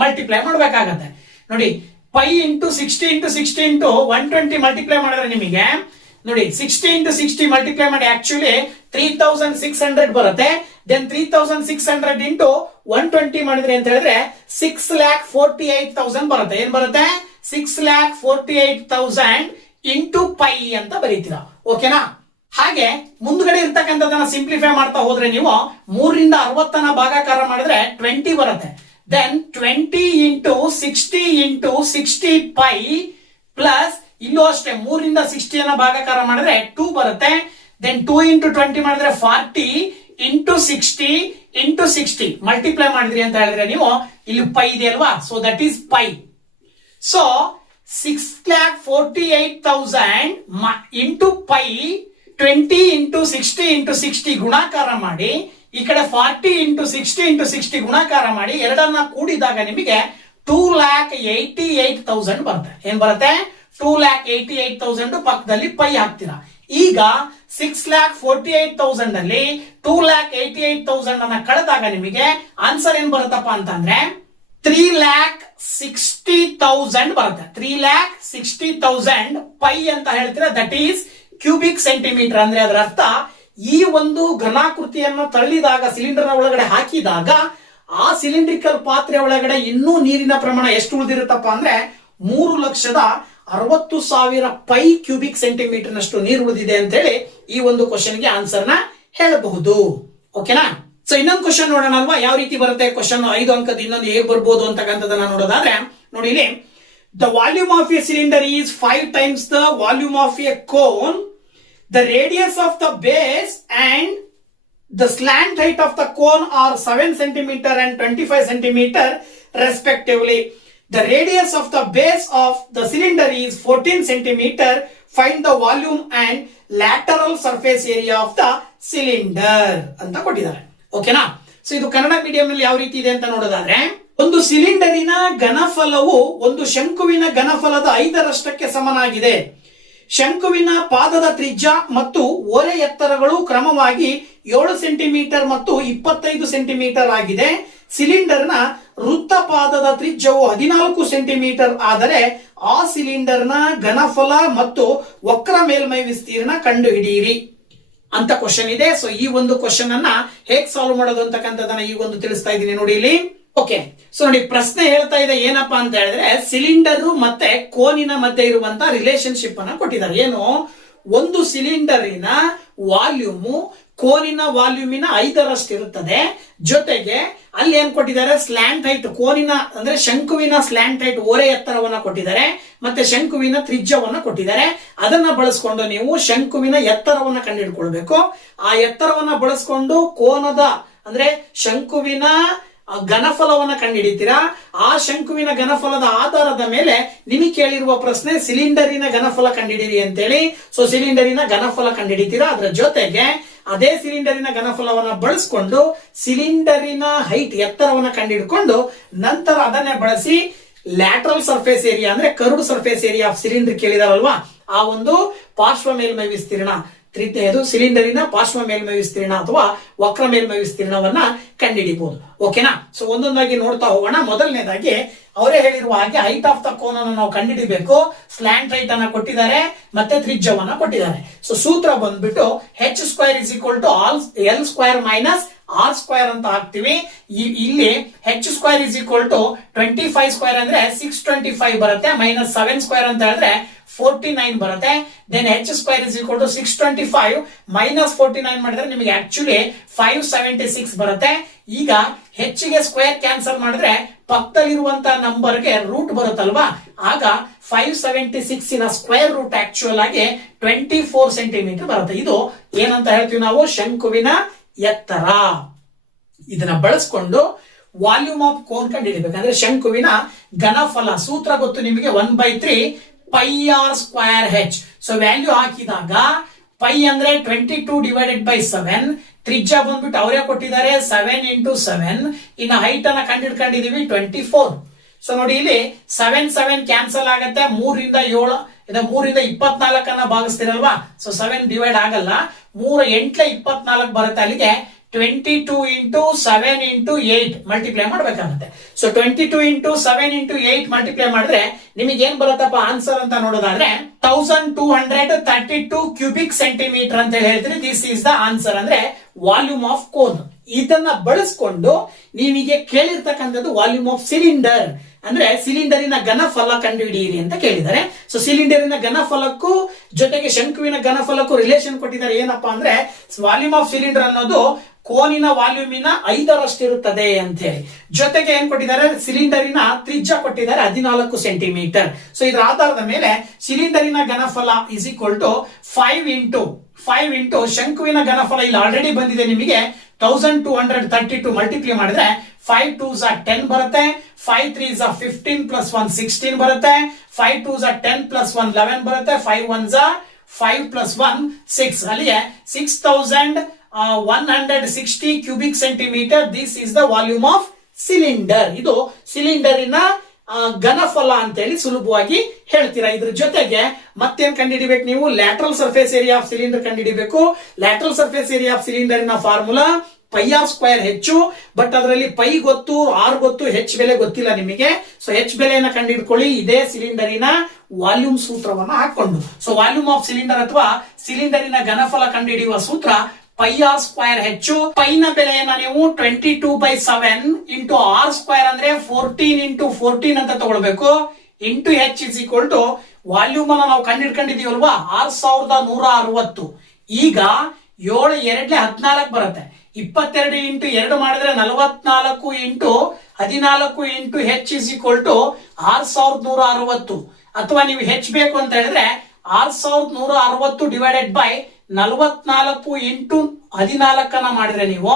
ಮಲ್ಟಿಪ್ಲೈ ಮಾಡ್ಬೇಕಾಗತ್ತೆ. ನೋಡಿ pi into 60 into 60 into 120 multiply ಮಾಡಿದ್ರೆ ನಿಮಗೆ ನೋಡಿ 60 ಇಂಟು 60 ಮಲ್ಟಿಪ್ಲೈ ಮಾಡಿ ಆಕ್ಚುಲಿ 3600 ಬರುತ್ತೆ. ದೆನ್ 3600 ಇಂಟು 120 ಮಾಡಿದ್ರೆ ಅಂತ ಹೇಳಿದ್ರೆ 6,48,000 ಬರುತ್ತೆ. ಏನ್ ಬರುತ್ತೆ, 6,48,000 ಇಂಟು ಪೈ ಅಂತ ಬರೀತೀರಾ. ಓಕೆನಾ? ಹಾಗೆ ಮುಂದ್ಗಡೆ ಇರ್ತಕ್ಕಂಥದನ್ನ ಸಿಂಪ್ಲಿಫೈ ಮಾಡ್ತಾ ಹೋದ್ರೆ ನೀವು 3ರಿಂದ 60 ಭಾಗಾಕಾರ ಮಾಡಿದ್ರೆ 20 ಬರುತ್ತೆ. ದೆನ್ 20 ಇಂಟು 60 ಇಂಟು 60 ಪೈ ಪ್ಲಸ್ ಇಲ್ಲೂ ಅಷ್ಟೇ 3ರಿಂದ 60 ಭಾಗಾಕಾರ ಮಾಡಿದ್ರೆ 2 ಬರುತ್ತೆ. ದೆನ್ 2 ಇಂಟು 20 ಮಾಡಿದ್ರೆ 40 ಇಂಟು 60 ಇಂಟು 60 ಮಲ್ಟಿಪ್ಲೈ ಮಾಡಿದ್ರಿ ಅಂತ ಹೇಳಿದ್ರೆ ನೀವು ಇಲ್ಲಿ ಪೈ ಇದೆ ಅಲ್ವಾ, so that is pi. So 6,48,000 into pi 20 into 60 into 60 ಗುಣಾಕಾರ ಮಾಡಿ, ಈ ಕಡೆ 40 ಇಂಟು 60 ಇಂಟು 60 ಗುಣಾಕಾರ ಮಾಡಿ, ಎರಡನ್ನ ಕೂಡಿದಾಗ ನಿಮಗೆ 2,88,000 ಬರುತ್ತೆ. ಏನ್ ಬರುತ್ತೆ, 2,88,000 ಪಕ್ಕದಲ್ಲಿ ಪೈ ಹಾಕ್ತೀರಾ. ಈಗ 6,48,000 ಅಲ್ಲಿ 2,88,000 ಅನ್ನ ಕಳೆದಾಗ ನಿಮಗೆ ಆನ್ಸರ್ ಏನ್ ಬರುತ್ತಪ್ಪ ಅಂತಂದ್ರೆ 3,60,000 ಬರುತ್ತೆ. 3,60,000 ಪೈ ಅಂತ ಹೇಳ್ತೀರಾ, ದಟ್ ಈಸ್ ಕ್ಯೂಬಿಕ್ ಸೆಂಟಿಮೀಟರ್. ಅಂದ್ರೆ ಅದರ ಅರ್ಥ ಈ ಒಂದು ಘನಾಕೃತಿಯನ್ನು ತಳ್ಳಿದಾಗ ಸಿಲಿಂಡರ್ ನ ಒಳಗಡೆ ಹಾಕಿದಾಗ ಆ ಸಿಲಿಂಡ್ರಿಕಲ್ ಪಾತ್ರೆ ಒಳಗಡೆ ಇನ್ನೂ ನೀರಿನ ಪ್ರಮಾಣ ಎಷ್ಟು ಉಳಿದಿರುತ್ತಪ್ಪ ಅಂದ್ರೆ 3,60,000 ಪೈ ಕ್ಯೂಬಿಕ್ ಸೆಂಟಿಮೀಟರ್ ನಷ್ಟು ನೀರು ಉಳಿದಿದೆ ಅಂತ ಹೇಳಿ ಈ ಒಂದು ಕ್ವಶನ್ ಗೆ ಆನ್ಸರ್ ನ ಹೇಳಬಹುದು. ಓಕೆನಾ? ಸೊ ಇನ್ನೊಂದು ಕ್ವಶನ್ ನೋಡೋಣ ಅಲ್ವಾ, ಯಾವ ರೀತಿ ಬರುತ್ತೆ ಕ್ವಶನ್. 5 ಅಂಕದ ಇನ್ನೊಂದು ಹೇಗೆ ಬರ್ಬೋದು ಅಂತಕ್ಕಂಥದ್ದನ್ನ ನೋಡೋದಾದ್ರೆ ನೋಡಿ ಇಲ್ಲಿ the volume of a cylinder is 5 times the volume of A cone. The radius of the base and the slant height of the cone are 7 centimeter and 25 centimeter respectively. The radius of the base of the cylinder is 14 centimeter. Find the volume and lateral surface area of the cylinder ಅಂತ ಕೊಟ್ಟಿದ್ದಾರೆ. ಓಕೆನಾ? ಸೊ ಇದು ಕನ್ನಡ ಮೀಡಿಯಂ ನಲ್ಲಿ ಯಾವ ರೀತಿ ಇದೆ ಅಂತ ನೋಡೋದಾದ್ರೆ, ಒಂದು ಸಿಲಿಂಡರಿನ ಘನಫಲವು ಒಂದು ಶಂಕುವಿನ ಘನಫಲದ 5ರಷ್ಟಕ್ಕೆ ಸಮನಾಗಿದೆ. ಶಂಕುವಿನ ಪಾದದ ತ್ರಿಜ್ಯ ಮತ್ತು ಓರೆ ಎತ್ತರಗಳು ಕ್ರಮವಾಗಿ 7 ಸೆಂಟಿಮೀಟರ್ ಮತ್ತು 25 ಸೆಂಟಿಮೀಟರ್ ಆಗಿದೆ. ಸಿಲಿಂಡರ್ನ ವೃತ್ತ ಪಾದದ ತ್ರಿಜ್ಯವು 14 ಸೆಂಟಿಮೀಟರ್ ಆದರೆ ಆ ಸಿಲಿಂಡರ್ನ ಘನಫಲ ಮತ್ತು ವಕ್ರ ಮೇಲ್ಮೈ ವಿಸ್ತೀರ್ಣ ಕಂಡುಹಿಡಿಯಿರಿ ಅಂತ ಕ್ವಶನ್ ಇದೆ. ಸೊ ಈ ಒಂದು ಕ್ವಶನ್ ಅನ್ನ ಹೇಗೆ ಸಾಲ್ವ್ ಮಾಡೋದು ಅಂತಕ್ಕಂಥದ್ದನ್ನ ಈ ಒಂದು ತಿಳಿಸ್ತಾ ಇದ್ದೀನಿ ನೋಡಿ ಇಲ್ಲಿ. ಓಕೆ, ಸೊ ನೋಡಿ ಪ್ರಶ್ನೆ ಹೇಳ್ತಾ ಇದೆ ಏನಪ್ಪಾ ಅಂತ ಹೇಳಿದ್ರೆ, ಸಿಲಿಂಡರ್ ಮತ್ತೆ ಕೋನಿನ ಮಧ್ಯೆ ಇರುವಂತ ರಿಲೇಶನ್ಶಿಪ್ ಅನ್ನ ಕೊಟ್ಟಿದ್ದಾರೆ. ಏನು? ಒಂದು ಸಿಲಿಂಡರಿನ ವಾಲ್ಯೂಮು ಕೋನಿನ ವಾಲ್ಯೂಮಿನ 5ರಷ್ಟು ಇರುತ್ತದೆ. ಜೊತೆಗೆ ಅಲ್ಲಿ ಏನ್ ಕೊಟ್ಟಿದ್ದಾರೆ, ಸ್ಲ್ಯಾಂಟ್ ಹೈಟ್, ಕೋನಿನ ಅಂದ್ರೆ ಶಂಕುವಿನ ಸ್ಲ್ಯಾಂಟ್ ಹೈಟ್ ಓರೆ ಎತ್ತರವನ್ನ ಕೊಟ್ಟಿದ್ದಾರೆ, ಮತ್ತೆ ಶಂಕುವಿನ ತ್ರಿಜ್ಯವನ್ನ ಕೊಟ್ಟಿದ್ದಾರೆ. ಅದನ್ನ ಬಳಸ್ಕೊಂಡು ನೀವು ಶಂಕುವಿನ ಎತ್ತರವನ್ನ ಕಂಡುಹಿಡ್ಕೊಳ್ಬೇಕು. ಆ ಎತ್ತರವನ್ನ ಬಳಸ್ಕೊಂಡು ಕೋನದ ಅಂದ್ರೆ ಶಂಕುವಿನ ಘನಫಲವನ್ನ ಕಂಡುಹಿಡಿತೀರಾ. ಆ ಶಂಕುವಿನ ಘನಫಲದ ಆಧಾರದ ಮೇಲೆ ನಿಮಗೆ ಕೇಳಿರುವ ಪ್ರಶ್ನೆ ಸಿಲಿಂಡರಿನ ಘನಫಲ ಕಂಡುಹಿಡಿಯಿರಿ ಅಂತೇಳಿ. ಸೊ ಸಿಲಿಂಡರಿನ ಘನಫಲ ಕಂಡುಹಿಡಿತೀರಾ. ಅದರ ಜೊತೆಗೆ ಅದೇ ಸಿಲಿಂಡರಿನ ಘನಫಲವನ್ನ ಬಳಸ್ಕೊಂಡು ಸಿಲಿಂಡರಿನ ಹೈಟ್ ಎತ್ತರವನ್ನ ಕಂಡುಹಿಡ್ಕೊಂಡು ನಂತರ ಅದನ್ನೇ ಬಳಸಿ ಲ್ಯಾಟ್ರಲ್ ಸರ್ಫೇಸ್ ಏರಿಯಾ ಅಂದ್ರೆ curved surface area of cylinder ಕೇಳಿದಾರಲ್ವಾ, ಆ ಒಂದು ಪಾರ್ಶ್ವ ಮೇಲ್ಮೈ ವಿಸ್ತೀರ್ಣ ಸಿಲಿಂಡರಿನ ಪಾರ್ಶ್ವ ಮೇಲ್ಮೈ ವಿಸ್ತೀರ್ಣ ಅಥವಾ ವಕ್ರ ಮೇಲ್ಮೈ ವಿಸ್ತೀರ್ಣವನ್ನ ಕಂಡುಹಿಡಿಬಹುದು. ಓಕೆನಾ? ಸೊ ಒಂದೊಂದಾಗಿ ನೋಡ್ತಾ ಹೋಗೋಣ. ಮೊದಲನೇದಾಗಿ ಅವರೇ ಹೇಳಿರುವ ಹಾಗೆ ಹೈಟ್ ಆಫ್ ದ ಕೋನ್ ಅನ್ನು ನಾವು ಕಂಡುಹಿಡಿಬೇಕು. ಸ್ಲ್ಯಾಂಟ್ ಹೈಟ್ ಅನ್ನ ಕೊಟ್ಟಿದ್ದಾರೆ ಮತ್ತೆ ತ್ರಿಜ್ಯವನ್ನ ಕೊಟ್ಟಿದ್ದಾರೆ. ಸೊ ಸೂತ್ರ ಬಂದ್ಬಿಟ್ಟು h² = L² - R² ಅಂತ ಹಾಕ್ತಿವಿ. ಇಲ್ಲಿ h² = 25² ಅಂದ್ರೆ 625 ಬರುತ್ತೆ, -7² ಅಂತ ಹೇಳಿದ್ರೆ 49 ಬರುತ್ತೆ. ದೆನ್ h² = 625 - 49 ಮಾಡಿದ್ರೆ ನಿಮಗೆ ಆಕ್ಚುಲಿ 576 ಬರುತ್ತೆ. ಈಗ h ಗೆ ಸ್ಕ್ವೇರ್ ಕ್ಯಾನ್ಸಲ್ ಮಾಡಿದ್ರೆ ಪಕ್ಕದಲ್ಲಿರುವಂತಹ ನಂಬರ್ಗೆ ರೂಟ್ ಬರುತ್ತಲ್ವಾ, ಆಗ 576 ನ ಸ್ಕ್ವೇರ್ ರೂಟ್ ಆಕ್ಚುಯಲ್ ಆಗಿ 24 ಸೆಂಟಿಮೀಟರ್ ಬರುತ್ತೆ. ಇದು ಏನಂತ ಹೇಳ್ತೀವಿ ನಾವು, ಶಂಕುವಿನ ಎತ್ತರ. ಇದನ್ನ ಬಳಸ್ಕೊಂಡು ವಾಲ್ಯೂಮ್ ಆಫ್ ಕೋನ್ ಕಂಡುಹಿಡಿಬೇಕು. ಅಂದ್ರೆ ಶಂಕುವಿನ ಘನಫಲ ಸೂತ್ರ ಗೊತ್ತು ನಿಮಗೆ, 1/3 πr²h. ಸೊ ವ್ಯಾಲ್ಯೂ ಹಾಕಿದಾಗ ಪೈ ಅಂದ್ರೆ 22 / 7. ತ್ರಿಜ್ಯ ಬಂದ್ಬಿಟ್ಟು ಅವರೇ ಕೊಟ್ಟಿದ್ದಾರೆ 7 × 7. ಇನ್ನು ಹೈಟ್ ಅನ್ನ ಕಂಡುಹಿಡ್ಕೊಂಡಿದೀವಿ 24. ಸೊ ನೋಡಿ ಇಲ್ಲಿ 7 ಕ್ಯಾನ್ಸಲ್ ಆಗತ್ತೆ. 3 ರಿಂದ 7 3 ರಿಂದ 24 ಅನ್ನ ಭಾಗಿಸ್ತಿರಲ್ವಾ, ಸೊ 7 ಡಿವೈಡ್ ಆಗಲ್ಲ. 3 8 24 ಬರುತ್ತೆ. ಅಲ್ಲಿಗೆ 22 × 7 × 8 ಮಲ್ಟಿಪ್ಲೈ ಮಾಡಬೇಕಾಗುತ್ತೆ. ಸೊ 22 × 7 × 8 ಮಲ್ಟಿಪ್ಲೈ ಮಾಡಿದ್ರೆ ನಿಮಗೆ ಏನ್ ಬರುತ್ತಪ್ಪ ಆನ್ಸರ್ ಅಂತ ನೋಡೋದಾದ್ರೆ 1232 ಕ್ಯೂಬಿಕ್ ಸೆಂಟಿಮೀಟರ್ ಅಂತ ಹೇಳ್ತೀರಿ. ದಿಸ್ ಈಸ್ ದ ಆನ್ಸರ್, ಅಂದ್ರೆ ವಾಲ್ಯೂಮ್ ಆಫ್ ಕೋನ್. ಇದನ್ನ ಬಳಸ್ಕೊಂಡು ನೀವಿಗೆ ಕೇಳಿರ್ತಕ್ಕಂಥದ್ದು ವಾಲ್ಯೂಮ್ ಆಫ್ ಸಿಲಿಂಡರ್ ಅಂದ್ರೆ ಸಿಲಿಂಡರಿನ ಘನಫಲ ಕಂಡುಹಿಡಿಯಿರಿ ಅಂತ ಕೇಳಿದ್ದಾರೆ. ಸೊ ಸಿಲಿಂಡರಿನ ಘನಫಲಕ್ಕೂ ಜೊತೆಗೆ ಶಂಕುವಿನ ಘನಫಲಕ್ಕೂ ರಿಲೇಷನ್ ಕೊಟ್ಟಿದ್ದಾರೆ. ಏನಪ್ಪಾ ಅಂದ್ರೆ ವಾಲ್ಯೂಮ್ ಆಫ್ ಸಿಲಿಂಡರ್ ಅನ್ನೋದು ಕೋನಿನ ವಾಲ್ಯೂಮಿನ 5ರಷ್ಟು ಇರುತ್ತದೆ ಅಂತ ಹೇಳಿ. ಜೊತೆಗೆ ಏನ್ ಕೊಟ್ಟಿದ್ದಾರೆ, ಸಿಲಿಂಡರಿನ ತ್ರಿಜ್ಯ ಕೊಟ್ಟಿದ್ದಾರೆ 14 ಸೆಂಟಿಮೀಟರ್. ಸೊ ಇದರ ಆಧಾರದ ಮೇಲೆ ಸಿಲಿಂಡರಿನ ಘನಫಲ = 5 × ಶಂಕುವಿನ ಘನಫಲ ಇಲ್ಲಿ ಆಲ್ರೆಡಿ ಬಂದಿದೆ ನಿಮಗೆ 1232 ಮಲ್ಟಿಪ್ಲೈ ಮಾಡಿದ್ರೆ 5 2s are 10 ಬರುತ್ತೆ. 5 3s are 15 + 1 16 ಬರುತ್ತೆ. 5 2s are 10 + 1 11 ಬರುತ್ತೆ. 5 1s are 5 + 1 6. ಅಲ್ಲಿಗೆ 6160 cubic centimetre. This is the volume of cylinder. ಇದು ಸಿಲಿಂಡರಿನ ಘನಫಲ ಅಂತ ಹೇಳಿ ಸುಲಭವಾಗಿ ಹೇಳ್ತೀರಾ. ಇದ್ರ ಜೊತೆಗೆ ಮತ್ತೇನ್ ಕಂಡುಹಿಡಿಬೇಕು ನೀವು, lateral surface area of cylinder ಕಂಡುಹಿಡಿಬೇಕು. ಲ್ಯಾಟ್ರಲ್ ಸರ್ಫೇಸ್ ಏರಿಯಾ ಆಫ್ ಸಿಲಿಂಡರಿನ ಫಾರ್ಮುಲಾ πr²h. ಬಟ್ ಅದರಲ್ಲಿ ಪೈ ಗೊತ್ತು, ಆರ್ ಗೊತ್ತು, ಹೆಚ್ ಬೆಲೆ ಗೊತ್ತಿಲ್ಲ ನಿಮಗೆ. ಸೊ ಹೆಚ್ ಬೆಲೆಯನ್ನ ಕಂಡುಹಿಡ್ಕೊಳ್ಳಿ ಇದೇ ಸಿಲಿಂಡರಿನ ವಾಲ್ಯೂಮ್ ಸೂತ್ರವನ್ನ ಹಾಕೊಂಡು. ಸೊ ವಾಲ್ಯೂಮ್ ಆಫ್ ಸಿಲಿಂಡರ್ ಅಥವಾ ಸಿಲಿಂಡರಿನ ಘನಫಲ ಕಂಡುಹಿಡಿಯುವ ಸೂತ್ರ πr²h. ಪೈನ ಬೆಲೆಯನ್ನ ನೀವು 22/7 × r² ಅಂದ್ರೆ 14 × 14 ಅಂತ ತಗೊಳ್ಬೇಕು. ಇಂಟು h = ವಾಲ್ಯೂಮ್ ಅನ್ನ ನಾವು ಕಂಡುಹಿಡ್ಕೊಂಡಿದೀವಲ್ವಾ 6160. ಈಗ 7 2 14 ಬರುತ್ತೆ. 22 × 2 ಮಾಡಿದ್ರೆ 44 × 14 × h = 6160. ಅಥವಾ ನೀವು h ಬೇಕು ಅಂತ ಹೇಳಿದ್ರೆ 6160 ಡಿವೈಡೆಡ್ ಬೈ 44 × 14 ಮಾಡಿದ್ರೆ ನೀವು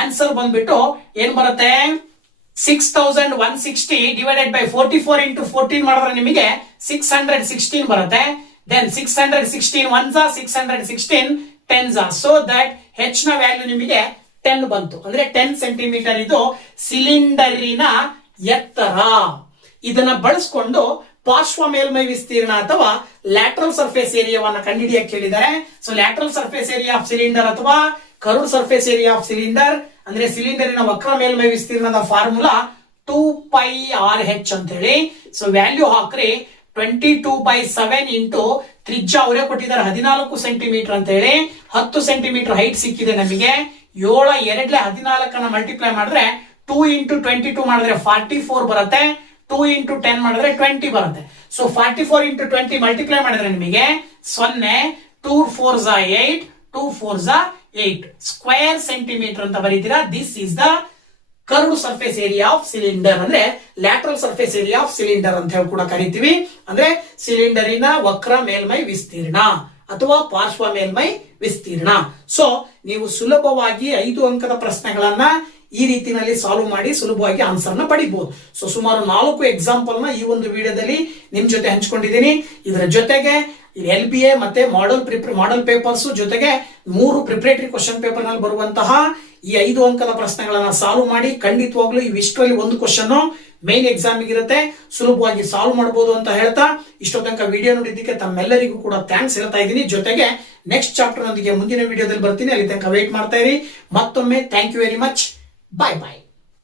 ಆನ್ಸರ್ ಬಂದ್ಬಿಟ್ಟು ಏನ್ ಬರುತ್ತೆ, 6160 ಡಿವೈಡೆಡ್ ಬೈ 44 × 14 ಮಾಡಿದ್ರೆ ನಿಮಗೆ 616 ಬರುತ್ತೆ. Then 616 1s 616 10s, so that h ನ ವ್ಯಾಲ್ಯೂ ನಿಮಗೆ 10 ಬಂತು. ಅಂದ್ರೆ 10 ಸೆಂಟಿಮೀಟರ್ ಇದು ಸಿಲಿಂಡರಿನ ಎತ್ತರ. ಇದನ್ನ ಬಳಸ್ಕೊಂಡು ಪಾರ್ಶ್ವ ಮೇಲ್ಮೈ ವಿಸ್ತೀರ್ಣ ಅಥವಾ ಲ್ಯಾಟ್ರಲ್ ಸರ್ಫೇಸ್ ಏರಿಯಾವನ್ನ ಕಂಡುಹಿಡಿಯಕ್ಕೆ ಹೇಳಿದ್ದಾರೆ. So lateral surface area of cylinder ಅಥವಾ curved surface area of cylinder ಅಂದ್ರೆ ಸಿಲಿಂಡರಿನ ವಕ್ರ ಮೇಲ್ಮೈ ವಿಸ್ತೀರ್ಣದ ಫಾರ್ಮುಲಾ 2πRh ಅಂತ ಹೇಳಿ. ಸೊ ವ್ಯಾಲ್ಯೂ ಹಾಕ್ರಿ 22/7 ಇಂಟು ತ್ರಿಜ್ಯ ಅವರೇ ಕೊಟ್ಟಿದ್ದಾರೆ 14 ಸೆಂಟಿಮೀಟರ್ ಅಂತ ಹೇಳಿ. 10 ಸೆಂಟಿಮೀಟರ್ ಹೈಟ್ ಸಿಕ್ಕಿದೆ ನಮಗೆ. 7 2 14 ಮಲ್ಟಿಪ್ಲೈ ಮಾಡಿದ್ರೆ 2 ಇಂಟು 22 ಮಾಡಿದ್ರೆ 44 ಬರುತ್ತೆ. 2 ಇಂಟು 10 ಮಾಡಿದ್ರೆ 20 ಬರುತ್ತೆ. ಸೊ 44 ಇಂಟು 20 ಮಲ್ಟಿಪ್ಲೈ ಮಾಡಿದ್ರೆ ನಿಮಗೆ 0 2 4s 8 2 4s 8 ಸ್ಕ್ವೇರ್ ಸೆಂಟಿಮೀಟರ್ ಅಂತ ಬರೀತೀರಾ. This is the curved surface area of cylinder ಅಂದ್ರೆ lateral surface area of cylinder ಅಂತ ಹೇಳಿ ಕೂಡ ಕರಿತೀವಿ. ಅಂದ್ರೆ ಸಿಲಿಂಡರಿನ ವಕ್ರ ಮೇಲ್ಮೈ ವಿಸ್ತೀರ್ಣ ಅಥವಾ ಪಾರ್ಶ್ವ ಮೇಲ್ಮೈ ವಿಸ್ತೀರ್ಣ. ಸೊ ನೀವು ಸುಲಭವಾಗಿ 5 ಅಂಕದ ಪ್ರಶ್ನೆಗಳನ್ನ ಈ ರೀತಿನಲ್ಲಿ ಸಾಲ್ವ್ ಮಾಡಿ ಸುಲಭವಾಗಿ ಆನ್ಸರ್ ನ ಪಡಿಬಹುದು. ಸೊ ಸುಮಾರು 4 ಎಕ್ಸಾಂಪಲ್ ನ ಈ ಒಂದು ವಿಡಿಯೋದಲ್ಲಿ ನಿಮ್ ಜೊತೆ ಹಂಚ್ಕೊಂಡಿದ್ದೀನಿ. ಇದರ ಜೊತೆಗೆ LBA ಮತ್ತೆ ಮಾಡೆಲ್ ಪೇಪರ್ಸ್ ಜೊತೆಗೆ 3 ಪ್ರಿಪರೇಟರಿ ಕ್ವಶನ್ ಪೇಪರ್ ನಲ್ಲಿ ಬರುವಂತಹ ಈ 5 ಅಂಕದ ಪ್ರಶ್ನೆಗಳನ್ನ ಸಾಲ್ವ್ ಮಾಡಿ ಖಂಡಿತವಾಗ್ಲೂ ಇವಿಷ್ಟರಲ್ಲಿ ಒಂದು ಕ್ವಶನ್ ಮೇನ್ ಎಕ್ಸಾಮ್ ಇರುತ್ತೆ, ಸುಲಭವಾಗಿ ಸಾಲ್ವ್ ಮಾಡಬಹುದು ಅಂತ ಹೇಳ್ತಾ ಇಷ್ಟೋ ತನಕ ವಿಡಿಯೋ ನೋಡಿದ್ದಕ್ಕೆ ತಮ್ಮೆಲ್ಲರಿಗೂ ಕೂಡ ಥ್ಯಾಂಕ್ಸ್ ಹೇಳ್ತಾ ಇದ್ದೀನಿ. ಜೊತೆಗೆ ನೆಕ್ಸ್ಟ್ ಚಾಪ್ಟರ್ ನೊಂದಿಗೆ ಮುಂದಿನ ವಿಡಿಯೋದಲ್ಲಿ ಬರ್ತೀನಿ. ಅಲ್ಲಿ ತನಕ ವೇಟ್ ಮಾಡ್ತಾ ಇರಿ. ಮತ್ತೊಮ್ಮೆ thank you very much. Bye bye.